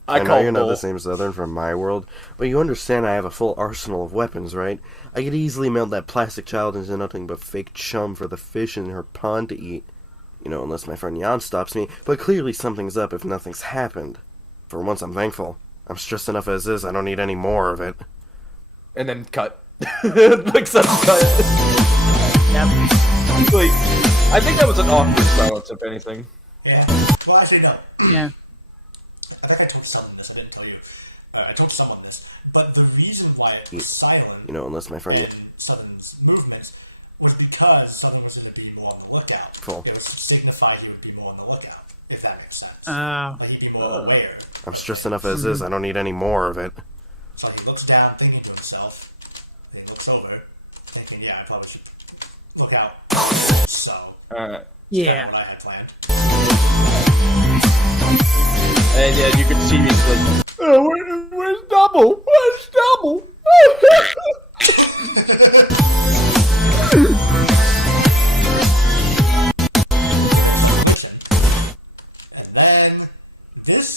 I know you're not the same Southern from my world, but you understand I have a full arsenal of weapons, right? I could easily melt that plastic child into nothing but fake chum for the fish in her pond to eat. You know, unless my friend Jan stops me, but clearly something's up if nothing's happened. For once I'm thankful. I'm stressed enough as is, I don't need any more of it. And then cut. Like some cut. Yep. Like, I think that was an awkward silence, if anything. Yeah. Well, actually, no. Yeah. I think I told someone this. I didn't tell you. I told someone this. But the reason why it was silent, You know, unless my friend... in Southern's movements was because Southern was going to be more on the lookout. Cool. It was signified he would be more on the lookout, if that makes sense. Like he'd be more aware. I'm stressed enough as is, I don't need any more of it. So he looks down, thinking to himself. And he looks over, thinking, yeah, I probably should look out. So, Alright. Yeah. what I had planned. And yeah, you could see me like, oh, where's Double? Where's Double?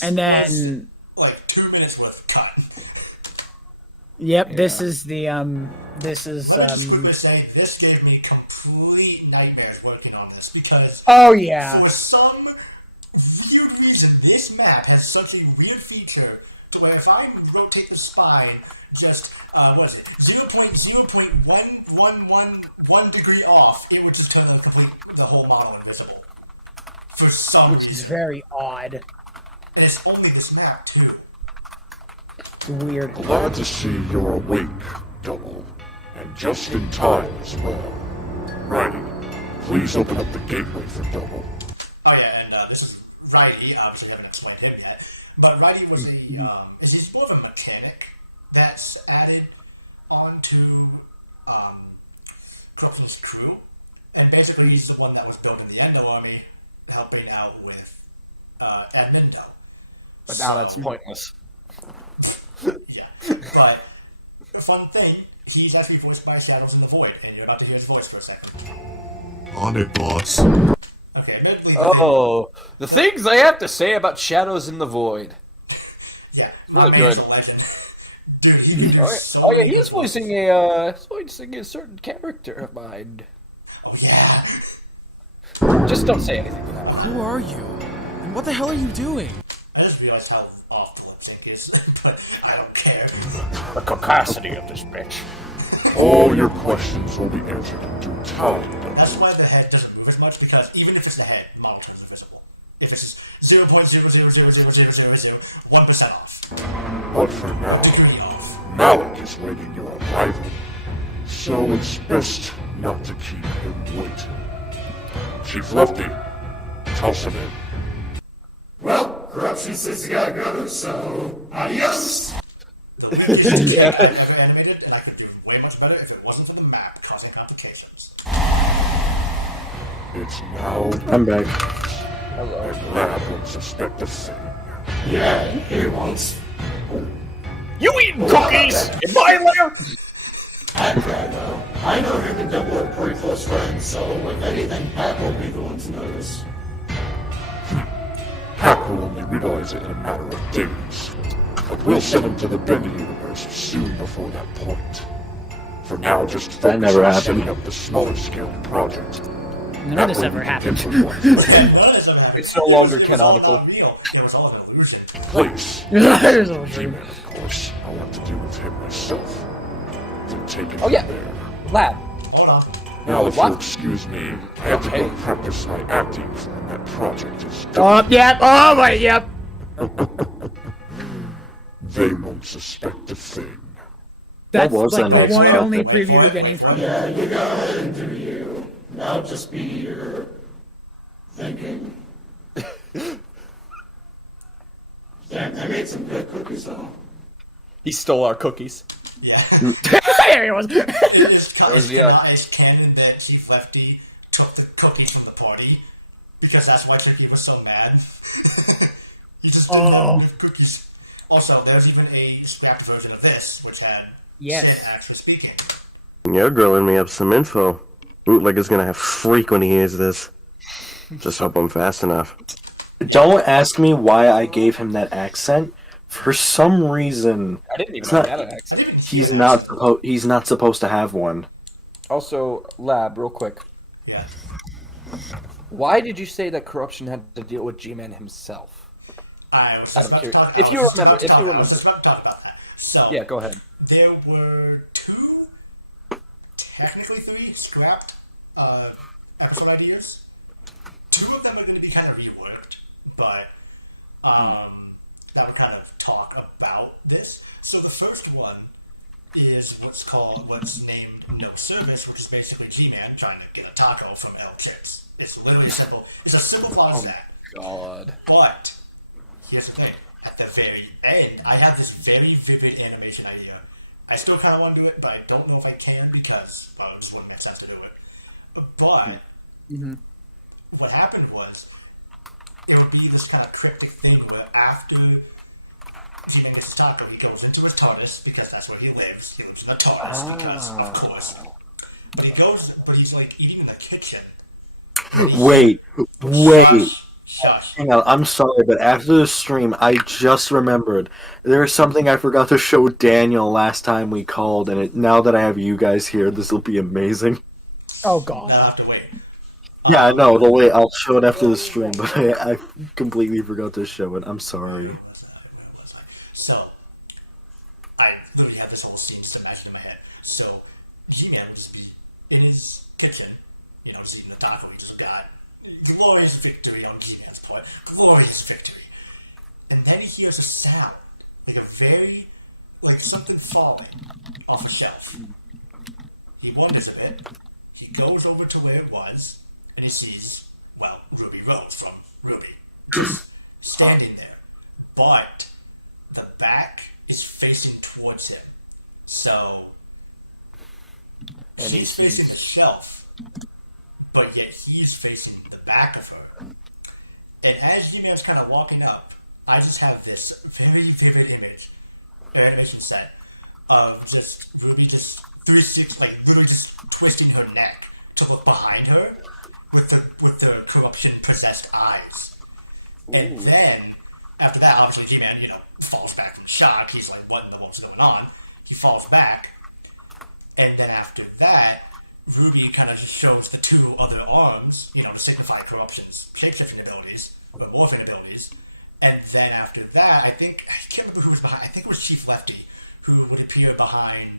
And then like 2 minutes worth of cut. Yep, Yeah. this is the this is Let me just quickly say, this gave me complete nightmares working on this because oh yeah. for some weird reason, this map has such a weird feature to where if I rotate the spine just, what is it, 0.0.1111 degree off, it would just turn the whole model invisible. For some Which is reason. very odd. And it's only this map, too. It's weird. Glad to see you're awake, Double. And just in time as well. Righty, please open up the gateway for Double. Oh yeah, and this is Righty, obviously haven't explained him yet, but Righty was he's more of a mechanic that's added onto Corruption's crew, and basically he's the one that was building the Endo army, helping out with Admindo. But now that's pointless. Yeah, but the fun thing, he's actually voiced by Shadows in the Void, and you're about to hear his voice for a second. On it, boss. Okay, oh, the things I have to say about Shadows in the Void. Yeah, really good. Dude, Oh yeah, he's voicing a certain character of mine. Oh yeah. Just don't say anything to that. Who are you? And what the hell are you doing? I just realized how off the lip sync is, but I don't care. The capacity of this bitch. All your questions will be answered in due time. That's why the head doesn't move as much, because even if it's the head, model turns invisible. If it's 0.0000001% off. But for now, Malik is waiting your arrival. So it's best not to keep him waiting. Chief Lefty, toss him in. Well, Corruption says you gotta go, so adios. Yeah. Animated, and I could do way much better if it wasn't for the map causing complications. It's now. I'm back. Hello. And Lab won't suspect a thing. Yeah, he won't. You eating cookies in my lair? I'm glad though. I know him and Double are pretty close friends, so if anything, Pat will be the one to notice. Hack will only realize it in a matter of days. But we'll send him to the Bendy universe soon before that point. For now, just focus never on happened. setting up the smaller scale project. None of this ever happened. It's no longer canonical. It was all an illusion. Place. There's a G-Man, of course. I'll have to deal with him myself. Then take it Oh yeah, from there. Lab. Hold on. Now, if What? you'll excuse me, I have to go practice my acting for when that project is done. Oh, yep. Oh, my, yep. They won't suspect a thing. That's was like an the one and expert. only preview we're getting from Yeah, you go ahead and do you. Now just be here. Thinking. Yeah, I made some good cookies though. He stole our cookies. Yeah. There he was. It's canon that Chief Lefty took the cookies from the party, because that's why Tricky was so mad. He just did that with cookies. Also, there's even a scrapped version of this, which had Yes. Sid actually speaking. You're grilling me up some info. Bootlegger's gonna have freak when he hears this. Just hope I'm fast enough. Don't ask me why I gave him that accent. For some reason, I didn't even it's know not, he had an accent. he's not supposed to have one. Also, Lab, real quick. Yeah. Why did you say that Corruption had to deal with G-Man himself? I was Out just of about to curiosity. talk If about- you I was remember, about to if you talk- I was remember. just about to talk about that. So, Yeah, go ahead. there were technically three scrapped episode ideas. Two of them are going to be kind of reworked, but that would kind of talk about this. So the first one is what's named No Service, which is basically G-Man trying to get a taco from L Chips. It's literally simple. It's as simple plot as that. God. But here's the thing: at the very end, I have this very vivid animation idea. I still kind of want to do it, but I don't know if I can because it just wouldn't make sense to do it. But what happened was it would be this kind of cryptic thing where after G-Man gets taco, he goes into his TARDIS because that's where he lives. He lives in a TARDIS because, of course. But he's like eating in the kitchen. Wait. Josh. Hang on, I'm sorry, but after the stream, I just remembered there's something I forgot to show Daniel last time we called, and now that I have you guys here, this will be amazing. Oh God. I'll have to wait. Yeah, I know. The way I'll show it after the stream, but I completely forgot to show it. I'm sorry. So, I literally have this whole scene still matching in my head. So, G-Man was in his kitchen, just eating the taco he just got. Glorious victory on G-Man's part. Glorious victory. And then he hears a sound, like something falling off a shelf. He wonders a bit. He goes over to where it was, and he sees, Ruby Rose from Ruby standing there. But the back is facing towards him. So, And he's facing the shelf, but yet he is facing the back of her. And as G-Man's kind of walking up, I just have this very vivid image, animation set, of just Ruby just 360, literally just twisting her neck to look behind her with the corruption-possessed eyes. Ooh. And then, after that, obviously G-Man, falls back from shock. He's like, what in the world's going on? He falls back. And then after that, Ruby kind of shows the two other arms, to signify corruption's shape-shifting abilities, or morphing abilities. And then after that, I can't remember who was behind, I think it was Chief Lefty, who would appear behind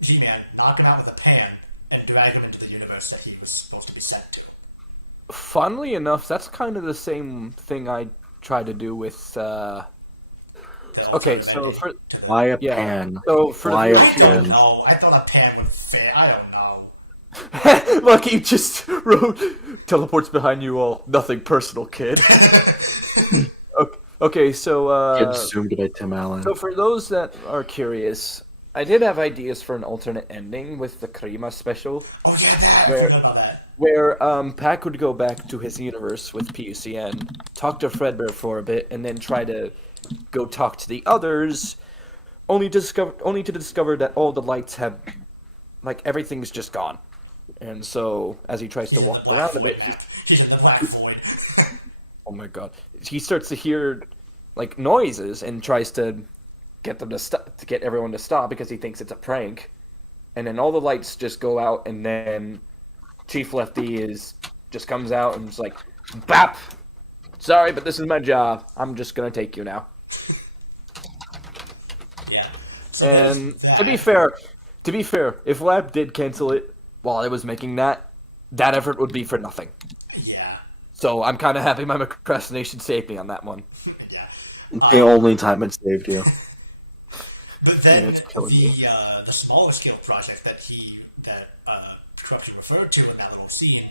G-Man, knock him out with a pan, and drag him into the universe that he was supposed to be sent to. Funnily enough, that's kind of the same thing I tried to do with, okay, so for... Why a pan? So for Why a pan? I don't know. I thought a pan would fit. I don't know. Look, he just wrote, teleports behind you all. Nothing personal, kid. Okay, so... Consumed by Tim Allen. So for those that are curious, I did have ideas for an alternate ending with the Krima special. Oh, yeah, I forgot about that. Where Pac would go back to his universe with PUCN, talk to Fredbear for a bit, and then try to go talk to the others, only to discover that all the lights have, everything's just gone. And so, as he tries to walk around a bit, he's in the black void. Oh my god, he starts to hear noises and tries to get them to get everyone to stop because he thinks it's a prank. And then all the lights just go out, and then Chief Lefty just comes out and is like, "Bap! Sorry, but this is my job. I'm just gonna take you now." Yeah. So and to be fair, if Lab did cancel it while I was making that effort would be for nothing. Yeah. So I'm kind of happy my procrastination saved me on that one. Yeah. The only time it saved you. But then it's killing me. The smaller scale project that Corruption referred to in that little scene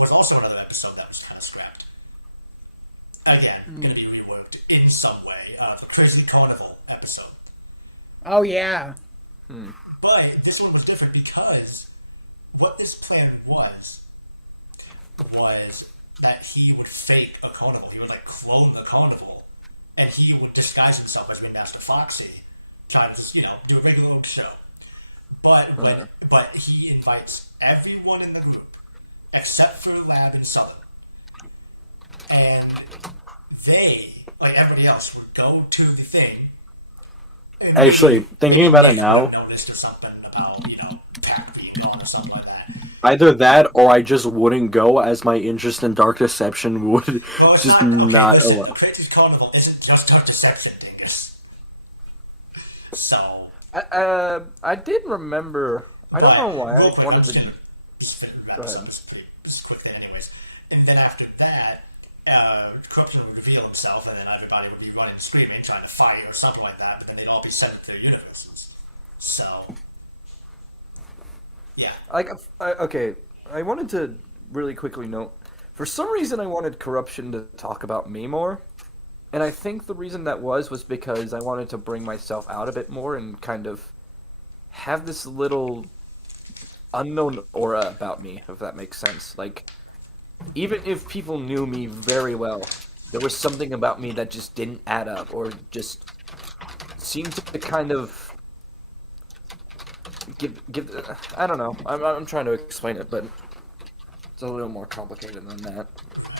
was also another episode that was kind of scrapped. Again, going to be reworked in some way. The Crazy Carnival episode. Oh yeah. But this one was different because what this plan was that he would fake a carnival. He would clone the carnival, and he would disguise himself as Master Foxy, trying to just do a regular old show. But he invites everyone in the group except for Lab and Southern, and they, like everybody else, would go to the thing. Actually, thinking about it now, noticed or something about Pac being gone or something like that. either that or I just wouldn't go, as my interest in Dark Deception would just not allow. The Crazy Carnival isn't just Dark Deception, dingus. So. I did remember. I don't know why I wanted to. Go ahead. Just quickly, anyways. And then after that, Corruption would reveal himself, and then everybody would be running and screaming, trying to fight or something like that. But then they'd all be sent to their universes. So, yeah. Okay, I wanted to really quickly note. For some reason, I wanted Corruption to talk about me more. And I think the reason that was because I wanted to bring myself out a bit more and kind of have this little unknown aura about me, if that makes sense. Even if people knew me very well, there was something about me that just didn't add up, or just seemed to kind of give. I don't know. I'm trying to explain it, but it's a little more complicated than that.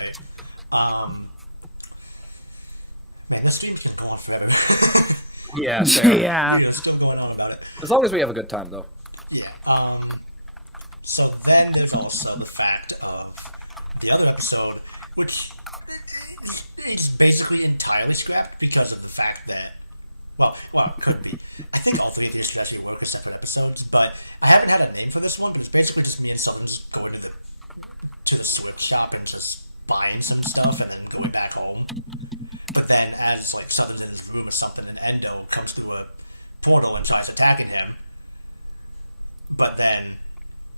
Right. man, this stream's been going forever. Yeah, fair. Yeah. We're still going on about it. As long as we have a good time, though. Yeah. So then there's also the fact of the other episode, which it's basically entirely scrapped because of the fact that, well, it could be. I think all three of these should actually work as separate episodes, but I haven't had a name for this one because basically just me and someone just going to the switch shop and just buying some stuff and then going back home. But then as like Southern's in his room or something, and Endo comes through a portal and tries attacking him. But then,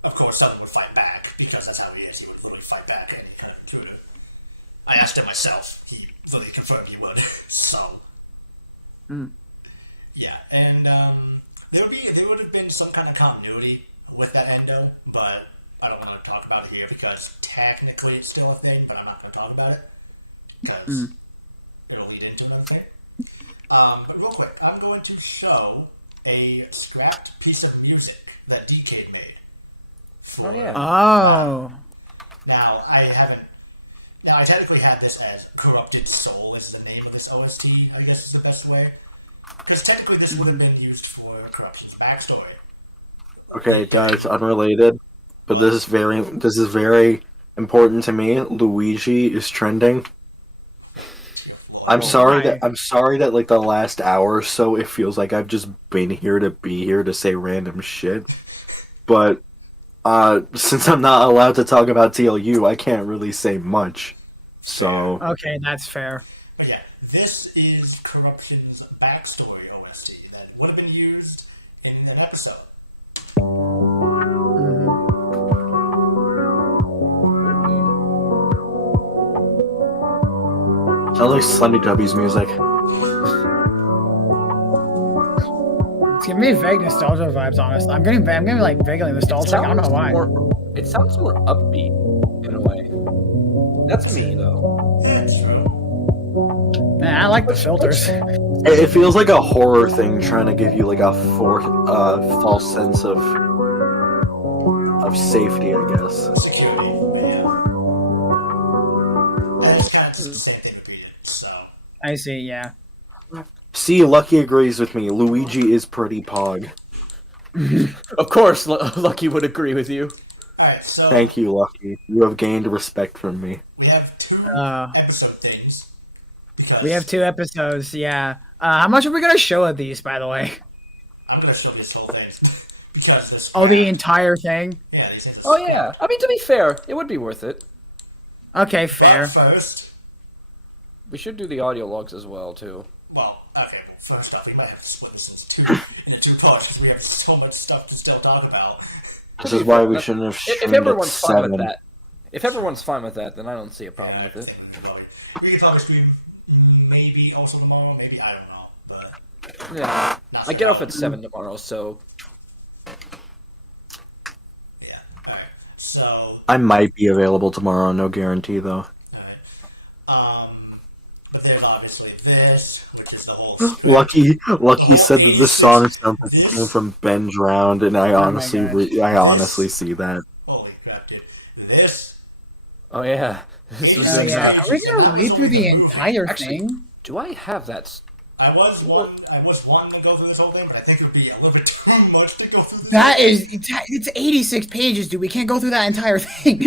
of course, Southern would fight back because that's how he is. He would literally fight back and kind of intruder. I asked him myself. He fully confirmed he would. So, yeah, and there would have been some kind of continuity with that Endo, but I don't want to talk about it here because technically it's still a thing, but I'm not going to talk about it because it'll lead into another thing. But real quick, I'm going to show a scrapped piece of music that DK made. Oh, yeah. Oh. Now, I technically had this as Corrupted Soul is the name of this OST, I guess is the best way. Because technically this would have been used for Corruption's backstory. Okay, guys, unrelated, but this is very important to me. Luigi is trending. I'm sorry that like the last hour or so it feels like I've just been here to say random shit. But since I'm not allowed to talk about TLU, I can't really say much. So Okay, that's fair. But yeah, this is Corruption's backstory OST that would have been used in an episode. sounds like Slenderman music. It's giving me vague nostalgia vibes, honestly. I'm getting like vaguely nostalgic. I don't know why. It sounds more upbeat in a way. That's me, though. That's true. Man, I like the filters. It feels like a horror thing trying to give you like a false sense of safety, I guess. Security, yeah. That's kind of the same thing repeated, so. I see, yeah. See, Lucky agrees with me. Luigi is pretty pog. Of course, Lucky would agree with you. Alright, so. Thank you, Lucky. You have gained respect from me. We have two episode things. We have 2 episodes, yeah. How much are we gonna show of these, by the way? I'm gonna show this whole thing. Because this. Oh, the entire thing? Yeah, Oh, yeah. I mean, to be fair, it would be worth it. Okay, fair. First. We should do the audio logs as well, too. Well, first off, we might have to split this into two parts because we have so much stuff to still talk about. This is why we shouldn't have If streamed everyone's at fine 7. with that. If everyone's fine with that, then I don't see a problem with it. We can probably stream maybe also tomorrow, maybe I don't know, but Yeah. I get off at 7 tomorrow, so... So I might be available tomorrow, no guarantee though. but there's obviously this, which is the whole Lucky said that the song sounds like it came from Ben's Round, and I honestly see that. Holy crap, dude. This. Oh yeah. This was Yeah. Are we gonna read through the entire thing? Do I have that? I was wanting to go through this whole thing, but I think it would be a little bit too much to go through this. It's 86 pages, dude. We can't go through that entire thing.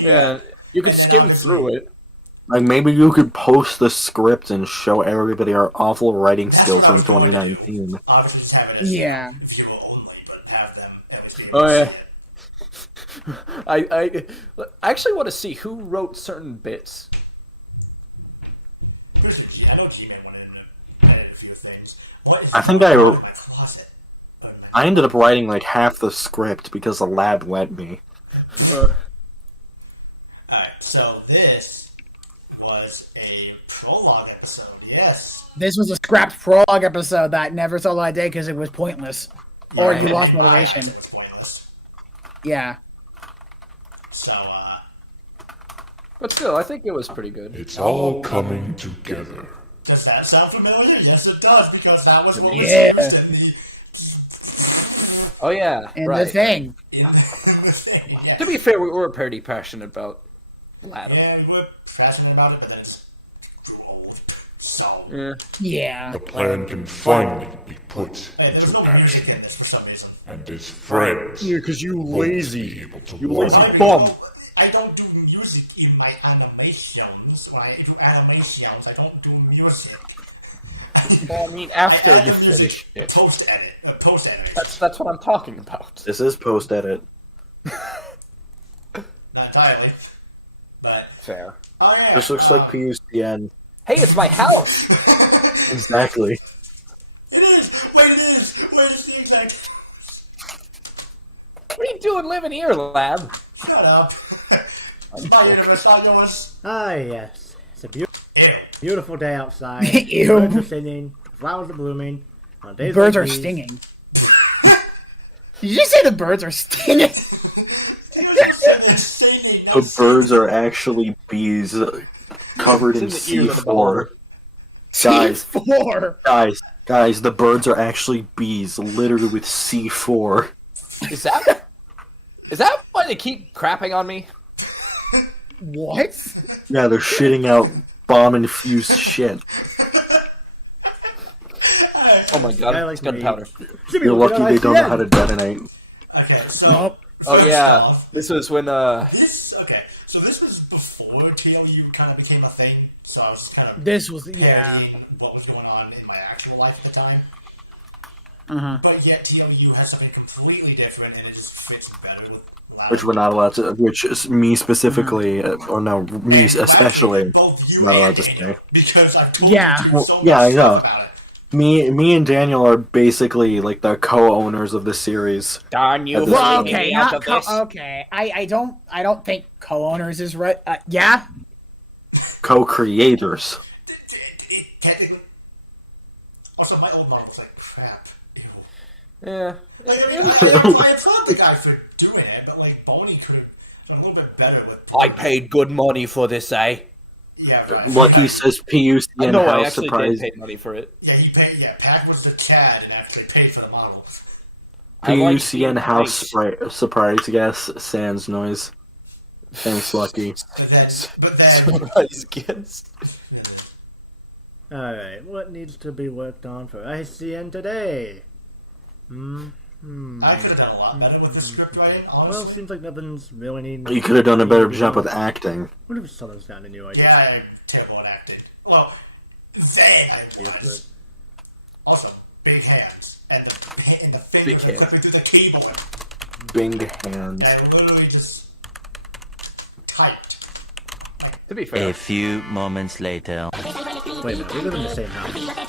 Yeah, you could skim through it. Like, maybe you could post the script and show everybody our awful writing skills from 2019. Yeah. Oh yeah. I actually want to see who wrote certain bits. I know G-Man wanted to edit a few things. I think I ended up writing like half the script because the lab let me. Alright, so this was a prologue episode, yes. This was a scrapped prologue episode that never saw the light of day because it was pointless. Or you lost motivation. It was pointless. Yeah. So, But still, I think it was pretty good. It's all coming together. does that sound familiar? Yes, it does, because that was what was Yeah. used in the... Oh yeah, And right. the thing. in the thing, yes. To be fair, we were pretty passionate about LATM. Yeah, we were passionate about it, but then it's grew old. So. Yeah. The plan can finally be put There's into no music action. in this for some reason. And his friends Yeah, because you won't lazy. be able to You warn lazy him. bum. I don't do music in my animations. When I do animations, I don't do music. Well, I mean, after I you do music finish it. Post edit. That's what I'm talking about. This is post edit. Not entirely. But. Fair. Oh, yeah. This looks like PUCN. Hey, it's my house! Exactly. It is! Wait, it is! Wait, it's the exact. What are you doing living here, lab? Shut up. It's my universe, not yours. Ah, yes. It's a beautiful day outside. Ew. Birds are singing. Flowers are blooming. On days Birds like are these- stinging. Did you say the birds are stinging? The birds are actually bees covered in It's in the ears of the C4. beholder. Guys, the birds are actually bees, littered with C4. Is that why they keep crapping on me? What? Yeah, they're shitting out bomb-infused shit. Oh my god, it's gunpowder. You're lucky they don't know how to detonate. Okay, so. Oh yeah, this was when So this was before TLU kind of became a thing. So I was kind of. This was parodying what was going on in my actual life at the time. But yet TLU has something completely different, and it just fits better with. Which we're not allowed to, which is me specifically, or no, me especially, not allowed to say. Because I've told Yeah. you so Yeah, I much know. about it. Me and Daniel are basically like the co-owners of the series. darn you. At this Well, point. okay, out not of this. okay. I don't think co-owners is right. Yeah. Co-creators. Technically. Also, my old mom was like, crap. Yeah. Like, I mean, I applaud the guy for doing it, but like, Boney could have done a little bit better with. I paid good money for this, eh? Yeah, right. Lucky says PUC I and know I House actually surprise. did pay money for it. Yeah, he paid. Yeah, Pat was the Chad, and after they paid for the model. I like PUC being and House nice. surprise guess sans noise. Thanks, Lucky. But then Surprise kids. Alright, what needs to be worked on for ICN today? I could have done a lot better with the script writing, Well, honestly. seems like nothing's really needed. You could have done a better job with acting. What if someone's got a new idea? Yeah, I'm terrible at acting. Well, then I was. Also, big hands. And the Big fingers hands. clipping through the keyboard. Bing hands. And literally just typed. To be fair. A few moments later. Wait a minute, we live in the same house.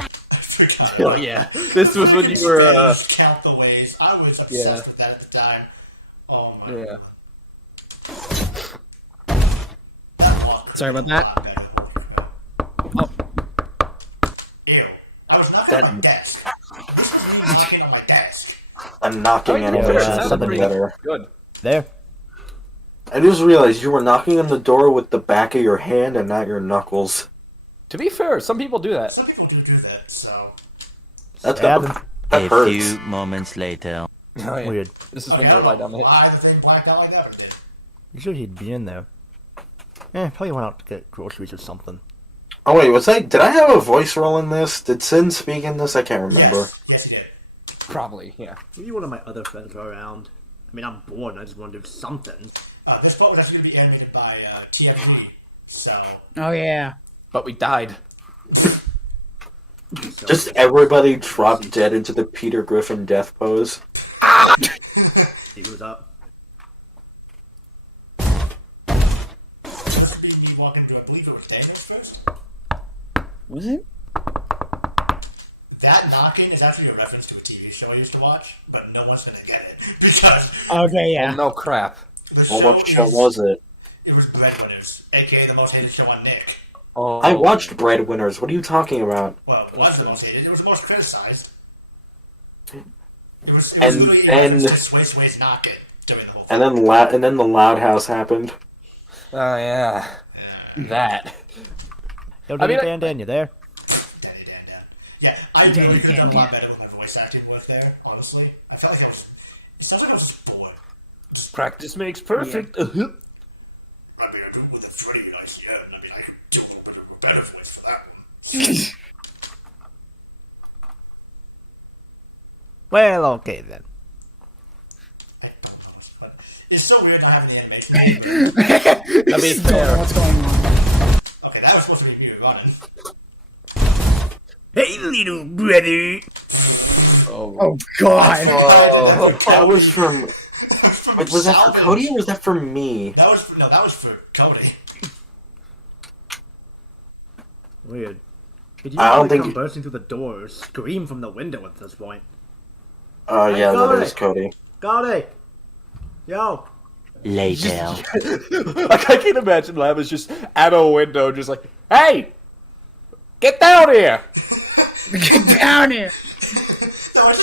Oh yeah. This was when you were Count the ways. I was obsessed Yeah. with that at the time. Oh my yeah. Sorry about that. Oh. Ew. I was knocking on my desk. I was knocking on my desk. I'm knocking Oh, animation yeah, is sounded something pretty better. Good. There. I just realized you were knocking on the door with the back of your hand and not your knuckles. To be fair, some people do that. Some people do that, so. That A hurts. few moments later. Oh, yeah. Weird. This is when you rely on it. Why the thing blacked out like that did. You sure he'd be in there? Probably went out to get groceries or something. Oh wait, was I? Did I have a voice role in this? Did Sin speak in this? I can't remember. Yes, he did. Probably, yeah. Maybe one of my other friends were around. I mean, I'm bored. I just want to do something. This part was actually going to be animated by TFP, so. Oh yeah. But we died. Just everybody dropped dead into the Peter Griffin death pose. He was up. This would be me walking into, I believe it was Daniel's first. Was it? That knocking is actually a reference to a TV show I used to watch, but no one's going to get it because. Okay, yeah. Oh, no crap. The Well, what show was it? It was Breadwinners, aka the most hated show on Nick. Oh. I watched Breadwinners. What are you talking about? Well, it was the most hated. It was the most criticized. It was And literally then- just Sway's knocking during the whole And then the Loud House happened. Oh, yeah. That. Yo, I mean, Dan, Dan, you there? Danny Dan. Yeah, I really could have done a lot better with my voice acting was there, honestly. I felt like I was. It sounds like I was just bored. Practice makes perfect. I mean, I do with a pretty nice yet. I mean, I do a better voice for that one. Well, okay then. It's so weird not having the animation. To be fair. What's going on? Okay, that was supposed to be me running. Hey, little brother. Oh God. Oh, that was from. Wait, was that for Cody or was that for me? That was for Cody. Weird. Did you I don't come think- bursting through the door or scream from the window at this point? Oh, yeah, that Cody. is Cody. Cody! Yo! Later. Like, I can imagine Lab is just at a window, just like, hey! Get down here! Get down here.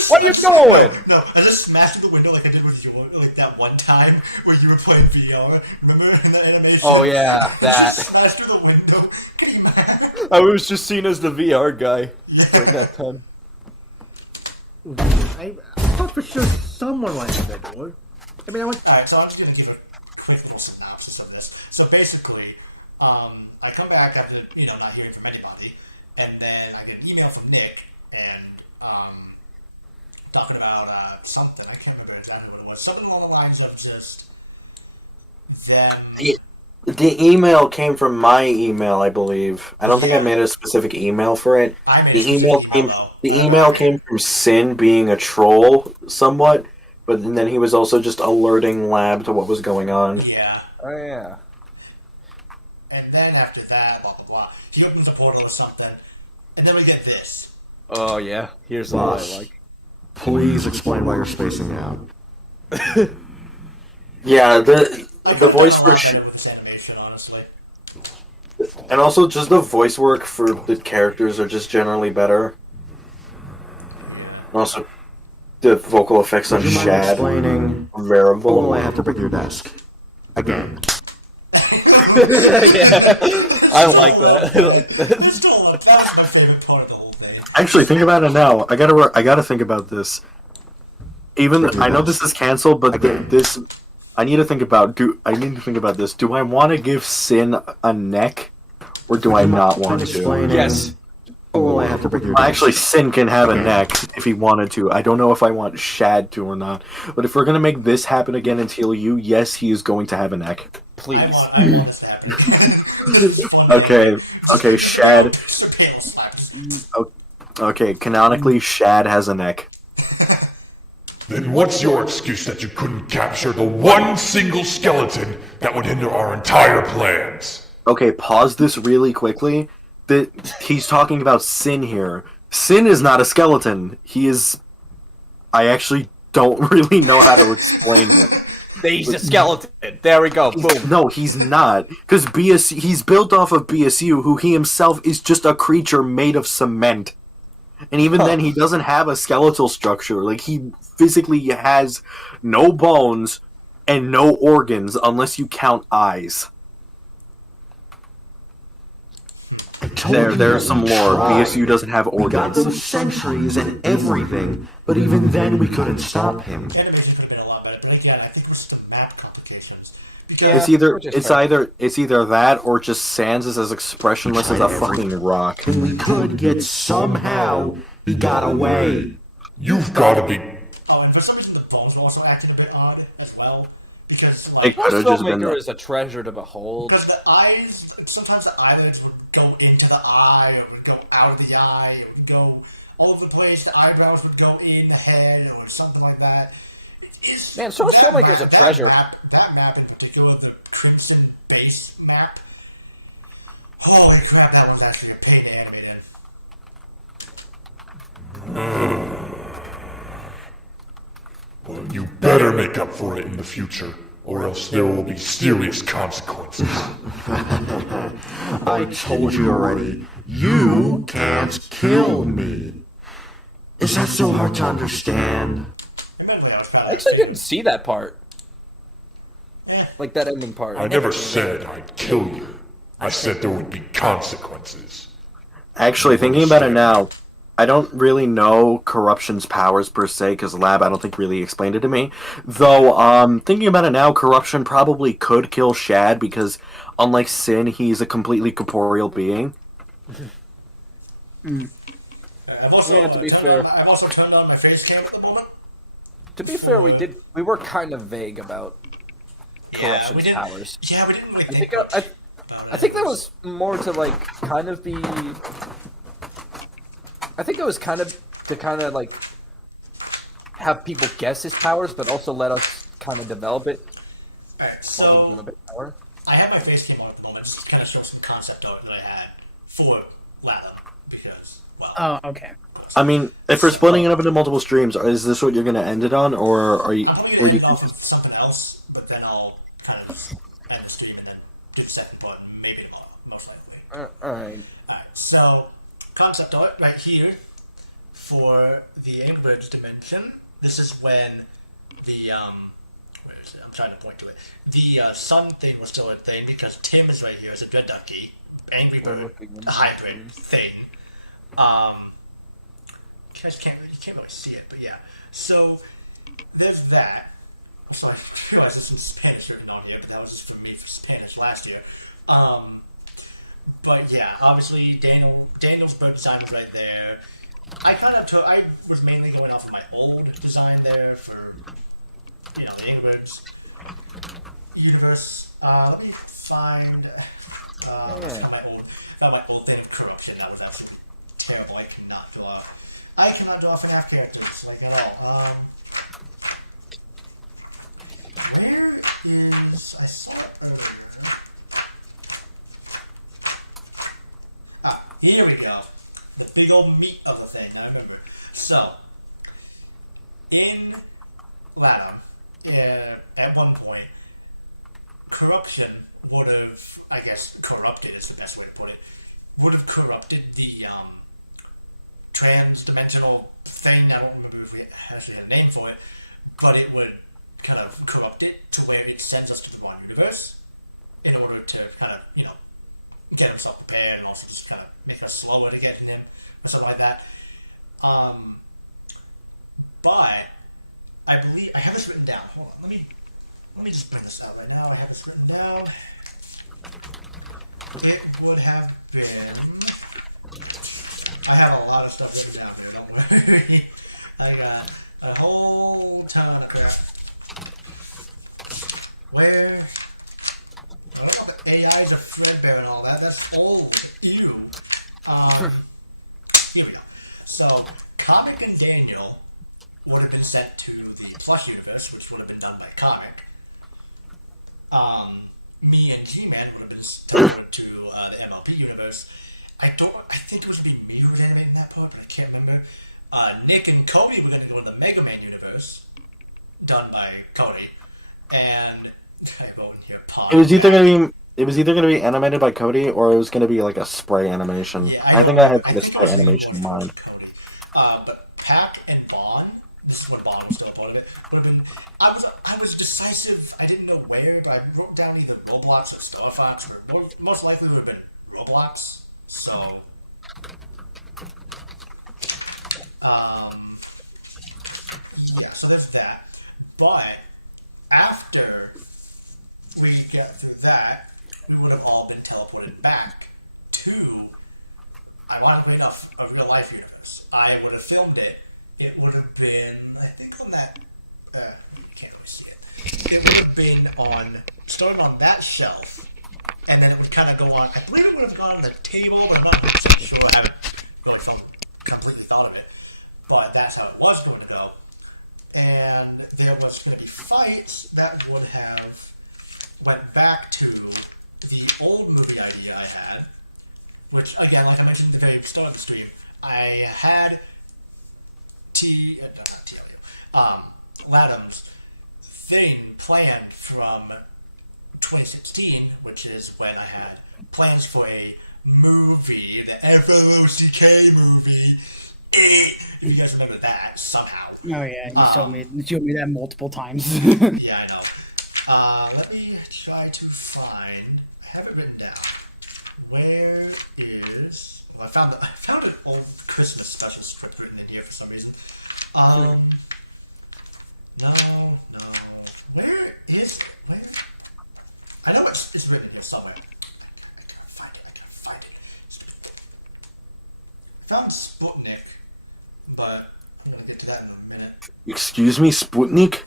What are you doing? No, I just smashed the window like I did with you, like that one time where you were playing VR. Remember in the animation? Oh, yeah, that. Just smashed through the window. Came out. I was just seen as the VR guy during that time. I thought for sure someone went to that door. I mean, I went. Alright, so I'm just gonna give a quick little synopsis of this. So basically, I come back after, not hearing from anybody, and then I get an email from Nick, and, talking about, something, I can't remember exactly what it was. Something along the lines of just them. The email came from my email, I believe. I don't think I made a specific email for it. The email came from Sin being a troll, somewhat, but then he was also just alerting Lab to what was going on. Yeah. Oh, yeah. And then after that, blah, blah, blah, he opens a portal or something, and then we get this. Oh, yeah. Here's what I like. Please explain why you're spacing out. Yeah, the voice for and also just the voice work for the characters are just generally better. Also, the vocal effects on Would you mind Shad explaining? variable. Or will I have to break your desk? Again. Yeah. I like that. I like that. That was my favorite part of the whole thing. Actually, think about it now. I gotta think about this. I know this is canceled, but this I need to think about. This. Do I want to give Sin a neck, or do I not want to? Yes. Or will I have to break your Well, desk? actually, Sin can have a neck if he wanted to. I don't know if I want Shad to or not. But if we're gonna make this happen again until yes, he is going to have a neck. Please. I want this to happen. Okay, Shad. Okay, canonically, Shad has a neck. Then what's your excuse that you couldn't capture the one single skeleton that would hinder our entire plans? Okay, pause this really quickly. He's talking about Sin here. Sin is not a skeleton. He is... I actually don't really know how to explain him. He's a skeleton. There we go. Boom. No, he's not. Because he's built off of BSU, who he himself is just a creature made of cement. And even then, he doesn't have a skeletal structure. Like, he physically has no bones and no organs unless you count eyes. There's some lore. BSU doesn't have We got organs. those sentries and everything, but even then we couldn't stop him. The animation could have been a lot better, but again, I think it was the map complications. It's either that or just Sans is as expressionless as a fucking rock. And we could get somehow he got away. You've got to be. Oh, and for some reason the bones were also acting a bit odd as well. Because, It like, could have just been Filmmaker is a treasure to behold. because the eyes, sometimes the eyelids would go into the eye, it would go out of the eye, it would go all over the place, the eyebrows would go in the head, or something like that. Man, Source That Filmmaker's a map- treasure. That map in particular, the Crimson base map, holy crap, that was actually a pain to animate in. Well, you better make up for it in the future, or else there will be serious consequences. I told you already, you can't kill me. Is that so hard to understand? I actually didn't see that part. Like that ending part. I never said I'd kill you. I said there would be consequences. Actually, thinking about it now, I don't really know Corruption's powers per se, because Lab, I don't think, really explained it to me. Though, thinking about it now, Corruption probably could kill Shad, because unlike Sin, he's a completely corporeal being. I've also, Yeah, to be fair. I've also turned on my face cam at the moment. To be fair, we were kind of vague about corruption's powers. Yeah, we didn't really I think think I think that was more to like kind of be. I think it was kind of to like have people guess his powers, but also let us kind of develop it. Alright, while they doing a bit power. I have my face cam on at the moment to kind of show some concept art that I had for LATM because, well. Oh, okay. I mean, if we're splitting it up into multiple streams, is this what you're going to end it on, or are you? I'm Or going do you to end off with something else, but then I'll kind of end the stream and then do the second part, maybe tomorrow, most likely. Alright. Alright, so concept art right here for the Angry Birds dimension. This is when the where is it? I'm trying to point to it. The sun thing was still a thing because Tim is right here as a Dread Ducky, Angry Bird, a hybrid thing. You guys you can't really see it, but yeah. So there's that. So I realized there's some Spanish written on here, but that was just for me for Spanish last year. But yeah, obviously Daniel's bird design was right there. I was mainly going off of my old design there for the Angry Birds universe. Let me find my old thing of corruption. That was absolutely terrible. I cannot draw FNAF characters like at all. Where is I saw it earlier. Here we go. The big old meat of the thing, I remember. So, in LATM, at one point, corruption would have, I guess, corrupted is the best way to put it, would have corrupted the trans-dimensional thing. I don't remember if we actually had a name for it, but it would kind of corrupt it to where it sends us to the wrong universe in order to kind of, get himself prepared and also just kind of make us slower to get him or something like that. But I believe I have this written down. Hold on, let me just bring this out right now. I have this written down. It would have been. I have a lot of stuff written down here. Don't worry. I got a whole ton of crap. Where? I don't know if the AIs are threadbare and all that. That's old. Ew. Here we go. So, Comic and Daniel would have been sent to the Plush universe, which would have been done by Comic. Me and G-Man would have been sent to the MLP universe. I think it was going to be me who was animating that part, but I can't remember. Nick and Cody were going to go to the Mega Man universe, done by Cody. And I wrote in here, It was either going to be animated by Cody, or it was going to be like a spray animation. Yeah, I think I had like a spray animation in mind. But Pac and Vaughn, this is when Vaughn was still a part of it, would have been. I was decisive. I didn't know where, but I wrote down either Roblox or Star Fox, or most likely would have been Roblox. So, yeah. So there's that. But after we get through that, we would have all been teleported back to, ironically enough, a real life universe. I would have filmed it. It would have been, I think on that, you can't really see it. It would have been starting on that shelf, and then it would kind of go on, I believe it would have gone on the table, but I'm not really sure. I haven't really completely thought of it. But that's how it was going to go. And there was going to be fights that would have went back to the old movie idea I had, which, again, like I mentioned at the very start of the stream, I had LATM's thing planned from 2016, which is when I had plans for a movie, the FLOCK movie. If you guys remember that somehow. Oh yeah, you showed me that multiple times. Yeah, I know. Let me try to find. I have it written down. Where is? Well, I found an old Christmas special script written in here for some reason. No. Where is? Where? I know it's written here somewhere. I can't find it. I found Sputnik, but I'm gonna get to that in a minute. Excuse me, Sputnik?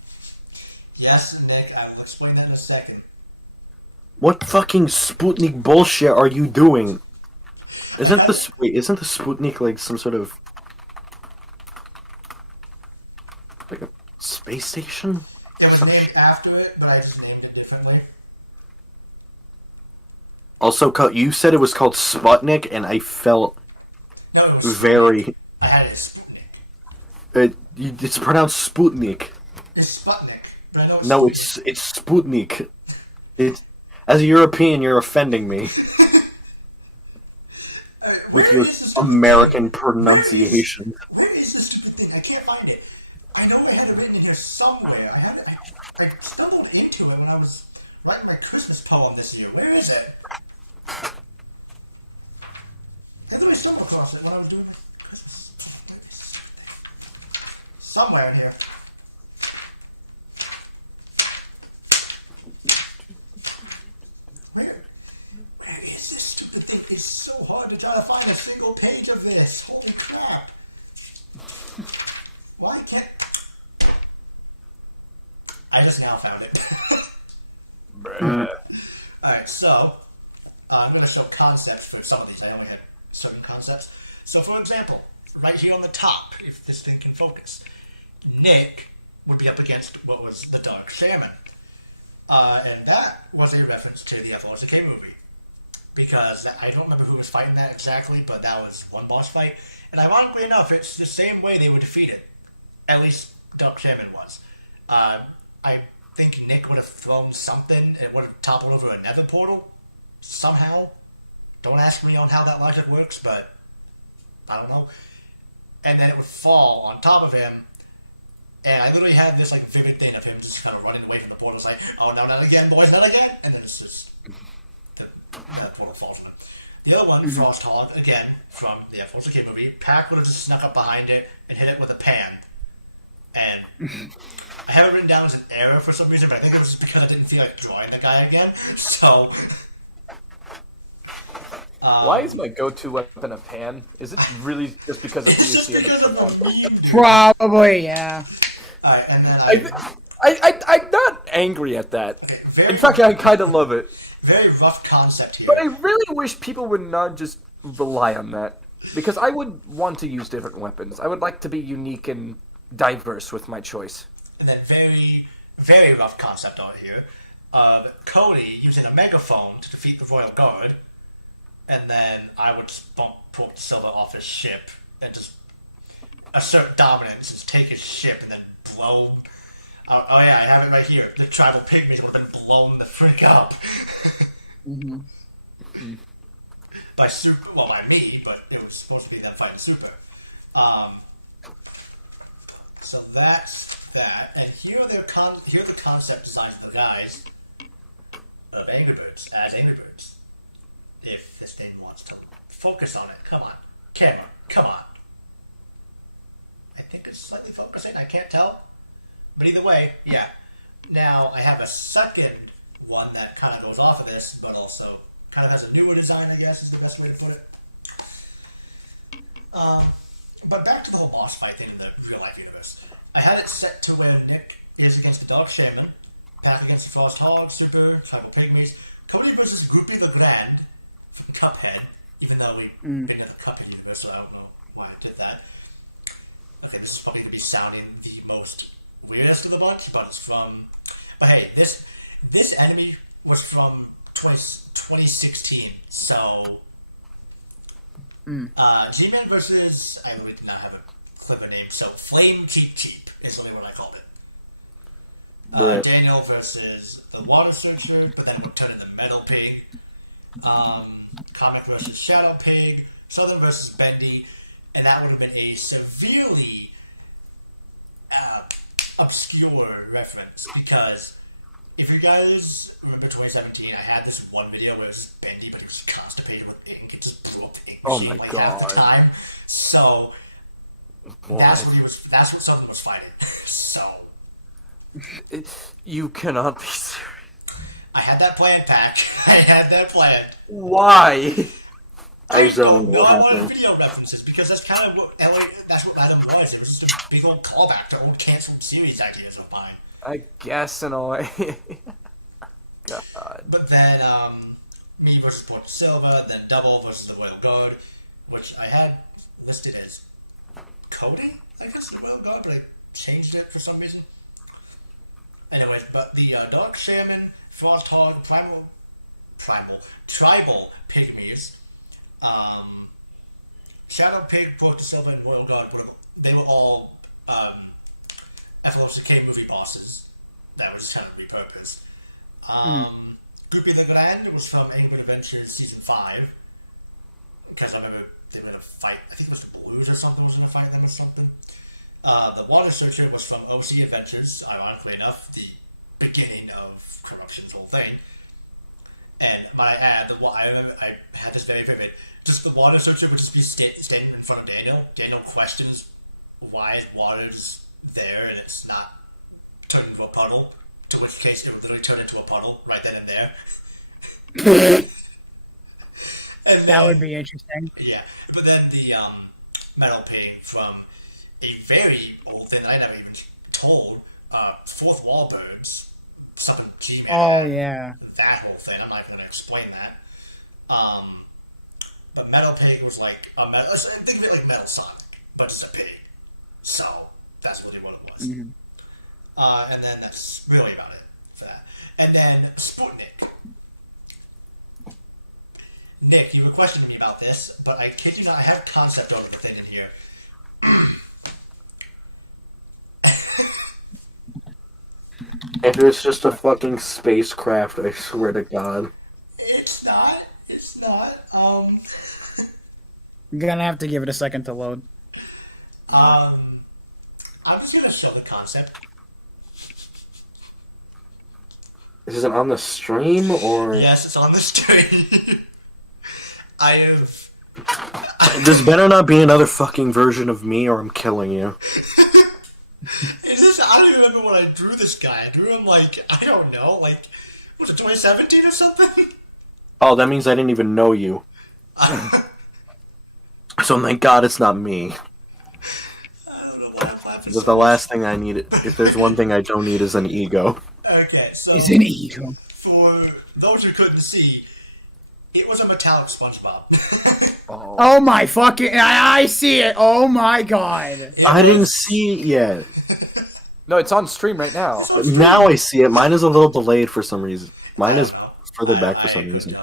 Yes, Nick, I will explain that in a second. What fucking Sputnik bullshit are you doing? Isn't the Sputnik like some sort of like a space station? It was named after it, but I just named it differently. Also, you said it was called Sputnik, and I felt No, it was very. I had it Sputnik. It's pronounced Sputnik. It's Sputnik. But I know No, it's Sputnik. As a European, you're offending me with your American pronunciation. Where is this stupid thing? I can't find it. I know I had it written in here somewhere. I stumbled into it when I was writing my Christmas poem this year. Where is it? I thought I stumbled across it when I was doing my Christmas. Somewhere in here. Where is this stupid thing? It's so hard to try to find a single page of this. Holy crap. Why can't... I just now found it. Alright, so I'm going to show concepts for some of these. I only have certain concepts. So, for example, right here on the top, if this thing can focus, Nick would be up against what was the Dark Shaman. And that was a reference to the LATM movie. Because I don't remember who was fighting that exactly, but that was one boss fight. And ironically enough, it's the same way they were defeated. At least Dark Shaman was. I think Nick would have thrown something and it would have toppled over a nether portal. Somehow. Don't ask me on how that logic works, but I don't know. And then it would fall on top of him. And I literally had this like vivid thing of him just kind of running away from the portal. It's like, oh no, not again, boys, not again. And then it's just the portal falls on him. The other one, Frost Hog, again, from the LATM movie, Pac would have just snuck up behind it and hit it with a pan. And I have it written down as an error for some reason, but I think it was because I didn't feel like drawing the guy again. So. Why is my go-to weapon a pan? Is it really just because of PUC and the Probably, yeah. Alright, and then I'm not angry at that. In fact, I kind of love it. Very rough concept here. But I really wish people would not just rely on that. Because I would want to use different weapons. I would like to be unique and diverse with my choice. And that very, very rough concept on here of Cody using a megaphone to defeat the Royal Guard. And then I would just bump Pork Silver off his ship and just assert dominance and take his ship and then blow. Oh yeah, I have it right here. The tribal pygmies would have been blown the freak up. By Super, well, by me, but it was supposed to be them fighting Super. So that's that. And here are the concept designs for the guys of Angry Birds as Angry Birds. If this thing wants to focus on it, come on, camera, come on. I think it's slightly focusing. I can't tell. But either way, yeah. Now, I have a second one that kind of goes off of this, but also kind of has a newer design, I guess, is the best way to put it. But back to the whole boss fight thing in the real-life universe. I had it set to where Nick is against the Dark Shaman, Path against the Frost Hog, Super, Tribal Pygmies, Cody versus Groupie the Grand from Cuphead, even though we've been in the Cuphead universe, so I don't know why I did that. Okay, this is probably going to be sounding the most weirdest of the bunch, but it's from... But hey, this enemy was from 2016, so... G-Man versus... I would not have a clever name, so Flame Cheap Cheap is really what I called it. Daniel versus the Water Searcher, but then turned into Metal Pig. Comic versus Shadow Pig. Southern versus Bendy. And that would have been a severely obscure reference, because if you guys remember 2017, I had this one video where it was Bendy, but it was constipated with ink. It just blew up the ink Oh machine my like god. half the time. So What? that's what Southern was fighting. So You cannot be serious. I had that plan, Pack. I had that plan. Why? I zoned No, what I wanted happened. video references because that's kind of what that's what LATM was. It was just a big old callback to old canceled series ideas of mine. I guess in a way. God. But then, me versus Porto Silva, then Double versus the Royal Guard, which I had listed as coding, I guess, the Royal Guard, but I changed it for some reason. Anyways, but the Dark Shaman, Frosthog, Tribal Pygmies, Shadow Pig, Porto Silva, and Royal Guard, they were all FLCK movie bosses that was kind of repurposed. Goopy the Grand was from Angry Adventures Season 5. Because I remember they were going to fight, I think it was the Blues or something was going to fight them or something. The Water Searcher was from OC Adventures, ironically enough, the beginning of Corruption's whole thing. And I remember I had this very vivid. Just the Water Searcher would just be standing in front of Daniel. Daniel questions why water's there and it's not turned into a puddle. To which case, it would literally turn into a puddle right then and there. And that would be interesting. Yeah, but then the Metal Pig from a very old thing I never even told, Fourth Wall Birds, something G-Man. Oh, yeah. That whole thing, I'm not even going to explain that. But Metal Pig was like think of it like Metal Sonic, but it's a pig. So, that's really what it was. Mm-hmm. And then that's really about it for that. And then Sputnik. Nick, you were questioning me about this, but I kid you not, I have concept art of the thing in here. If it's just a fucking spacecraft, I swear to God. It's not. It's not. I'm gonna have to give it a second to load. I'm just gonna show the concept. Is it on the stream, or...? Yes, it's on the stream. I have... This better not be another fucking version of me, or I'm killing you. Is this... I don't even remember when I drew this guy. I drew him, like, I don't know, like... Was it 2017 or something? Oh, that means I didn't even know you. So thank God it's not me. I don't know why I'm laughing. Because the last thing I need... If there's one thing I don't need is an ego. Okay, so... It's an ego. For those who couldn't see, it was a metallic SpongeBob. Oh my fucking... I see it! Oh my God! I didn't see it yet. No, it's on stream right now. But now I see it. Mine is a little delayed for some reason. Mine is further back for some reason.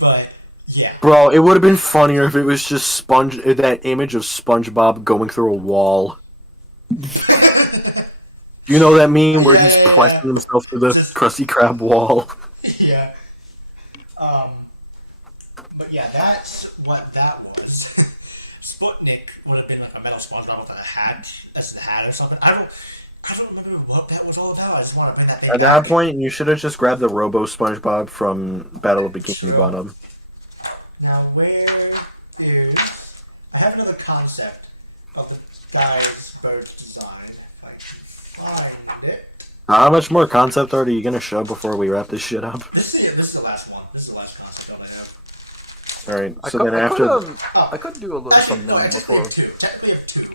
But, yeah. Bro, it would have been funnier if it was just that image of SpongeBob going through a wall. You know that meme where he's pressing himself through the Krusty Krab wall? Yeah. But yeah, that's what that was. Sputnik would have been like a metal SpongeBob with a hat. That's the hat or something. I don't remember what that was all about. I just want to bring that back. At that point, you should have just grabbed the Robo SpongeBob from Battle of Bikini Bottom. Now, where is... I have another concept of the guy's bird design. If I can find it. How much more concept art are you going to show before we wrap this shit up? This is the last one. This is the last concept art I have. Alright, so then after... I could do a little something before. Technically I have two.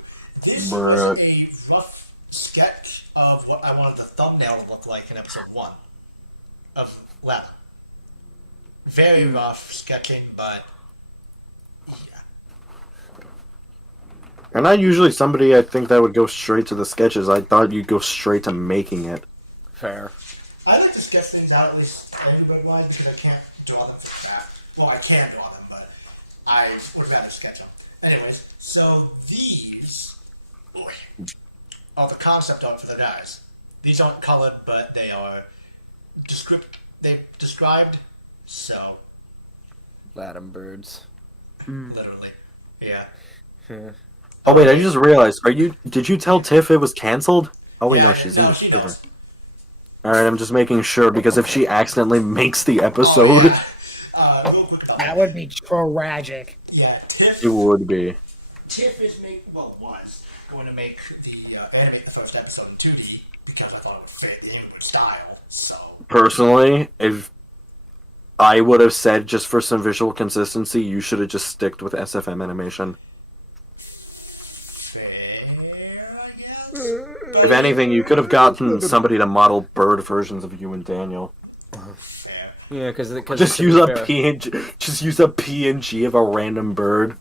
This Bruh. was a rough sketch of what I wanted the thumbnail to look like in episode 1 of LATM. Very rough sketching, but yeah. I'm not usually somebody I think that would go straight to the sketches. I thought you'd go straight to making it. Fair. I like to sketch things out at least everybody-wise because I can't draw them from that. Well, I can draw them, but I would rather sketch them. Anyways, so these are the concept art for the guys. These aren't colored, but they are described, so... LATM birds. Literally. Yeah. Oh wait, I just realized. Did you tell Tiff it was canceled? Oh wait, no, she's in the she server. knows. Alright, I'm just making sure, because if she accidentally makes the episode, That would be tragic. Yeah, Tiff... it would be. Tiff is was going to make animate the first episode in 2D because I thought it would fit the English style. So Personally, if I would have said, just for some visual consistency, you should have just sticked with SFM animation. If anything, you could have gotten somebody to model bird versions of you and Daniel. Yeah, because just use a PNG. Just use a PNG of a random bird.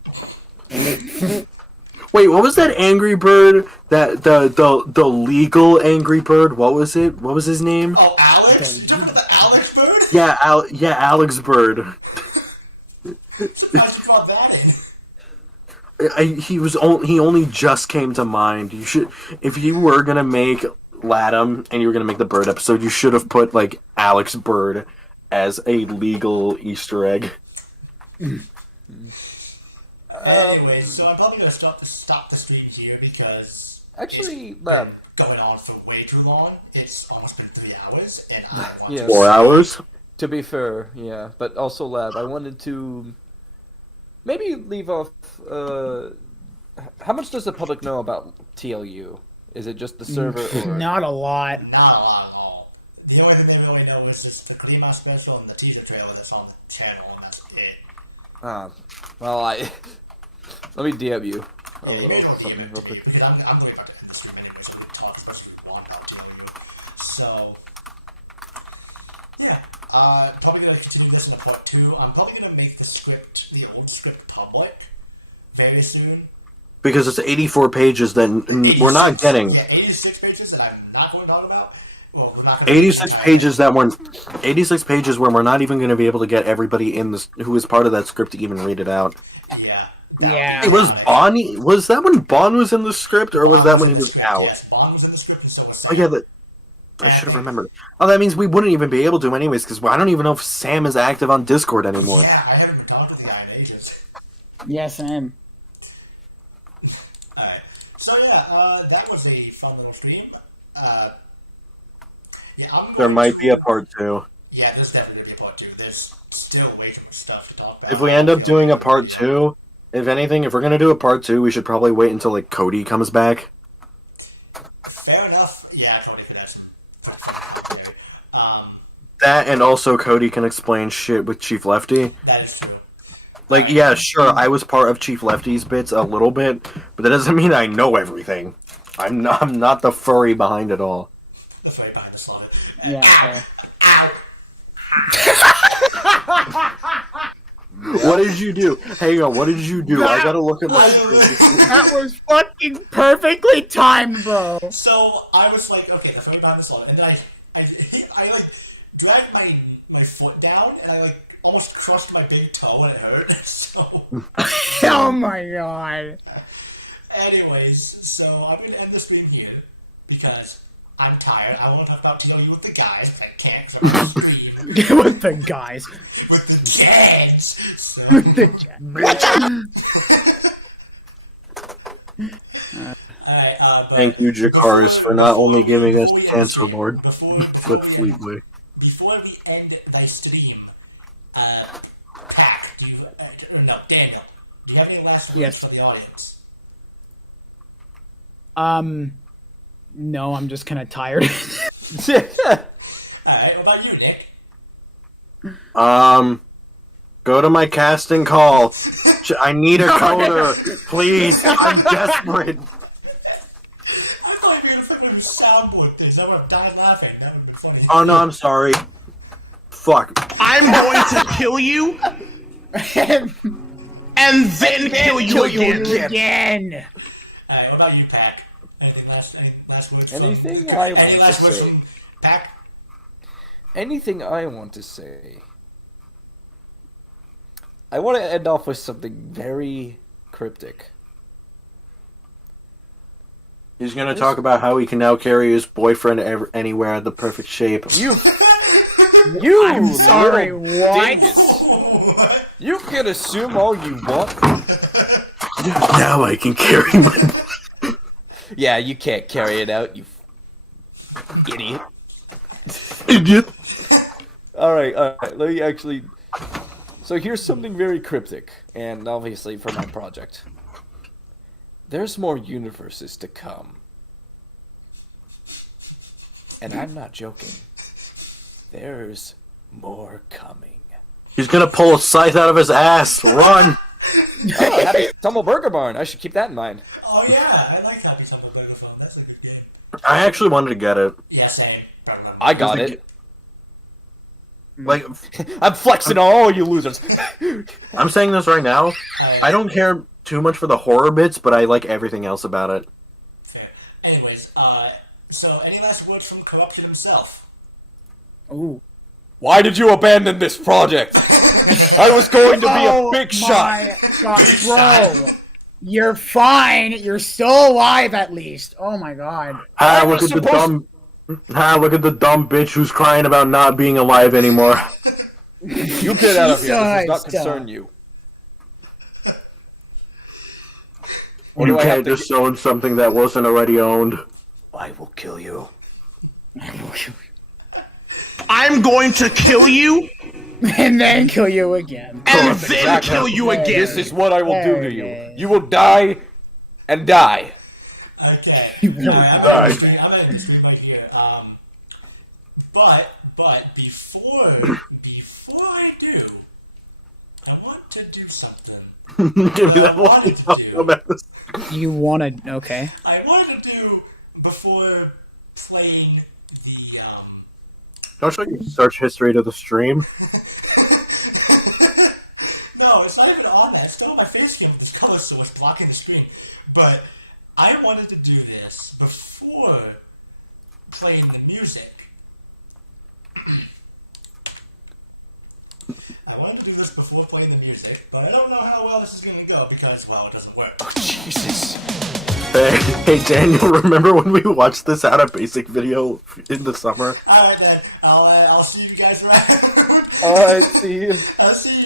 Wait, what was that angry bird? That the legal angry bird? What was it? What was his name? Oh, Alex? You talking about the Alex bird? Yeah, Alex Bird. Surprised you called that in. He only just came to mind. You should, if you were gonna make LATM and you were gonna make the bird episode, you should have put like Alex Bird as a legal Easter egg. Anyway, so I'm probably gonna stop the stream here because actually, it's been going on for way too long. It's almost been 3 hours, and I want yes. 4 hours. To be fair, yeah, but also, Lab, I wanted to maybe leave off. How much does the public know about TLU? Is it just the server? Or... Not a lot. Not a lot at all. The only thing they really know is just the Klima special and the teaser trailer that's on the channel, and that's it. Well, let me DM you a little something real quick. I'm going back to the stream anyway, so we can talk, especially if we want about TLU. So, yeah. Probably going to continue this in a part 2. I'm probably going to make the old script public very soon. Because it's 84 pages that we're not getting. Yeah, 86 pages that I'm not going to talk about. Well, we're not 86 pages that weren't 86 pages where we're not even going to be able to get everybody in this who is part of that script to even read it out. Yeah. It was Bonnie. Was that when Bon was in the script, or was that when he was out? Yes, Bon was in the script, and so was Sam. Oh yeah, I should have remembered. Oh, that means we wouldn't even be able to anyways, because I don't even know if Sam is active on Discord anymore. Yeah, I haven't been talking to the guy in ages. Yes, I am. Alright. So yeah, that was a fun little stream. There might be a part 2. Yeah, there's definitely going to be a part 2. There's still way too much stuff to talk about. If we end up doing a part 2, if anything, if we're gonna do a part 2, we should probably wait until like Cody comes back. Fair enough. Yeah, Cody, that's That and also Cody can explain shit with Chief Lefty. that is true. Like, yeah, sure, I was part of Chief Lefty's bits a little bit, but that doesn't mean I know everything. I'm not the furry behind it all. The furry behind the slaughter. Yeah. What did you do? Hang on, what did you do? I gotta look at my screen. That was fucking perfectly timed, bro. So I was like, okay, the furry behind the slaughter, and then I like dragged my foot down, and I like almost crushed my big toe, and it hurt. So. Oh my god. Anyways, so I'm gonna end the stream here because I'm tired. I want to talk about TLU with the guys, but I can't because I'm on the stream. With the guys. With the Jags. So. With the Jags. Thank you, Jakaris, for not only giving us Cancer Lord, but Fleetway. Before we end thy stream, Tack, Daniel, do you have any last words for the audience? No, I'm just kind of tired. Alright, what about you, Nick? Go to my casting call. I need a coder, please. I'm desperate. I thought you were going to soundboard this. I would have done it laughing. That would have been funny. Oh no, I'm sorry. Fuck. I'm going to kill you, and then kill you again. Alright, what about you, Pack? Anything last words? Anything I want Any to last words say? from Pack? Anything I want to say. I want to end off with something very cryptic. He's gonna talk about how he can now carry his boyfriend anywhere in the perfect shape. I'm sorry, what? Dingus. You can assume all you want. Now I can carry my. Yeah, you can't carry it out, you idiot. Idiot. Alright, let me actually... So here's something very cryptic, and obviously for my project. There's more universes to come. And I'm not joking. There's more coming. He's gonna pull a scythe out of his ass. Run! Oh, Happy Tumble Burger Barn. I should keep that in mind. Oh yeah, I like Happy Tumble Burger Farm. That's a good game. I actually wanted to get it. Yeah, same. I got it. Like, I'm flexing on all you losers. I'm saying this right now. I don't care too much for the horror bits, but I like everything else about it. Fair. Anyways, so any last words from Corruption himself? Ooh. Why did you abandon this project? I was going to be a big shot. God, bro, you're fine. You're still alive at least. Oh my god. Look at the dumb bitch who's crying about not being alive anymore. You get out of here. This does not concern you. You can't just own something that wasn't already owned. I will kill you. I'm going to kill you, and then kill you again. and then kill you again. This is what I will do to you. You will die and die. Okay. You will I'm die. gonna end the stream right here. But before I do, I want to do something. Give me that one. You wanna? Okay. I wanted to do before playing the Don't show your search history to the stream. No, it's not even on that. It's still on my face cam with this color, so it's blocking the screen. But I wanted to do this before playing the music. I wanted to do this before playing the music, but I don't know how well this is going to go because, well, it doesn't work. Oh, Jesus. Hey, Daniel, remember when we watched this out of basic video in the summer? Alright then, I'll see you guys around. Alright, see you. I'll see you